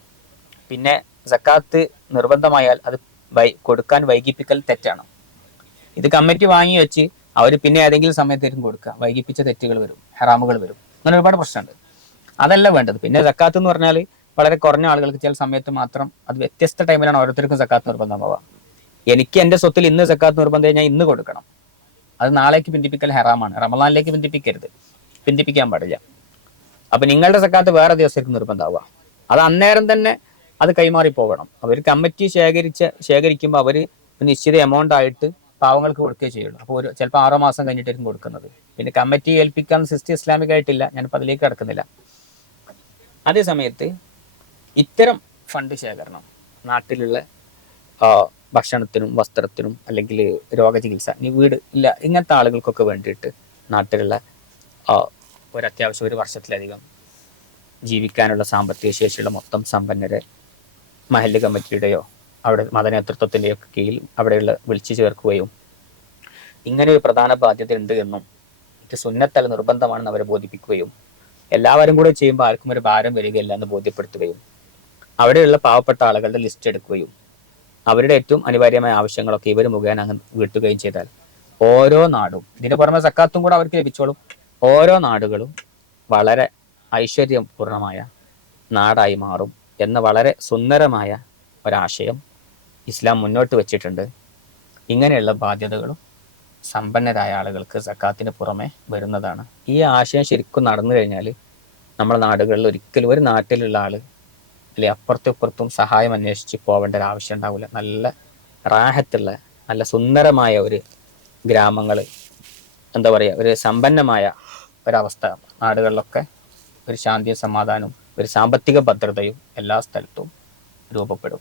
പിന്നെ സക്കാത്ത് നിർബന്ധമായാൽ അത് കൊടുക്കാൻ വൈകിപ്പിക്കൽ തെറ്റാണ്. ഇത് കമ്മിറ്റി വാങ്ങി വെച്ച് അവർ പിന്നെ ഏതെങ്കിലും സമയത്തേക്കും കൊടുക്കുക, വൈകിപ്പിച്ച തെറ്റുകൾ വരും, ഹറാമുകൾ വരും, അങ്ങനെ ഒരുപാട് പ്രശ്നമുണ്ട്. അതല്ല വേണ്ടത്. പിന്നെ സക്കാത്ത് എന്ന് പറഞ്ഞാൽ വളരെ കുറഞ്ഞ ആളുകൾക്ക് ചില സമയത്ത് മാത്രം, അത് വ്യത്യസ്ത ടൈമിലാണ് ഓരോരുത്തർക്കും സക്കാത്ത് നിർബന്ധമാവുക. എനിക്ക് എൻ്റെ സ്വത്തിൽ ഇന്ന് സക്കാത്ത് നിർബന്ധം ഞാൻ ഇന്ന് കൊടുക്കണം, അത് നാളേക്ക് പിന്തിപ്പിക്കൽ ഹറാമാണ്. റമളാനിലേക്ക് പിന്തിപ്പിക്കാൻ പാടില്ല. അപ്പൊ നിങ്ങളുടെ സക്കാത്ത് വേറെ ദിവസത്തേക്ക് നിർബന്ധമാവുക, അത് അന്നേരം തന്നെ അത് കൈമാറി പോകണം. അവർ കമ്മിറ്റി ശേഖരിക്കുമ്പോൾ അവർ നിശ്ചിത എമൗണ്ട് ആയിട്ട് പാവങ്ങൾക്ക് കൊടുക്കുകയേ ചെയ്യുള്ളൂ. അപ്പോൾ ചിലപ്പോൾ 6 മാസം കഴിഞ്ഞിട്ടായിരിക്കും കൊടുക്കുന്നത്. പിന്നെ കമ്മിറ്റി ഏൽപ്പിക്കാൻ സിസ്റ്റം ഇസ്ലാമിക് ആയിട്ടില്ല, ഞാനിപ്പോൾ അതിലേക്ക് കിടക്കുന്നില്ല. അതേ സമയത്ത് ഇത്തരം ഫണ്ട് ശേഖരണം നാട്ടിലുള്ള ഭക്ഷണത്തിനും വസ്ത്രത്തിനും അല്ലെങ്കിൽ രോഗചികിത്സ, വീട് ഇല്ല, ഇങ്ങനത്തെ ആളുകൾക്കൊക്കെ വേണ്ടിയിട്ട് നാട്ടിലുള്ള ഒരത്യാവശ്യം ഒരു വർഷത്തിലധികം ജീവിക്കാനുള്ള സാമ്പത്തിക ശേഷിയുള്ള മൊത്തം സമ്പന്നരെ മഹല്ല് കമ്മിറ്റിയുടെയോ അവിടെ മതനേതൃത്വത്തിൻ്റെയോ ഒക്കെ കീഴിൽ അവിടെയുള്ള വിളിച്ചു ചേർക്കുകയും ഇങ്ങനെ ഒരു പ്രധാന ബാധ്യത ഉണ്ട് എന്നും ഇത് സുന്നത്തല്ല നിർബന്ധമാണെന്ന് അവരെ ബോധിപ്പിക്കുകയും എല്ലാവരും കൂടെ ചെയ്യുമ്പോൾ ആർക്കും ഒരു ഭാരം വരികയില്ല എന്ന് ബോധ്യപ്പെടുത്തുകയും അവിടെയുള്ള പാവപ്പെട്ട ആളുകളുടെ ലിസ്റ്റ് എടുക്കുകയും അവരുടെ ഏറ്റവും അനിവാര്യമായ ആവശ്യങ്ങളൊക്കെ ഇവർ മുഖേന അങ്ങ് വീട്ടുകയും ചെയ്താൽ ഓരോ നാടും, ഇതിന് പുറമെ സക്കാത്തും കൂടെ അവർക്ക് ലഭിച്ചോളും, ഓരോ നാടുകളും വളരെ ഐശ്വര്യപൂർണമായ നാടായി മാറും എന്ന വളരെ സുന്ദരമായ ഒരാശയം ഇസ്ലാം മുന്നോട്ട് വച്ചിട്ടുണ്ട്. ഇങ്ങനെയുള്ള ബാധ്യതകളും സമ്പന്നരായ ആളുകൾക്ക് സക്കാത്തിന് പുറമെ വരുന്നതാണ്. ഈ ആശയം ശരിക്കും നടന്നു കഴിഞ്ഞാൽ നമ്മുടെ നാടുകളിൽ ഒരിക്കലും ഒരു നാട്ടിലുള്ള ആൾ അല്ലെ അപ്പുറത്തും ഇപ്പുറത്തും സഹായം അന്വേഷിച്ച് പോവേണ്ട ഒരു ആവശ്യം ഉണ്ടാവില്ല. നല്ല റാഹത്തുള്ള നല്ല സുന്ദരമായ ഒരു ഗ്രാമങ്ങൾ, എന്താ പറയുക, ഒരു സമ്പന്നമായ ഒരവസ്ഥ നാടുകളിലൊക്കെ, ഒരു ശാന്തിയും സമാധാനവും ഒരു സാമ്പത്തിക ഭദ്രതയും എല്ലാ സ്ഥലത്തും രൂപപ്പെടും.